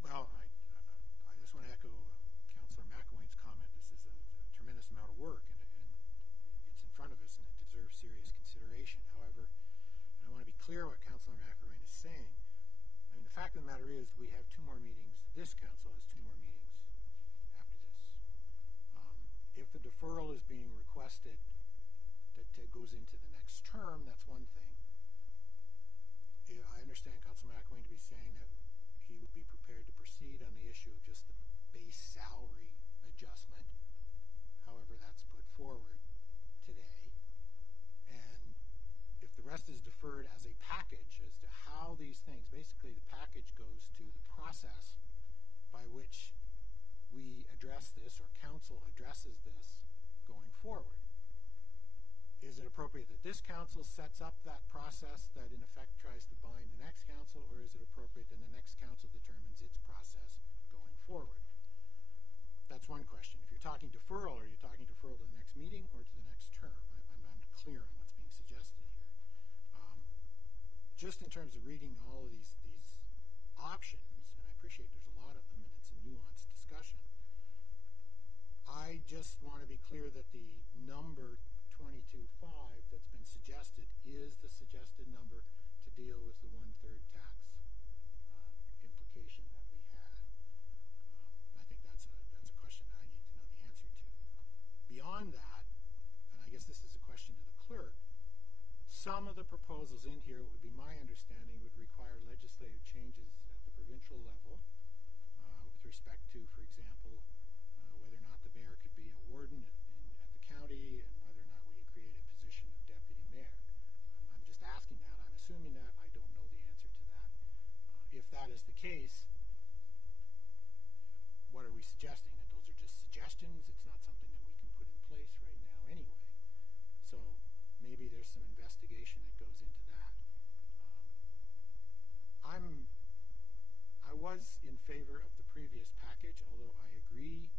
Well, I just want to echo Councillor McElwain's comment. This is a tremendous amount of work, and it's in front of us, and it deserves serious consideration. However, and I want to be clear what Councillor McElwain is saying. I mean, the fact of the matter is we have 2 more meetings. This council has 2 more meetings after this. If a deferral is being requested that goes into the next term, that's one thing. I understand Councillor McElwain to be saying that he would be prepared to proceed on the issue of just the base salary adjustment, however that's put forward today. And if the rest is deferred as a package as to how these things, basically the package goes to the process by which we address this, or council addresses this going forward. Is it appropriate that this council sets up that process that in effect tries to bind the next council, or is it appropriate that the next council determines its process going forward? That's one question. If you're talking deferral, are you talking deferral to the next meeting or to the next term? I'm not clear on what's being suggested here. Just in terms of reading all of these options, and I appreciate there's a lot of them and it's a nuanced discussion, I just want to be clear that the number 22.5 that's been suggested is the suggested number to deal with the 1/3 tax implication that we had. I think that's a question that I need to know the answer to. Beyond that, and I guess this is a question to the clerk, some of the proposals in here, it would be my understanding, would require legislative changes at the provincial level with respect to, for example, whether or not the mayor could be a warden at the county, and whether or not we create a position of deputy mayor. I'm just asking that. I'm assuming that. I don't know the answer to that. If that is the case, what are we suggesting? That those are just suggestions? It's not something that we can put in place right now anyway. So maybe there's some investigation that goes into that. I was in favor of the previous package, although I agree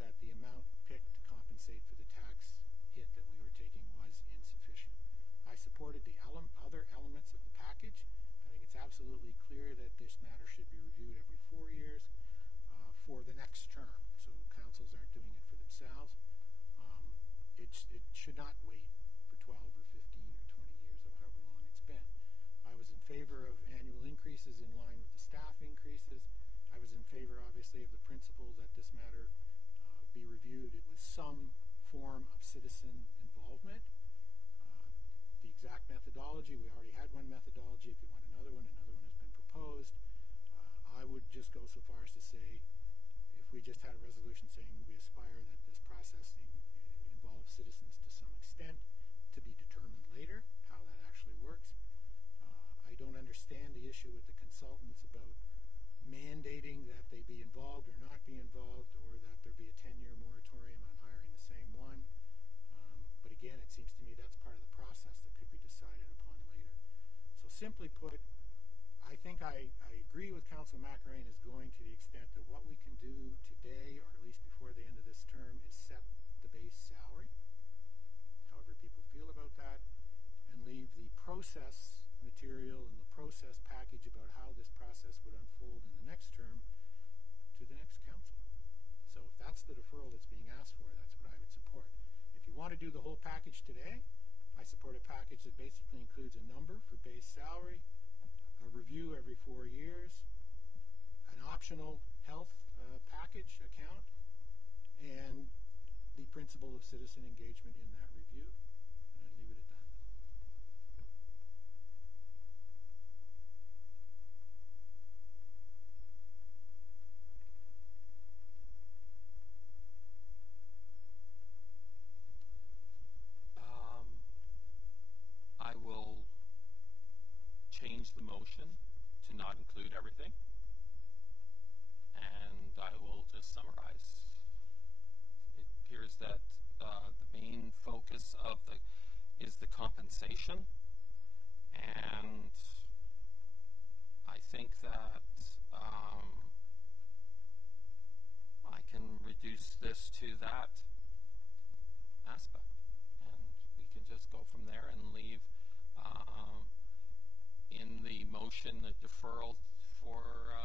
that the amount picked to compensate for the tax hit that we were taking was insufficient. I supported the other elements of the package. I think it's absolutely clear that this matter should be reviewed every 4 years for the next term, so councils aren't doing it for themselves. It should not wait for 12 or 15 or 20 years, or however long it's been. I was in favor of annual increases in line with the staff increases. I was in favor, obviously, of the principle that this matter be reviewed with some form of citizen involvement. The exact methodology, we already had one methodology. If you want another one has been proposed. I would just go so far as to say, if we just had a resolution saying we aspire that this process involves citizens to some extent, to be determined later how that actually works. I don't understand the issue with the consultants about mandating that they be involved or not be involved, or that there be a 10-year moratorium on hiring the same one. But again, it seems to me that's part of the process that could be decided upon later. So simply put, I think I agree with Councillor McElwain is going to the extent that what we can do today, or at least before the end of this term, is set the base salary, however people feel about that, and leave the process material and the process package about how this process would unfold in the next term to the next council. So if that's the deferral that's being asked for, that's what I would support. If you want to do the whole package today, I support a package that basically includes a number for base salary, a review every 4 years, an optional health package account, and the principle of citizen engagement in that review, and I'd leave it at that. I will change the motion to not include everything, and I will just summarize. It appears that the main focus of is the compensation, and I think that I can reduce this to that aspect, and we can just go from there and leave in the motion a deferral for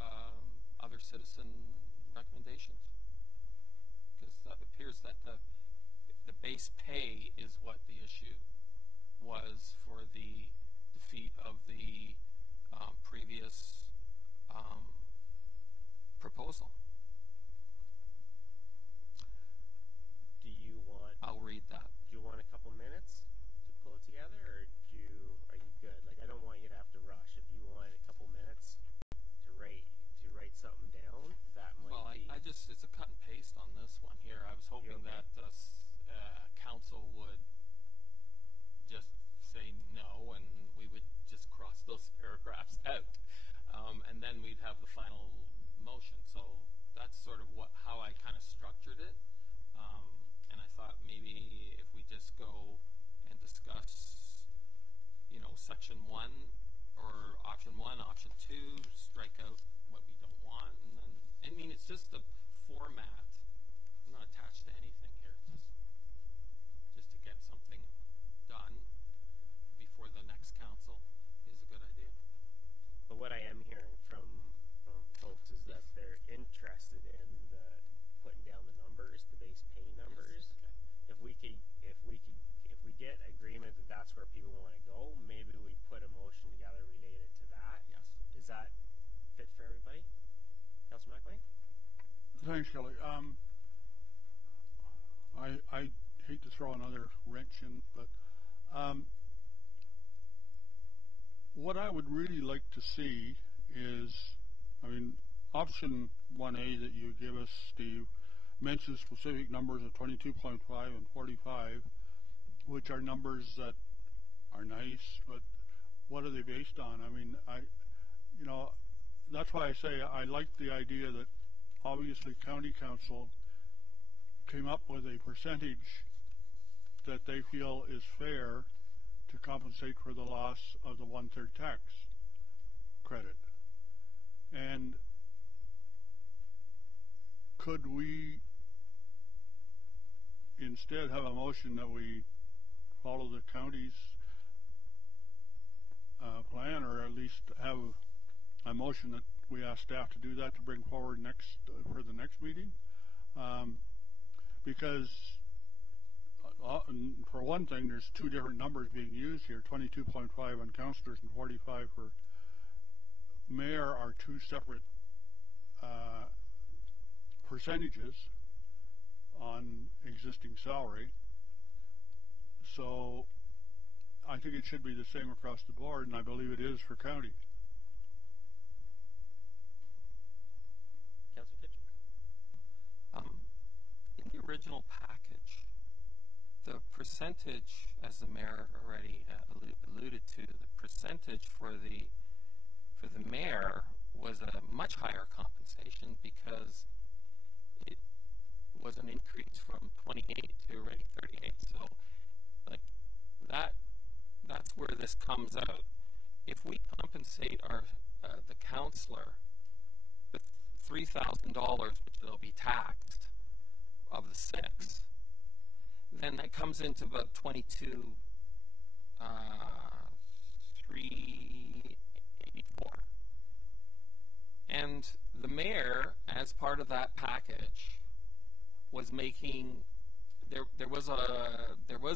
other citizen recommendations, because that appears that the base pay is what the issue was for the defeat of the previous proposal. Do you want? I'll read that. Do you want a couple minutes to pull it together, or are you good? Like, I don't want you to have to rush. If you want a couple minutes to write something down, that might be. I just, it's a cut and paste on this one here. I was hoping that council would just say no, and we would just cross those paragraphs out, and then we'd have the final motion. So that's sort of how I kind of structured it. And I thought maybe if we just go and discuss, section 1 or option 1, option 2, strike out what we don't want, and then, it's just a format. I'm not attached to anything here, just to get something done before the next council is a good idea. But what I am hearing from folks is that they're interested in putting down the numbers, the base pay numbers. Yes. Okay. If we get agreement that that's where people want to go, maybe we put a motion together related to that. Yes. Is that fit for everybody? Councillor McLean? Thanks, Kelly. I hate to throw another wrench in, but what I would really like to see is, option 1A that you give us, Steve, mentions specific numbers of 22.5 and 45, which are numbers that are nice, but what are they based on? That's why I say I like the idea that obviously county council came up with a percentage that they feel is fair to compensate for the loss of the 1/3 tax credit. And could we instead have a motion that we follow the county's plan, or at least have a motion that we ask staff to do that to bring forward for the next meeting? Because for one thing, there's two different numbers being used here, 22.5 on councillors and 45 for mayor, are two separate percentages on existing salary. So I think it should be the same across the board, and I believe it is for county. Councillor Kitchen? In the original package, the percentage, as the mayor already alluded to, the percentage for the mayor was a much higher compensation because it was an increase from 28 to already 38. So, that's where this comes out. If we compensate the councillor with $3,000, which will be taxed of the 6, then that comes into about 22,384. And the mayor, as part of that package, was making there was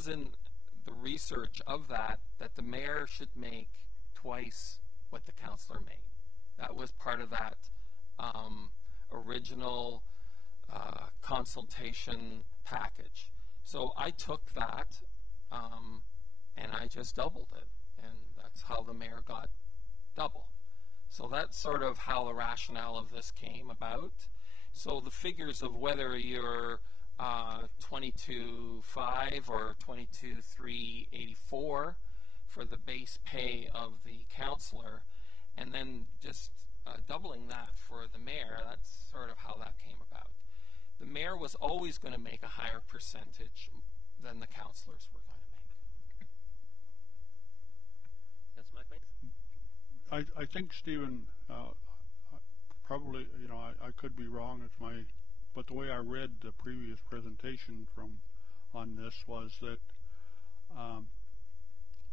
in the research of that the mayor should make twice what the councillor made. That was part of that original consultation package. So I took that and I just doubled it, and that's how the mayor got double. So that's sort of how the rationale of this came about. So the figures of whether you're 22,500 or 22,384 for the base pay of the councillor, and then just doubling that for the mayor, that's sort of how that came about. The mayor was always going to make a higher percentage than the councillors were going to make. That's my point. I think, Stephen, probably, you know, I could be wrong. It's my, but the way I read the previous presentation on this was that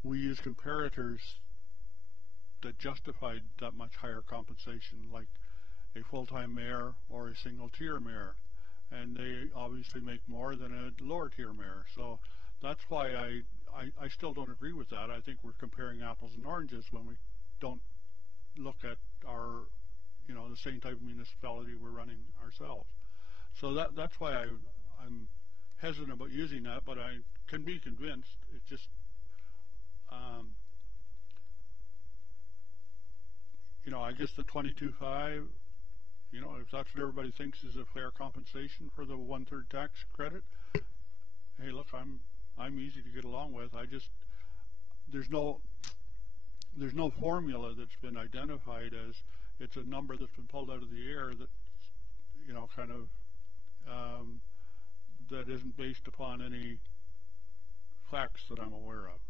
we use comparators that justified that much higher compensation, like a full-time mayor or a single-tier mayor, and they obviously make more than a lower-tier mayor. So that's why I still don't agree with that. I think we're comparing apples and oranges when we don't look at our, you know, the same type of municipality we're running ourselves. So that's why I'm hesitant about using that, but I can be convinced. It's just, you know, I guess the 22.5, you know, if that's what everybody thinks is a fair compensation for the 1/3 tax credit, hey, look, I'm easy to get along with. I just, there's no formula that's been identified as it's a number that's been pulled out of the air that, you know, kind of that isn't based upon any facts that I'm aware of.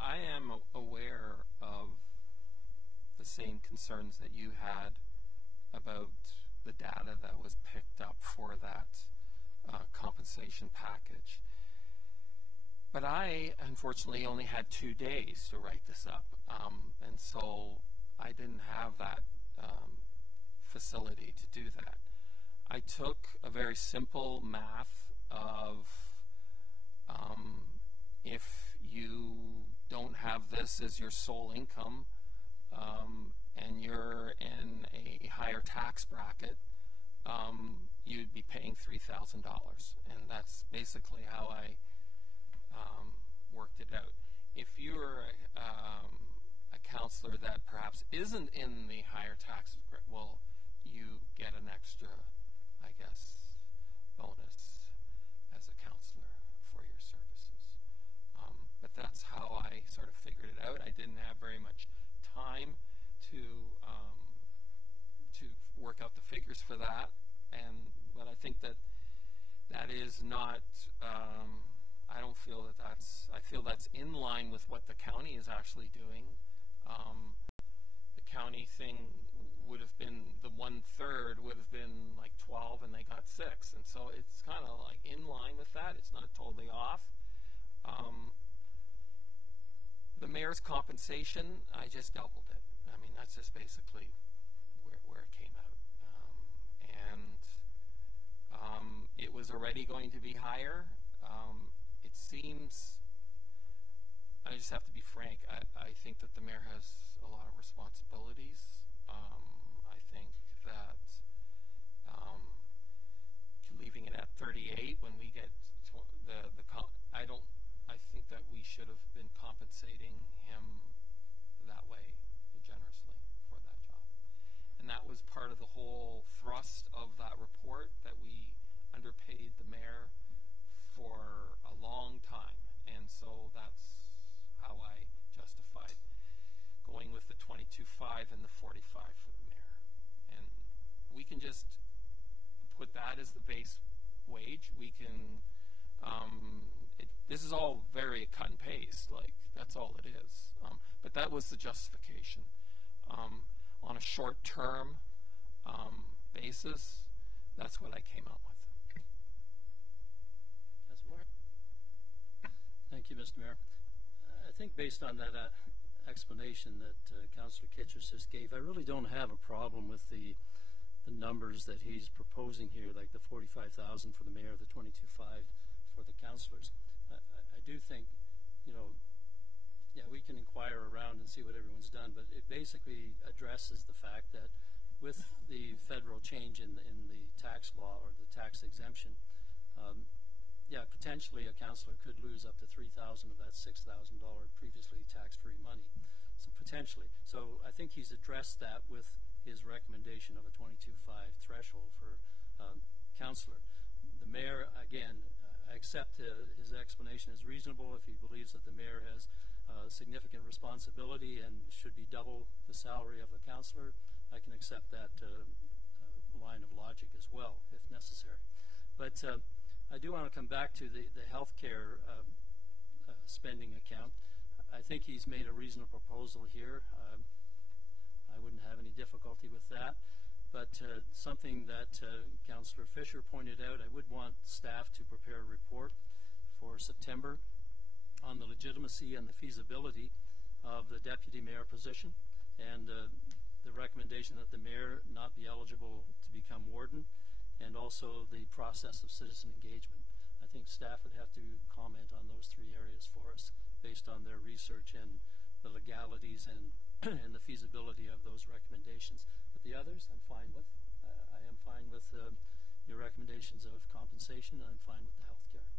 I am aware of the same concerns that you had about the data that was picked up for that compensation package. But I, unfortunately, only had 2 days to write this up, and so I didn't have that facility to do that. I took a very simple math of if you don't have this as your sole income and you're in a higher tax bracket, you'd be paying $3,000, and that's basically how I worked it out. If you're a councillor that perhaps isn't in the higher tax bracket, well, you get an extra, I guess, bonus as a councillor for your services. But that's how I sort of figured it out. I didn't have very much time to work out the figures for that, but I think that is not. I don't feel that I feel that's in line with what the county is actually doing. The county thing would have been, the 1/3 would have been like 12 and they got 6, and so it's kind of like in line with that. It's not totally off. The mayor's compensation, I just doubled it. I mean, that's just basically where it came out. It was already going to be higher. It seems, I just have to be frank, I think that the mayor has a lot of responsibilities. I think that leaving it at 38 when we get I think that we should have been compensating him that way generously for that job. And that was part of the whole thrust of that report, that we underpaid the mayor for a long time. And so that's how I justified going with the 22.5 and the 45 for the mayor. And we can just put that as the base wage. We can this is all very cut and paste, like that's all it is. But that was the justification. On a short-term basis, that's what I came up with. Thank you, Mr. Mayor. I think based on that explanation that Councillor Kitchers just gave, I really don't have a problem with the numbers that he's proposing here, like the 45,000 for the mayor, the 22.5 for the councillors. I do think, you know, yeah, we can inquire around and see what everyone's done, but it basically addresses the fact that with the federal change in the tax law or the tax exemption, yeah, potentially a councillor could lose up to $3,000 of that $6,000 previously tax-free money. So potentially. So I think he's addressed that with his recommendation of a 22.5 threshold for councillor. The mayor, again, I accept his explanation is reasonable if he believes that the mayor has significant responsibility and should be double the salary of a councillor. I can accept that line of logic as well, if necessary. But I do want to come back to the healthcare spending account. I think he's made a reasonable proposal here. I wouldn't have any difficulty with that. But something that Councillor Fisher pointed out, I would want staff to prepare a report for September on the legitimacy and the feasibility of the deputy mayor position, and the recommendation that the mayor not be eligible to become warden, and also the process of citizen engagement. I think staff would have to comment on those three areas for us based on their research and the legalities and and the feasibility of those recommendations. But the others, I'm fine with. I am fine with your recommendations of compensation, and I'm fine with the health care.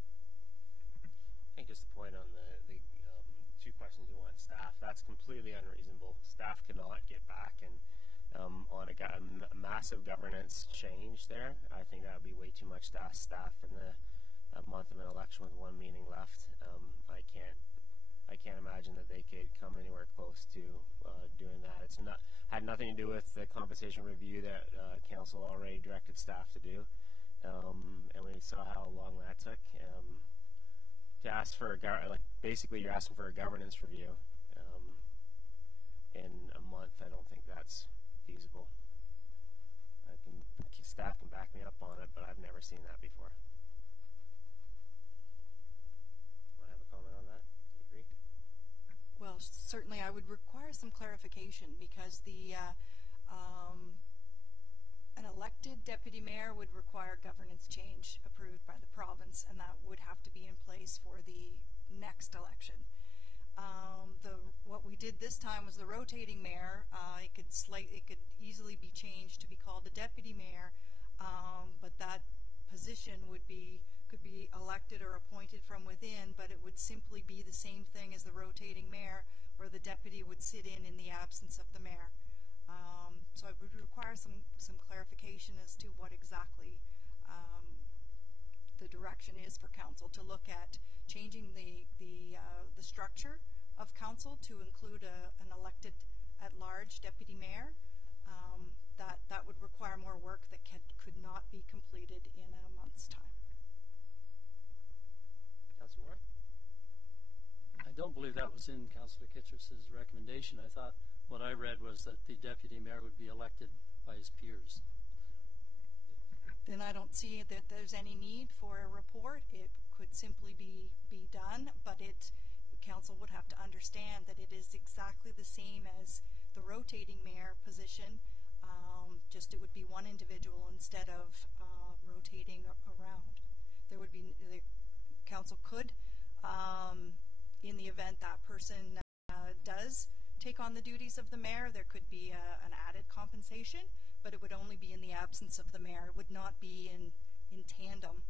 I think just to point on the two questions you want staff, that's completely unreasonable. Staff cannot get back and on a massive governance change there. I think that would be way too much to ask staff in a month of an election with one meeting left. I can't imagine that they could come anywhere close to doing that. It's not had nothing to do with the compensation review that council already directed staff to do, and we saw how long that took. To ask for basically you're asking for a governance review in a month. I don't think that's feasible. Staff can back me up on it, but I've never seen that before. Want to have a comment on that? Do you agree? Well, certainly I would require some clarification because the an elected deputy mayor would require governance change approved by the province, and that would have to be in place for the next election. What we did this time was the rotating mayor. It could easily be changed to be called the deputy mayor, but that position could be elected or appointed from within, but it would simply be the same thing as the rotating mayor, where the deputy would sit in the absence of the mayor. So I would require some clarification as to what exactly the direction is for council to look at changing the structure of council to include an elected at-large deputy mayor. That would require more work that could not be completed in a month's time. Councillor Moore? I don't believe that was in Councillor Kitchers's recommendation. I thought what I read was that the deputy mayor would be elected by his peers. Then I don't see that there's any need for a report. It could simply be done, but council would have to understand that it is exactly the same as the rotating mayor position, just it would be one individual instead of rotating around. The council could, in the event that person does take on the duties of the mayor, there could be an added compensation, but it would only be in the absence of the mayor. It would not be in tandem.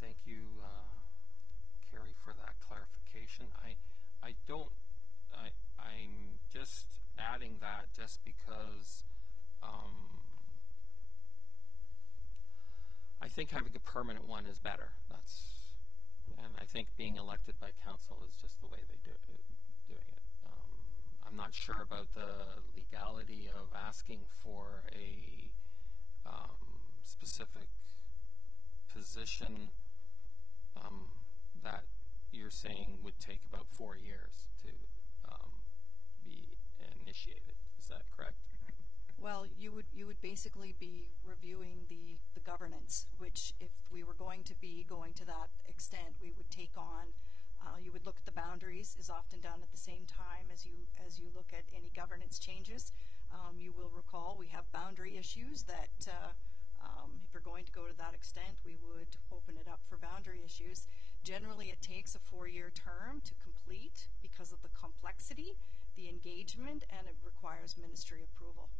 Thank you, Carrie, for that clarification. I'm just adding that just because I think having a permanent one is better. And I think being elected by council is just the way they doing it. I'm not sure about the legality of asking for a specific position that you're saying would take about 4 years to be initiated. Is that correct? Well, you would basically be reviewing the governance, which if we were going to be going to that extent, we would take on. You would look at the boundaries, is often done at the same time as you look at any governance changes. You will recall we have boundary issues that if we're going to go to that extent, we would open it up for boundary issues. Generally, it takes a 4-year term to complete because of the complexity, the engagement, and it requires ministry approval.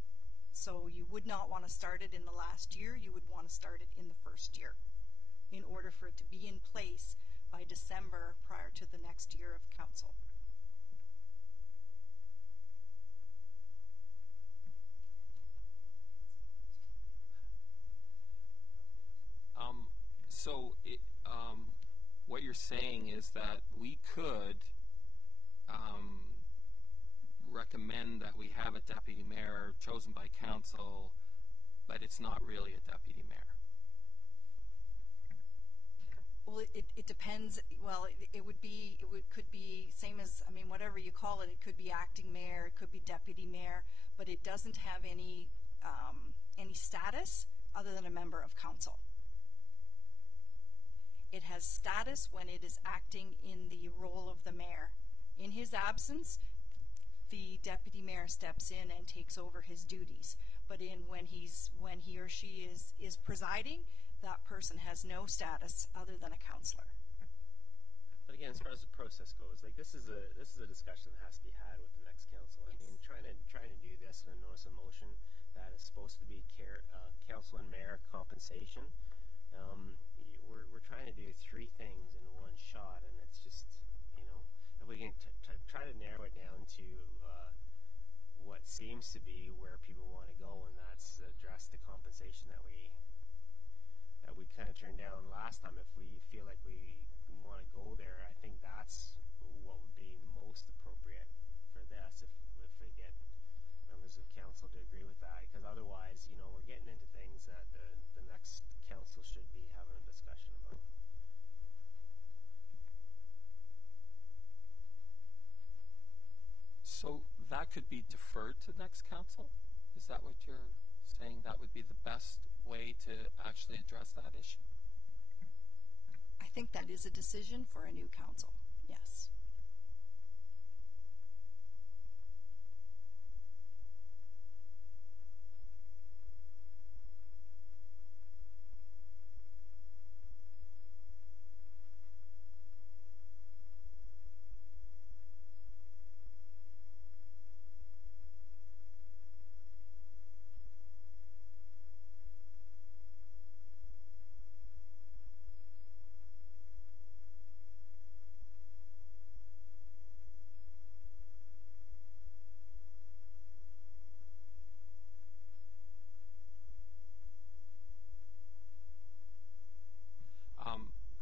So you would not want to start it in the last year, you would want to start it in the first year in order for it to be in place by December prior to the next year of council. So what you're saying is that we could recommend that we have a deputy mayor chosen by council, but it's not really a deputy mayor. Well, it depends. Well, could be same as, I mean, whatever you call it. It could be acting mayor, it could be deputy mayor, but it doesn't have any status other than a member of council. It has status when it is acting in the role of the mayor. In his absence, the deputy mayor steps in and takes over his duties. But when he or she is presiding, that person has no status other than a councillor. But again, as far as the process goes, like this is a discussion that has to be had with the next council. I mean, trying to do this in a notice of motion that is supposed to be council and mayor compensation. We're trying to do 3 things in one shot, and it's just, you know, if we can try to narrow it down to what seems to be where people want to go, and that's address the compensation that we kind of turned down last time. If we feel like we want to go there, I think that's what would be most appropriate for this, if we get members of council to agree with that, because otherwise, you know, we're getting into things that the next council should be having a discussion about. So that could be deferred to next council? Is that what you're saying? That would be the best way to actually address that issue? I think that is a decision for a new council, yes.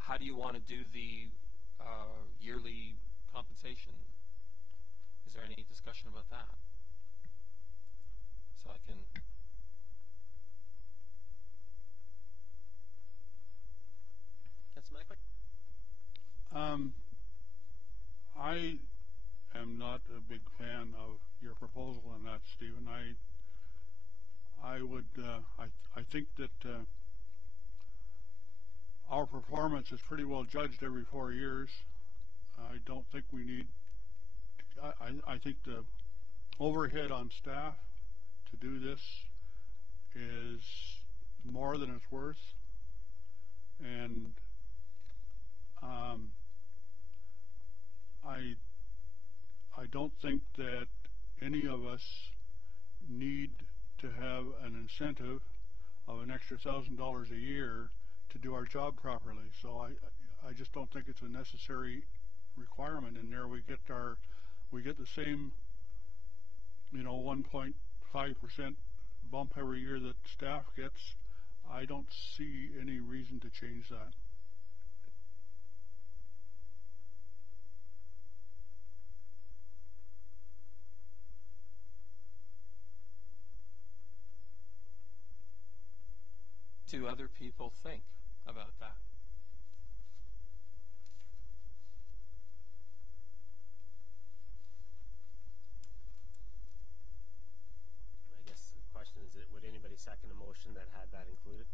How do you want to do the yearly compensation? Is there any discussion about that? So I can... Councillor Mackler? I am not a big fan of your proposal on that, Stephen. I would, I think that our performance is pretty well judged every 4 years. I don't think we need, I think the overhead on staff to do this is more than it's worth. And I don't think that any of us need to have an incentive of an extra $1,000 a year to do our job properly. So I just don't think it's a necessary requirement in there. We get the same, you know, 1.5% bump every year that staff gets. I don't see any reason to change that. Do other people think about that? I guess the question is, would anybody second a motion that had that included?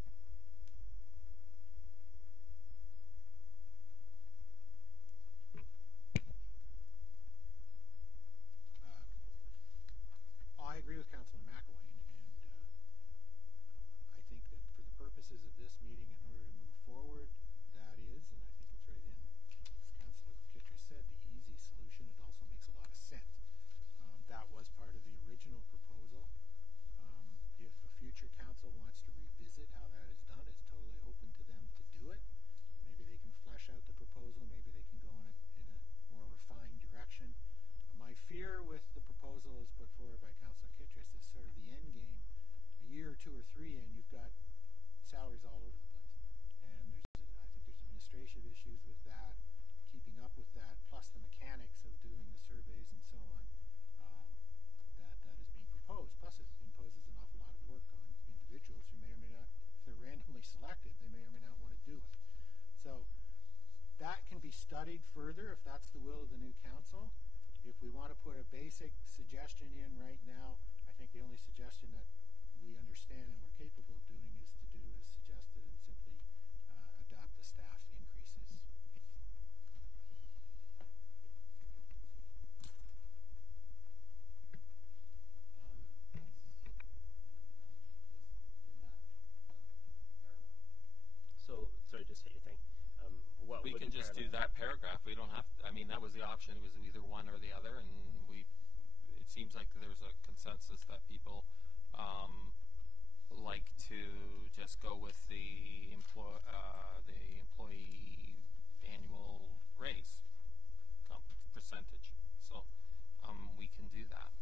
I agree with Councillor further, if that's the will of the new council. If we want to put a basic suggestion in right now, I think the only suggestion that we understand and we're capable of doing is to do as suggested and simply adopt the staff increases. So, sorry, just say your thing. What We can just do that paragraph. We don't have to, I mean, that was the option. It was either one or the other, and it seems like there's a consensus that people like to just go with the employee annual raise percentage. So we can do that,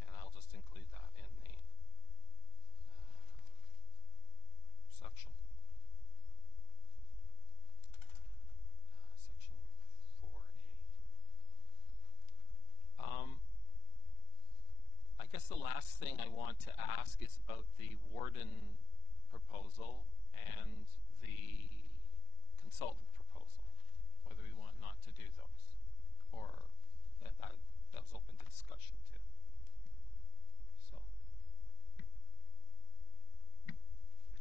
and I'll just include that in the section. Section 4A. I guess the last thing I want to ask is about the warden proposal and the consultant proposal, whether we want not to do those, or that was open to discussion too. So.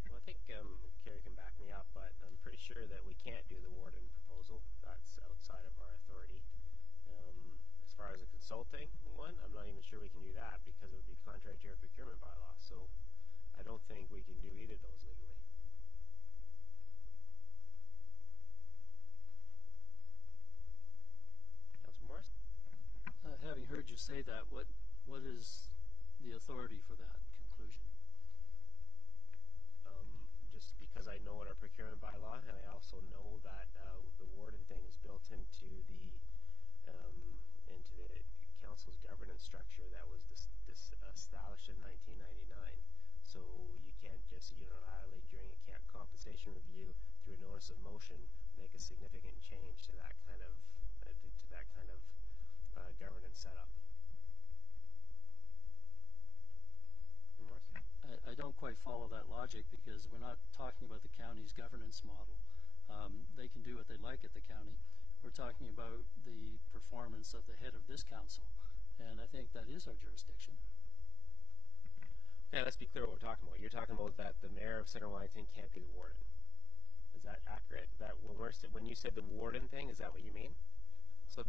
Well, I think Kerry can back me up, but I'm pretty sure that we can't do the warden proposal. That's outside of our authority. As far as a consulting one, I'm not even sure we can do that because it would be contrary to our procurement bylaw. So I don't think we can do either of those legally. Councillor Morris? Having heard you say that, what is the authority for that conclusion? Just because I know what our procurement bylaw, and I also know that the warden thing is built into the council's governance structure that was established in 1999. So you can't just unilaterally during a compensation review through a notice of motion make a significant change to that kind of governance setup. I don't quite follow that logic because we're not talking about the county's governance model. They can do what they like at the county. We're talking about the performance of the head of this council, and I think that is our jurisdiction. Yeah, let's be clear what we're talking about. You're talking about that the mayor of Central Wellington can't be the warden. Is that accurate? That when you said the warden thing, is that what you mean? So,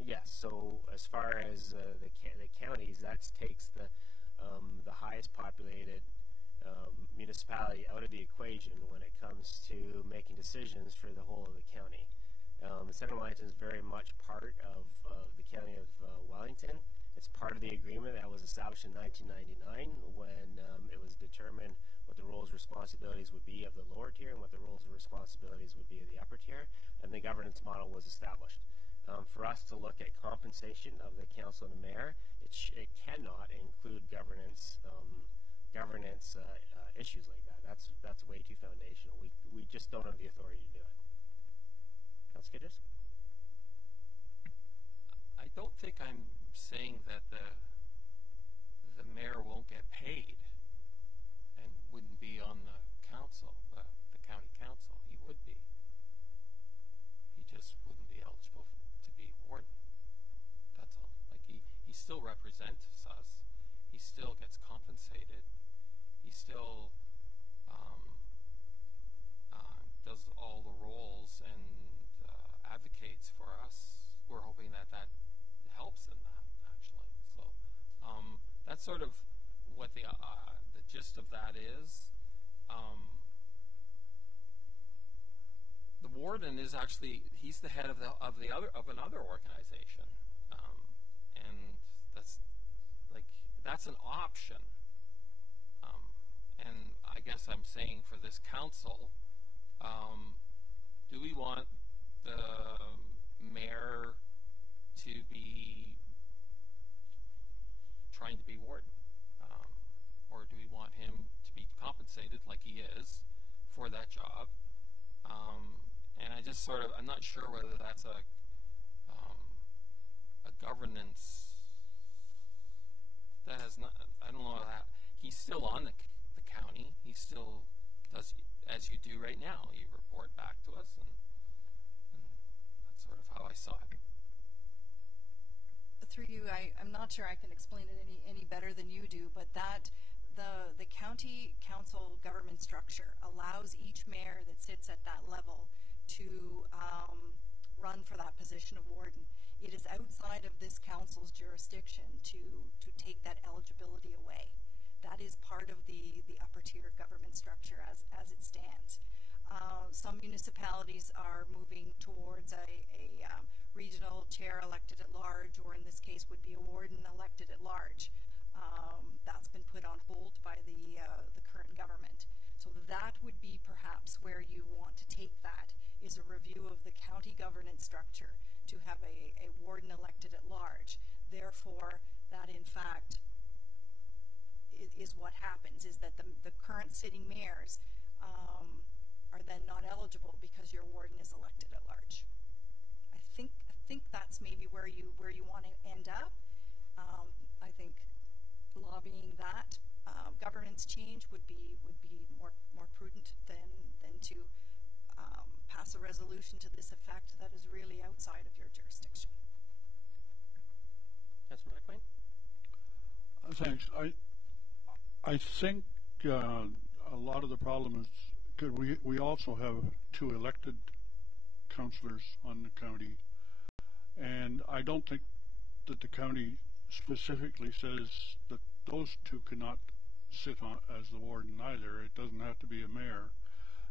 yes. So as far as the counties, that takes the highest populated municipality out of the equation when it comes to making decisions for the whole of the county. Central Wellington is very much part of the county of Wellington. It's part of the agreement that was established in 1999 when it was determined what the roles and responsibilities would be of the lower tier and what the roles and responsibilities would be of the upper tier, and the governance model was established. For us to look at compensation of the council and the mayor, it cannot include governance issues like that. That's way too foundational. We just don't have the authority to do it. Councillor Geddes? I don't think I'm saying that the mayor won't get paid and wouldn't be on the council, the county council. He would be. He just wouldn't be eligible to be warden. That's all. Like he still represents us. He still gets compensated. He still does all the roles and advocates for us. We're hoping that helps in that, actually. So that's sort of what the gist of that is. The warden is he's the head of another organization, and that's an option. And I guess I'm saying for this council, do we want the mayor to be trying to be warden, or do we want him to be compensated like he is for that job? And I'm not sure whether that's a governance that has not. I don't know that he's still on the county. He still does as you do right now. You report back to us, and through you, I'm not sure I can explain it any better than you do, but that the county council government structure allows each mayor that sits at that level to run for that position of warden. It is outside of this council's jurisdiction to take that eligibility away. That is part of the upper tier government structure as it stands. Some municipalities are moving towards a regional chair elected at large, or in this case would be a warden elected at large. That's been put on hold by the current government. So that would be perhaps where you want to take that, is a review of the county governance structure to have a warden elected at large. Therefore, that in fact is what happens, is that the current sitting mayors are then not eligible because your warden is elected at large. I think that's maybe where you want to end up. I think lobbying that governance change would be more prudent than to pass a resolution to this effect that is really outside of your jurisdiction. Councillor McQueen? Thanks. I think a lot of the problem is because we also have 2 elected councillors on the county, and I don't think that the county specifically says that those 2 cannot sit on as the warden either. It doesn't have to be a mayor.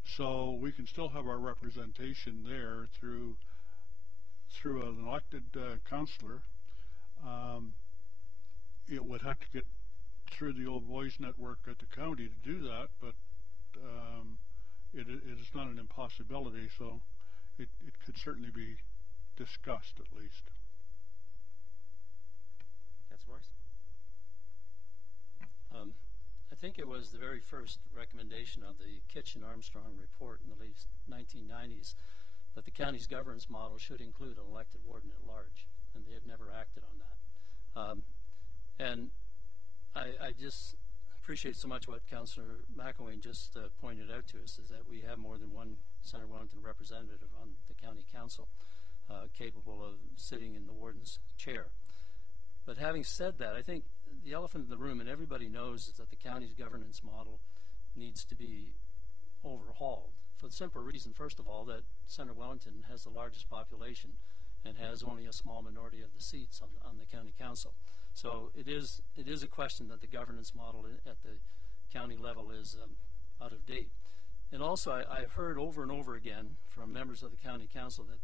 So we can still have our representation there through an elected councillor. It would have to get through the old boys network at the county to do that, but it is not an impossibility, so it could certainly be discussed at least. Councillor Morris? I think it was the very first recommendation of the Kitchen-Armstrong report in the late 1990s that the county's governance model should include an elected warden at large, and they have never acted on that. And I just appreciate so much what Councillor McElwain just pointed out to us, is that we have more than one Centre Wellington representative on the county council capable of sitting in the warden's chair. But having said that, I think the elephant in the room, and everybody knows, is that the county's governance model needs to be overhauled for the simple reason, first of all, that Centre Wellington has the largest population and has only a small minority of the seats on the county council. So it is a question that the governance model at the county level is out of date. And also, I've heard over and over again from members of the county council that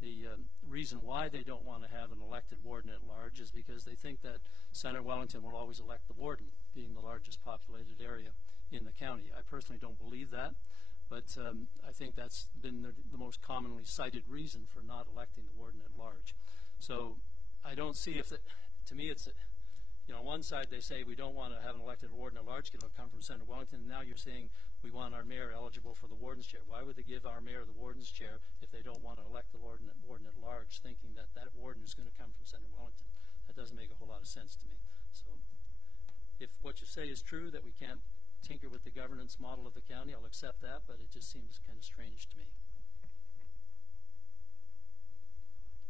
the reason why they don't want to have an elected warden at large is because they think that Centre Wellington will always elect the warden, being the largest populated area in the county. I personally don't believe that, but I think that's been the most commonly cited reason for not electing the warden at large. So I don't see if to me it's, on one side they say we don't want to have an elected warden at large because it'll come from Centre Wellington, and now you're saying we want our mayor eligible for the warden's chair. Why would they give our mayor the warden's chair if they don't want to elect the warden at large, thinking that that warden is going to come from Centre Wellington? That doesn't make a whole lot of sense to me. So if what you say is true, that we can't tinker with the governance model of the county, I'll accept that, but it just seems kind of strange to me.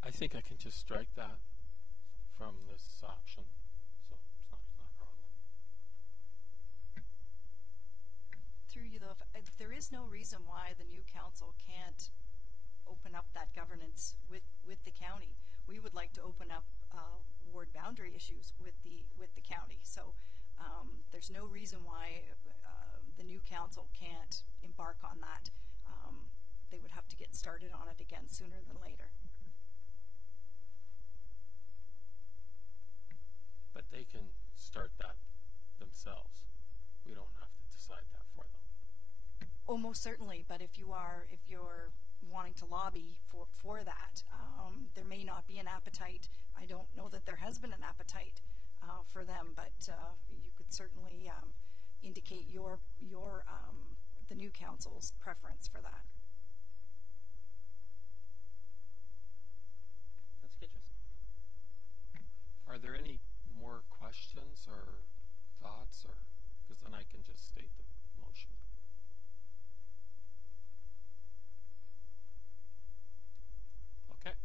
I think I can just strike that from this option, so it's not a problem. Through you, though, if there is no reason why the new council can't open up that governance with the county. We would like to open up ward boundary issues with the county. So there's no reason why the new council can't embark on that. They would have to get started on it again sooner than later. But they can start that themselves. We don't have to decide that for them. Oh, most certainly. But if you're wanting to lobby for that, there may not be an appetite. I don't know that there has been an appetite for them, but you could certainly indicate the new council's preference for that. That's Geddes. Are there any more questions or thoughts, or because then I can just state the motion. Okay.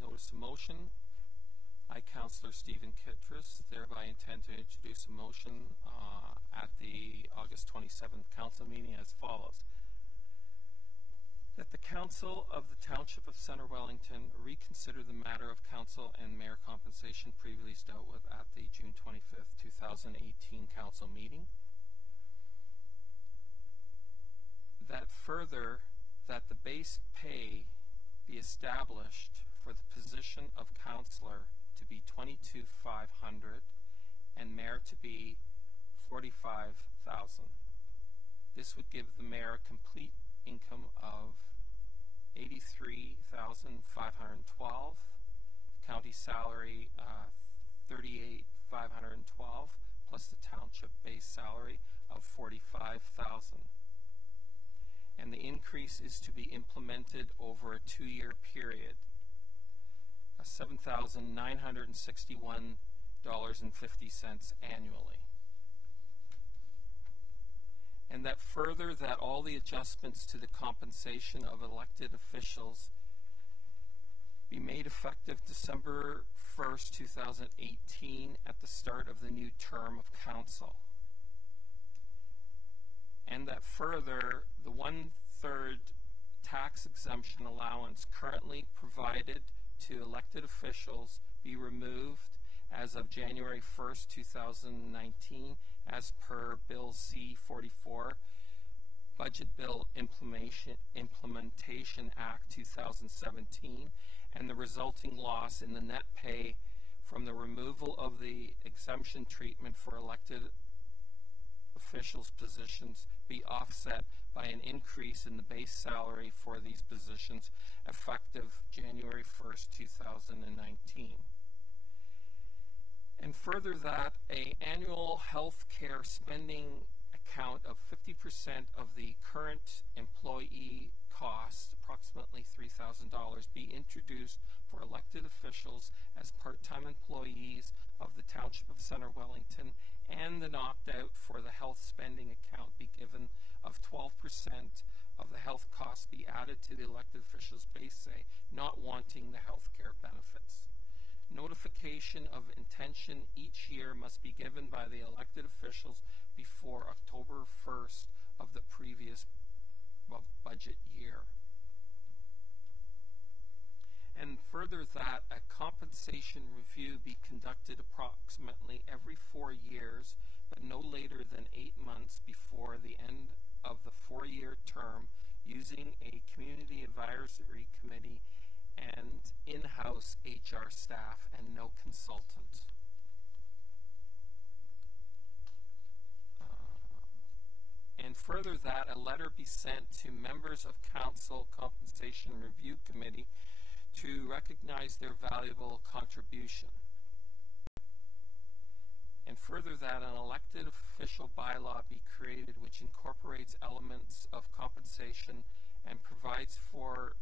Notice of motion. I, Councillor Stephen Kittredge, thereby intend to introduce a motion at the August 27th council meeting as follows. That the Council of the Township of Centre Wellington reconsider the matter of council and mayor compensation previously dealt with at the June 25th, 2018 council meeting. That further, that the base pay be established for the position of councillor to be $22,500 and mayor to be $45,000. This would give the mayor a complete income of $83,512, county salary $38,512, plus the township base salary of $45,000. And the increase is to be implemented over a 2-year period, $7,961.50 annually. And that further, that all the adjustments to the compensation of elected officials be made effective December 1st, 2018 at the start of the new term of council. And that further, the 1/3 tax exemption allowance currently provided to elected officials be removed as of January 1st, 2019, as per Bill C-44, Budget Bill Implementation Act 2017, and the resulting loss in the net pay from the removal of the exemption treatment for elected officials' positions be offset by an increase in the base salary for these positions effective January 1st, 2019. And further, that an annual health care spending account of 50% of the current employee cost, approximately $3,000, be introduced for elected officials as part-time employees of the Township of Centre Wellington, and an opt-out for the health spending account be given of 12% of the health costs be added to the elected officials' base pay, not wanting the health care benefits. Notification of intention each year must be given by the elected officials before October 1st of the previous budget year. And further, that a compensation review be conducted approximately every 4 years, but no later than 8 months before the end of the 4-year term, using a community advisory committee and in-house HR staff and no consultant. And further, that a letter be sent to members of Council Compensation Review Committee to recognize their valuable contribution. And further, that an elected official bylaw be created which incorporates elements of compensation and provides for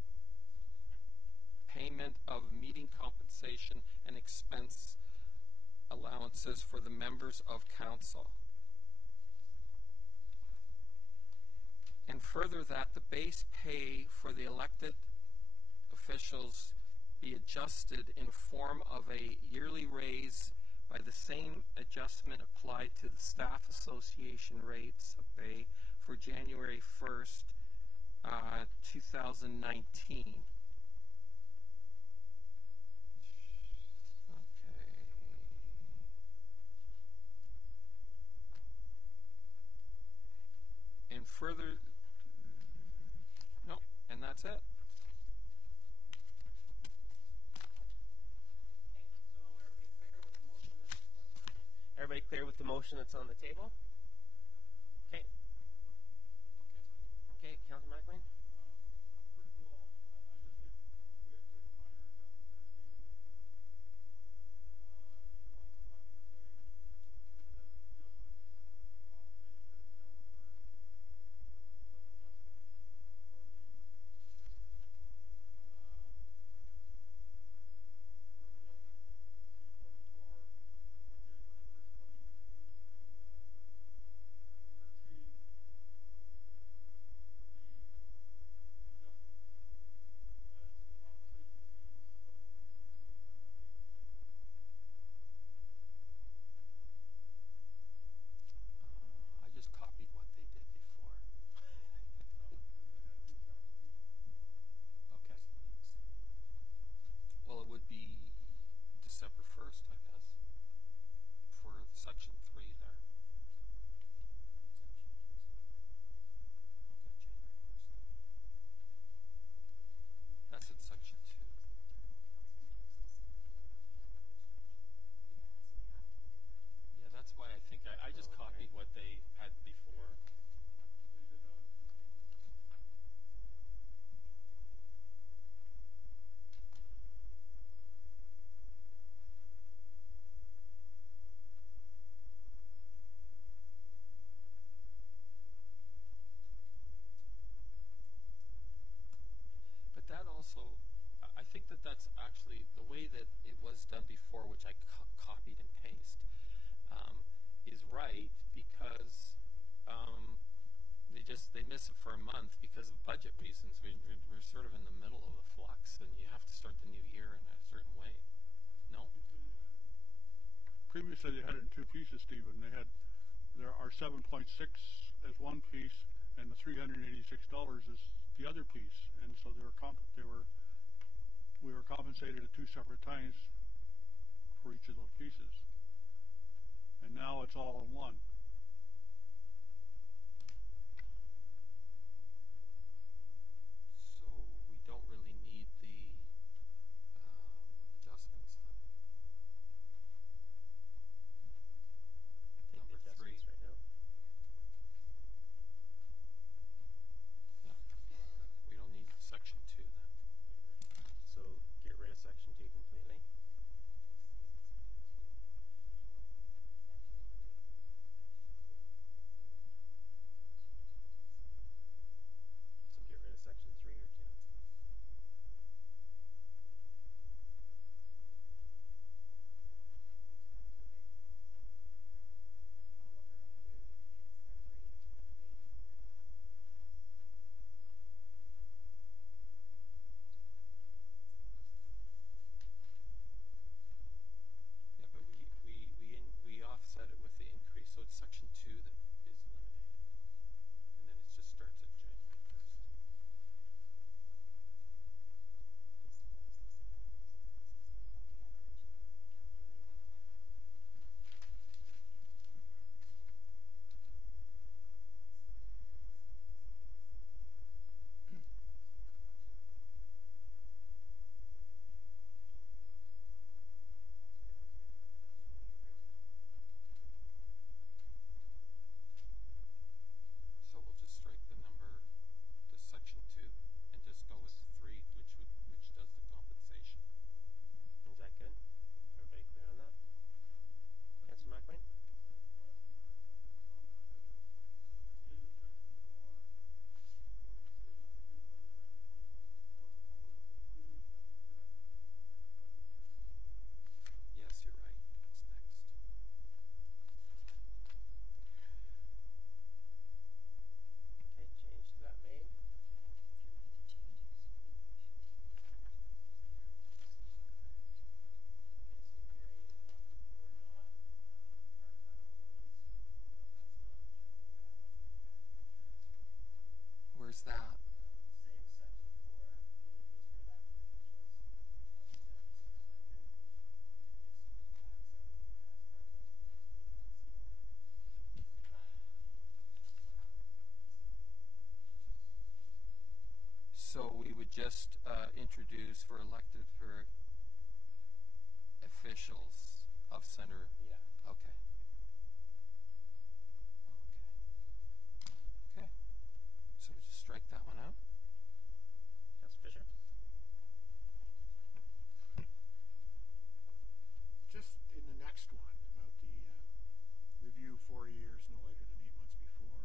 payment of meeting compensation and expense allowances for the members of council. And further, that the base pay for the elected officials be adjusted in form of a yearly raise by the same adjustment applied to the staff association rates of pay for January 1st, 2019. And further, no, and that's it. Everybody clear with the motion that's on the table? Okay. Okay, Councillor McLean? First of all, I just think we have to make minor adjustments that are stated in the code. One slide is saying that adjustments compensation at December 1st, but adjustments for the C-44 on January 1st, 2019, and we're treating the think that that's actually the way that it was done before, which I copied and pasted, is right, because they miss it for a month because of budget reasons. We're sort of in the middle of a flux, and you have to start the new year in a certain way. No? Previously, they had it in two pieces, Stephen. There are 7.6 as one piece, and the $386 is the other piece, and so we were compensated at two separate times for each of those pieces, and now it's all in one. So we don't really need the adjustments then. Take the Number 3. adjustments right now. Yeah. We don't need section 2 then. So get rid of section 2 completely. So get rid of section 3 or 2. Yeah, but we offset it with the increase, so it's section 2 that is eliminated, and then it just starts at January 1st. So we'll just strike the number to section 2 and just go with 3, which does the compensation. Is that good? Everybody clear on that? Councillor McLean? Yes, you're right. That's next. Okay, change to that made. Where's that? So we would just introduce for elected for officials of center. Yeah. Okay. Okay. So we just strike that one out. Councillor Fisher? Just in the next one about the review 4 years, no later than 8 months before,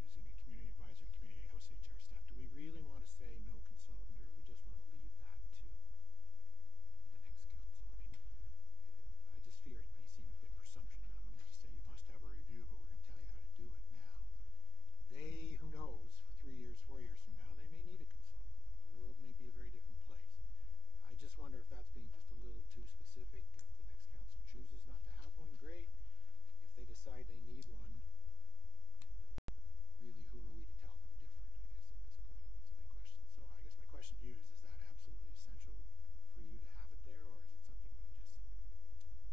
using a community advisor, community house HR staff. Do we really want to say no consultant, or do we just want to leave that to the next council? I just fear it may seem a bit presumption not only to say you must have a review, but we're going to tell you how to do it now. They, who knows, 3 years, 4 years from now, they may need a consultant. The world may be a very different place. I just wonder if that's being just a little too specific. If the next council chooses not to have one, great. If they decide they need one, really, who are we to tell them different, I guess, at this point, is my question. So I guess my question to you is that absolutely essential for you to have it there, or is it something we can just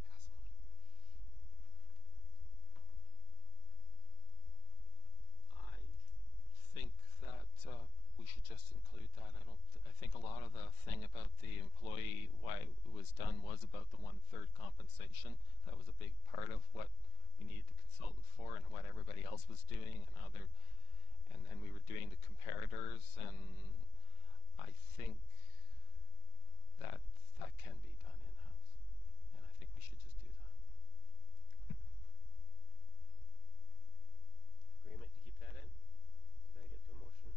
pass on? I think that we should just include that. I think a lot of the thing about the employee, why it was done, was about the 1/3 compensation. That was a big part of what we needed the consultant for, and what everybody else was doing, and and we were doing the comparators, and I think that can be done in-house, and I think we should just do that. Agreement to keep that in? Did I get to a motion?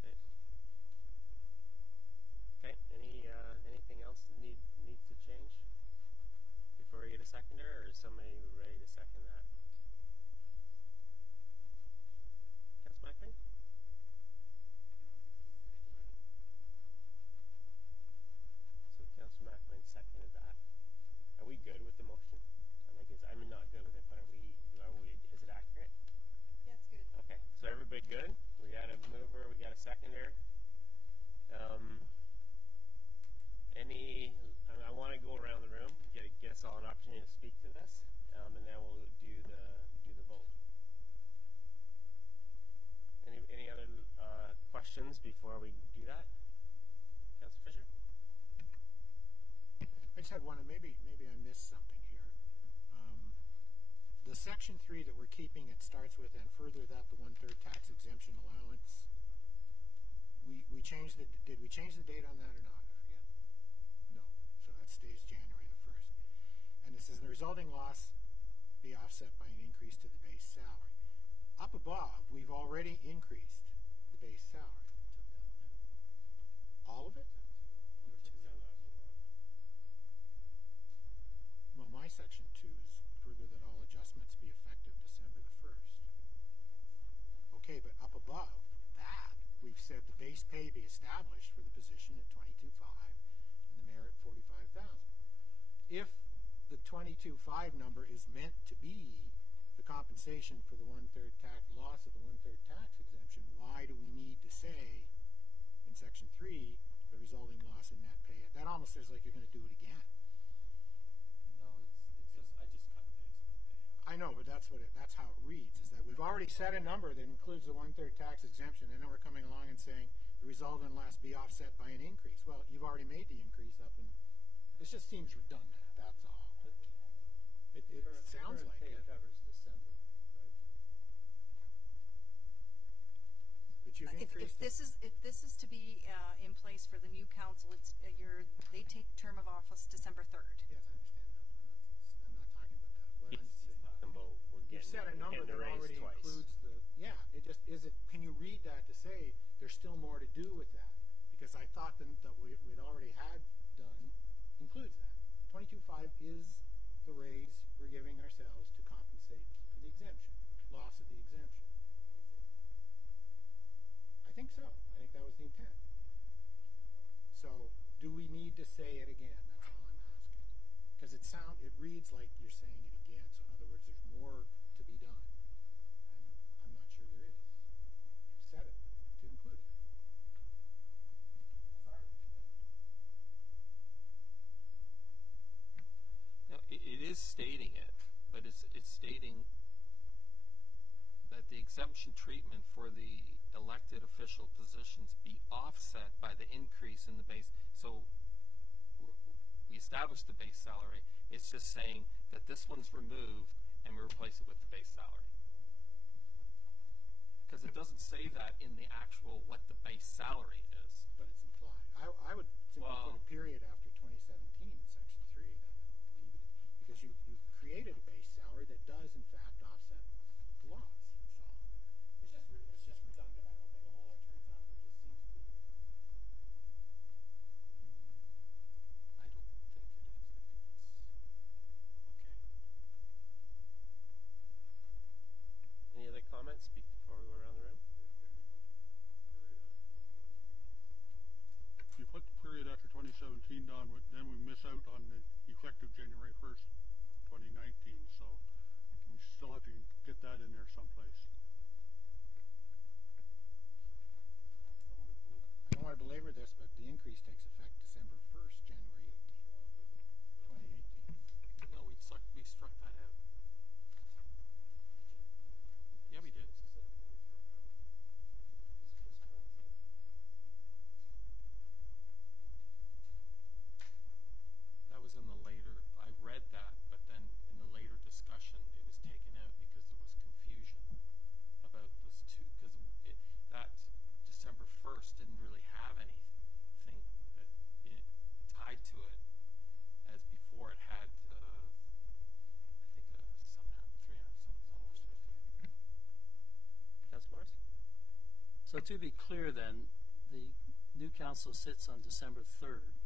Okay. Okay, that. Councillor Fisher? I just had one, and maybe I missed something here. The section 3 that we're keeping, it starts with, and further that the 1/3 tax exemption allowance. We changed the. Did we change the date on that or not? I forget. No. So that stays January the 1st. And it says the resulting loss be offset by an increase to the base salary. Up above, we've already increased the base salary. All of it? Well, my section 2 is further that all adjustments be effective December the 1st. Okay, but up above that, we've said the base pay be established for the position at $22,500 and the merit $45,000. If the $22,500 number is meant to be the compensation for the 1/3 tax loss of the 1/3 tax exemption, why do we need to say in section 3 the resulting loss in net pay? That almost says like you're going to do it again. I know, but that's how it reads, is that we've already set a number that includes the 1/3 tax exemption, and then we're coming along and saying the resultant loss be offset by an increase. Well, you've already made the increase up, and this just seems redundant, that's all. It sounds like pay it. covers December, right? But you've increased If this is to be in place for the new council, it's they take term of office December 3rd. Yes, I understand that. I'm not talking about that. What I'm saying, Talking about you set a number that already includes the. Yeah, it just is it. Can you read that to say there's still more to do with that? Because I thought that we'd already had done includes that. 22,500 is the raise we're giving ourselves to compensate for the exemption, loss of the exemption. I think so. I think that was the intent. So, do we need to say it again? That's all I'm asking. Because it reads like you're saying it again. So, in other words, there's more to be done. And I'm not sure there is. You've said it to include it. No, it is stating it, but it's stating that the exemption treatment for the elected official positions be offset by the increase in the base. So we established the base salary. It's just saying that this one's removed and we replace it with the base salary. Because it doesn't say that in the actual what the base salary is. But it's implied. I would simply put a period after 2017 in section 3 then and leave it. Because you've created a base salary that does in fact offset the loss. So it's just redundant. I don't think a whole lot turns out. It just seems to be redundant. I don't think it is. I think it's okay. Any other comments before we go around the room? If you put the period after 2017 down, then we miss out on the effective January 1st, 2019. So we still have to get that in there someplace. I don't want to belabor this, but the increase takes effect December 1st, January 18th, 2018. No, we struck that out. Yeah, we did. That was in the later, I read that, but then in the later discussion, it was taken out because there was confusion about those two, because that December 1st didn't really have anything that tied to it as before it had, I think, somehow $300-something. Councillor Morris? So to be clear then, the new council sits on December 3rd,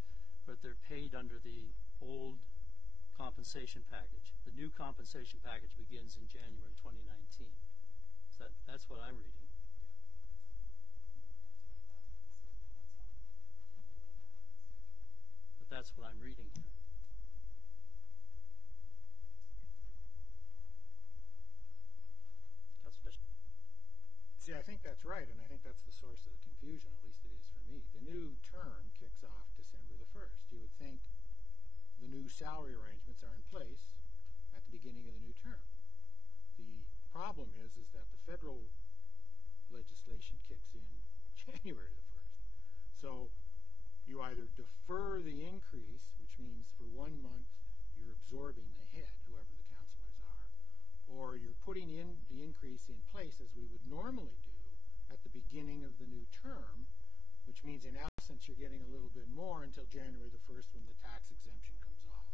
but they're paid under the old compensation package. The new compensation package begins in January 2019. So that's what I'm reading. But that's what I'm reading here. Councillor Fisher? See, I think that's right, and I think that's the source of the confusion, at least it is for me. The new term kicks off December the 1st. You would think the new salary arrangements are in place at the beginning of the new term. The problem is that the federal legislation kicks in January the 1st. So you either defer the increase, which means for 1 month you're absorbing the hit, whoever the councillors are, or you're putting in the increase in place as we would normally do at the beginning of the new term, which means in essence you're getting a little bit more until January the 1st when the tax exemption comes off.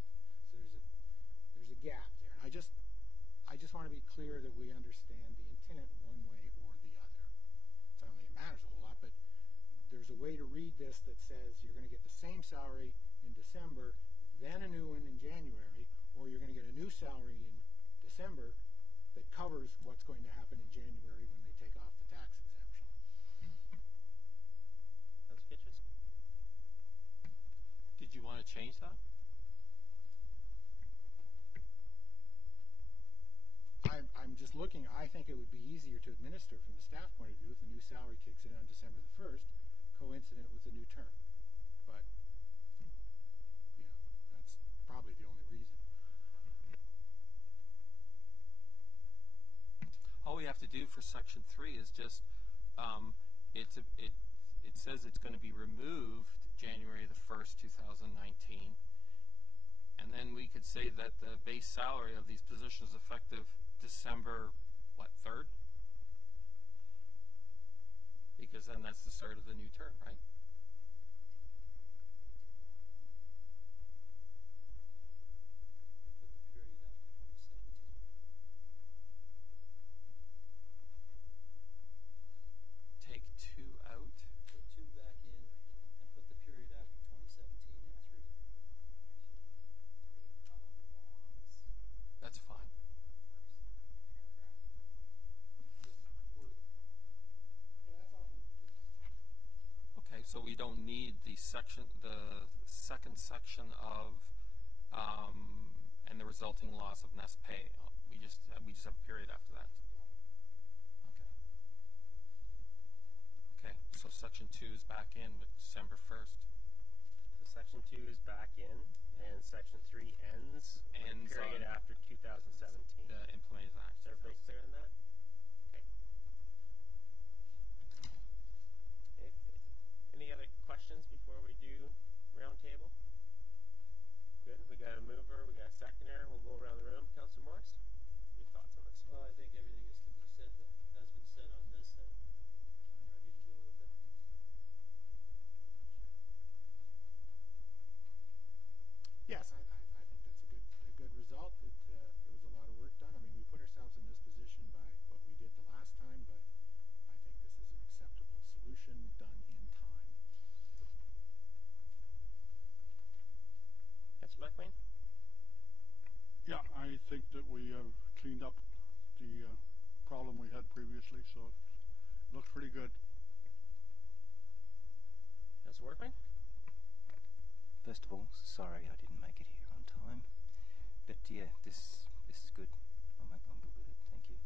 So there's a gap there. And I just want to be clear that we understand the intent one way or the other. So I don't think it matters a whole lot, but there's a way to read this that says you're going to get the same salary in December, then a new one in January, or you're going to get a new salary in December that covers what's going to happen in January when they take off the tax exemption. Councillor Kitchus? Did you want to change that? I'm just looking. I think it would be easier to administer from the staff point of view if the new salary kicks in on December the 1st, coincident with the new term. But, you know, that's probably the only reason. All we have to do for section 3 is just it says it's going to be removed January the 1st, 2019, and then we could say that the base salary of these positions effective December 3rd, because then that's the start of the new term, right? Put the period after 2017. Take 2 out. Put 2 back in and put the period after 2017 in 3. That's fine. Okay, so we don't need the second section of and the resulting loss of nest pay. We just have a period after that. Okay, so section 2 is back in with December 1st. So section 2 is back in, and section 3 ends period after 2017. The implemented act. Is everybody clear on that? Okay. Any other questions before we do roundtable? Good. We got a mover. We got a seconder. We'll go around the room. Councillor Morris, your thoughts on this? Well, I think everything has been said on this. I'm ready to go with it. Yes, I think that's a good result. There was a lot of work done. I mean, we put ourselves in this position by what we did the last time, but I think this is an acceptable solution done in time. Councillor Blackman? Yeah, I think that we have cleaned up the problem we had previously, so it looks pretty good. Councillor Workman? First of all, sorry I didn't make it here on time, but yeah, this is good. I'm good with it. Thank you.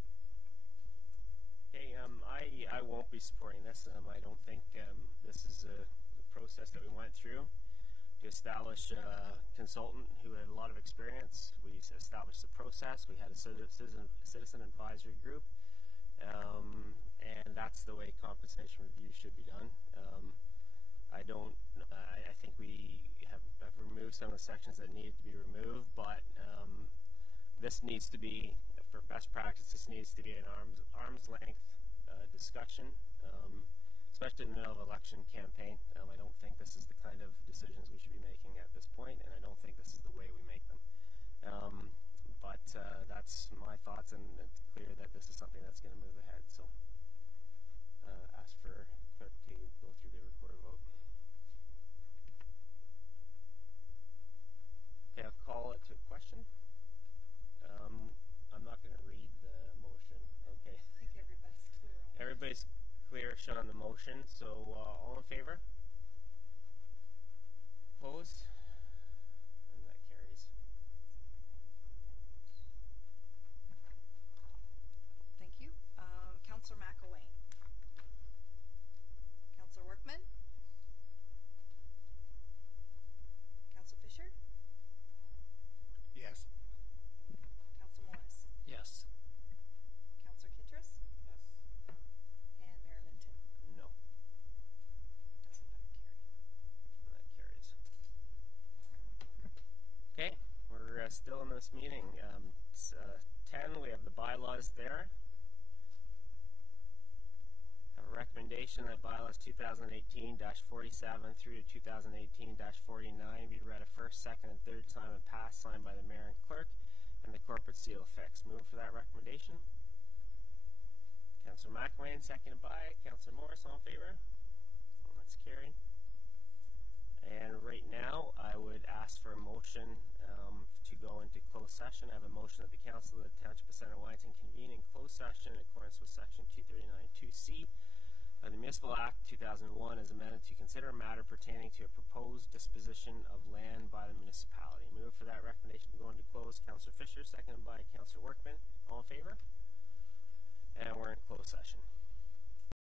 Okay, I won't be supporting this. I don't think this is the process that we went through to establish a consultant who had a lot of experience. We established the process. We had a citizen advisory group, and that's the way compensation review should be done. I think we have removed some of the sections that need to be removed, but this needs to be, for best practice, this needs to be an arm's length discussion, especially in the middle of election campaign. I don't think this is the kind of decisions we should be making at this point, and I don't think this is the way we make them. But that's my thoughts, and it's clear that this is something that's going to move ahead. So ask for clerk to go through the recorder vote. Okay, I'll call it to a question. I'm not going to read the motion. Okay. I think everybody's clear on that. Everybody's clear on the motion. So all in favor? Opposed? And that carries. Thank you. Councillor McElwain. Councillor Workman. Councillor Fisher. Yes. Councillor Morris. Yes. Councillor Kittredge. Yes. And Mayor Linton. No. Doesn't still in this meeting. 10, we have the bylaws there. Have a recommendation that bylaws 2018-47 through to 2018-49 be read a first, second, and third time and passed, signed by the mayor and clerk, and the corporate seal affixed. Move for that recommendation. Councillor McElwain, seconded by Councillor Morris. All in favor? That's carried. And right now, I would ask for a motion to go into closed session. I have a motion that the Council of the Township of Center Wellington convene in closed session in accordance with Section 239(2)(c) of the Municipal Act 2001 as amended to consider a matter pertaining to a proposed disposition of land by the municipality. Move for that recommendation to go into closed. Councillor Fisher, seconded by Councillor Workman. All in favor?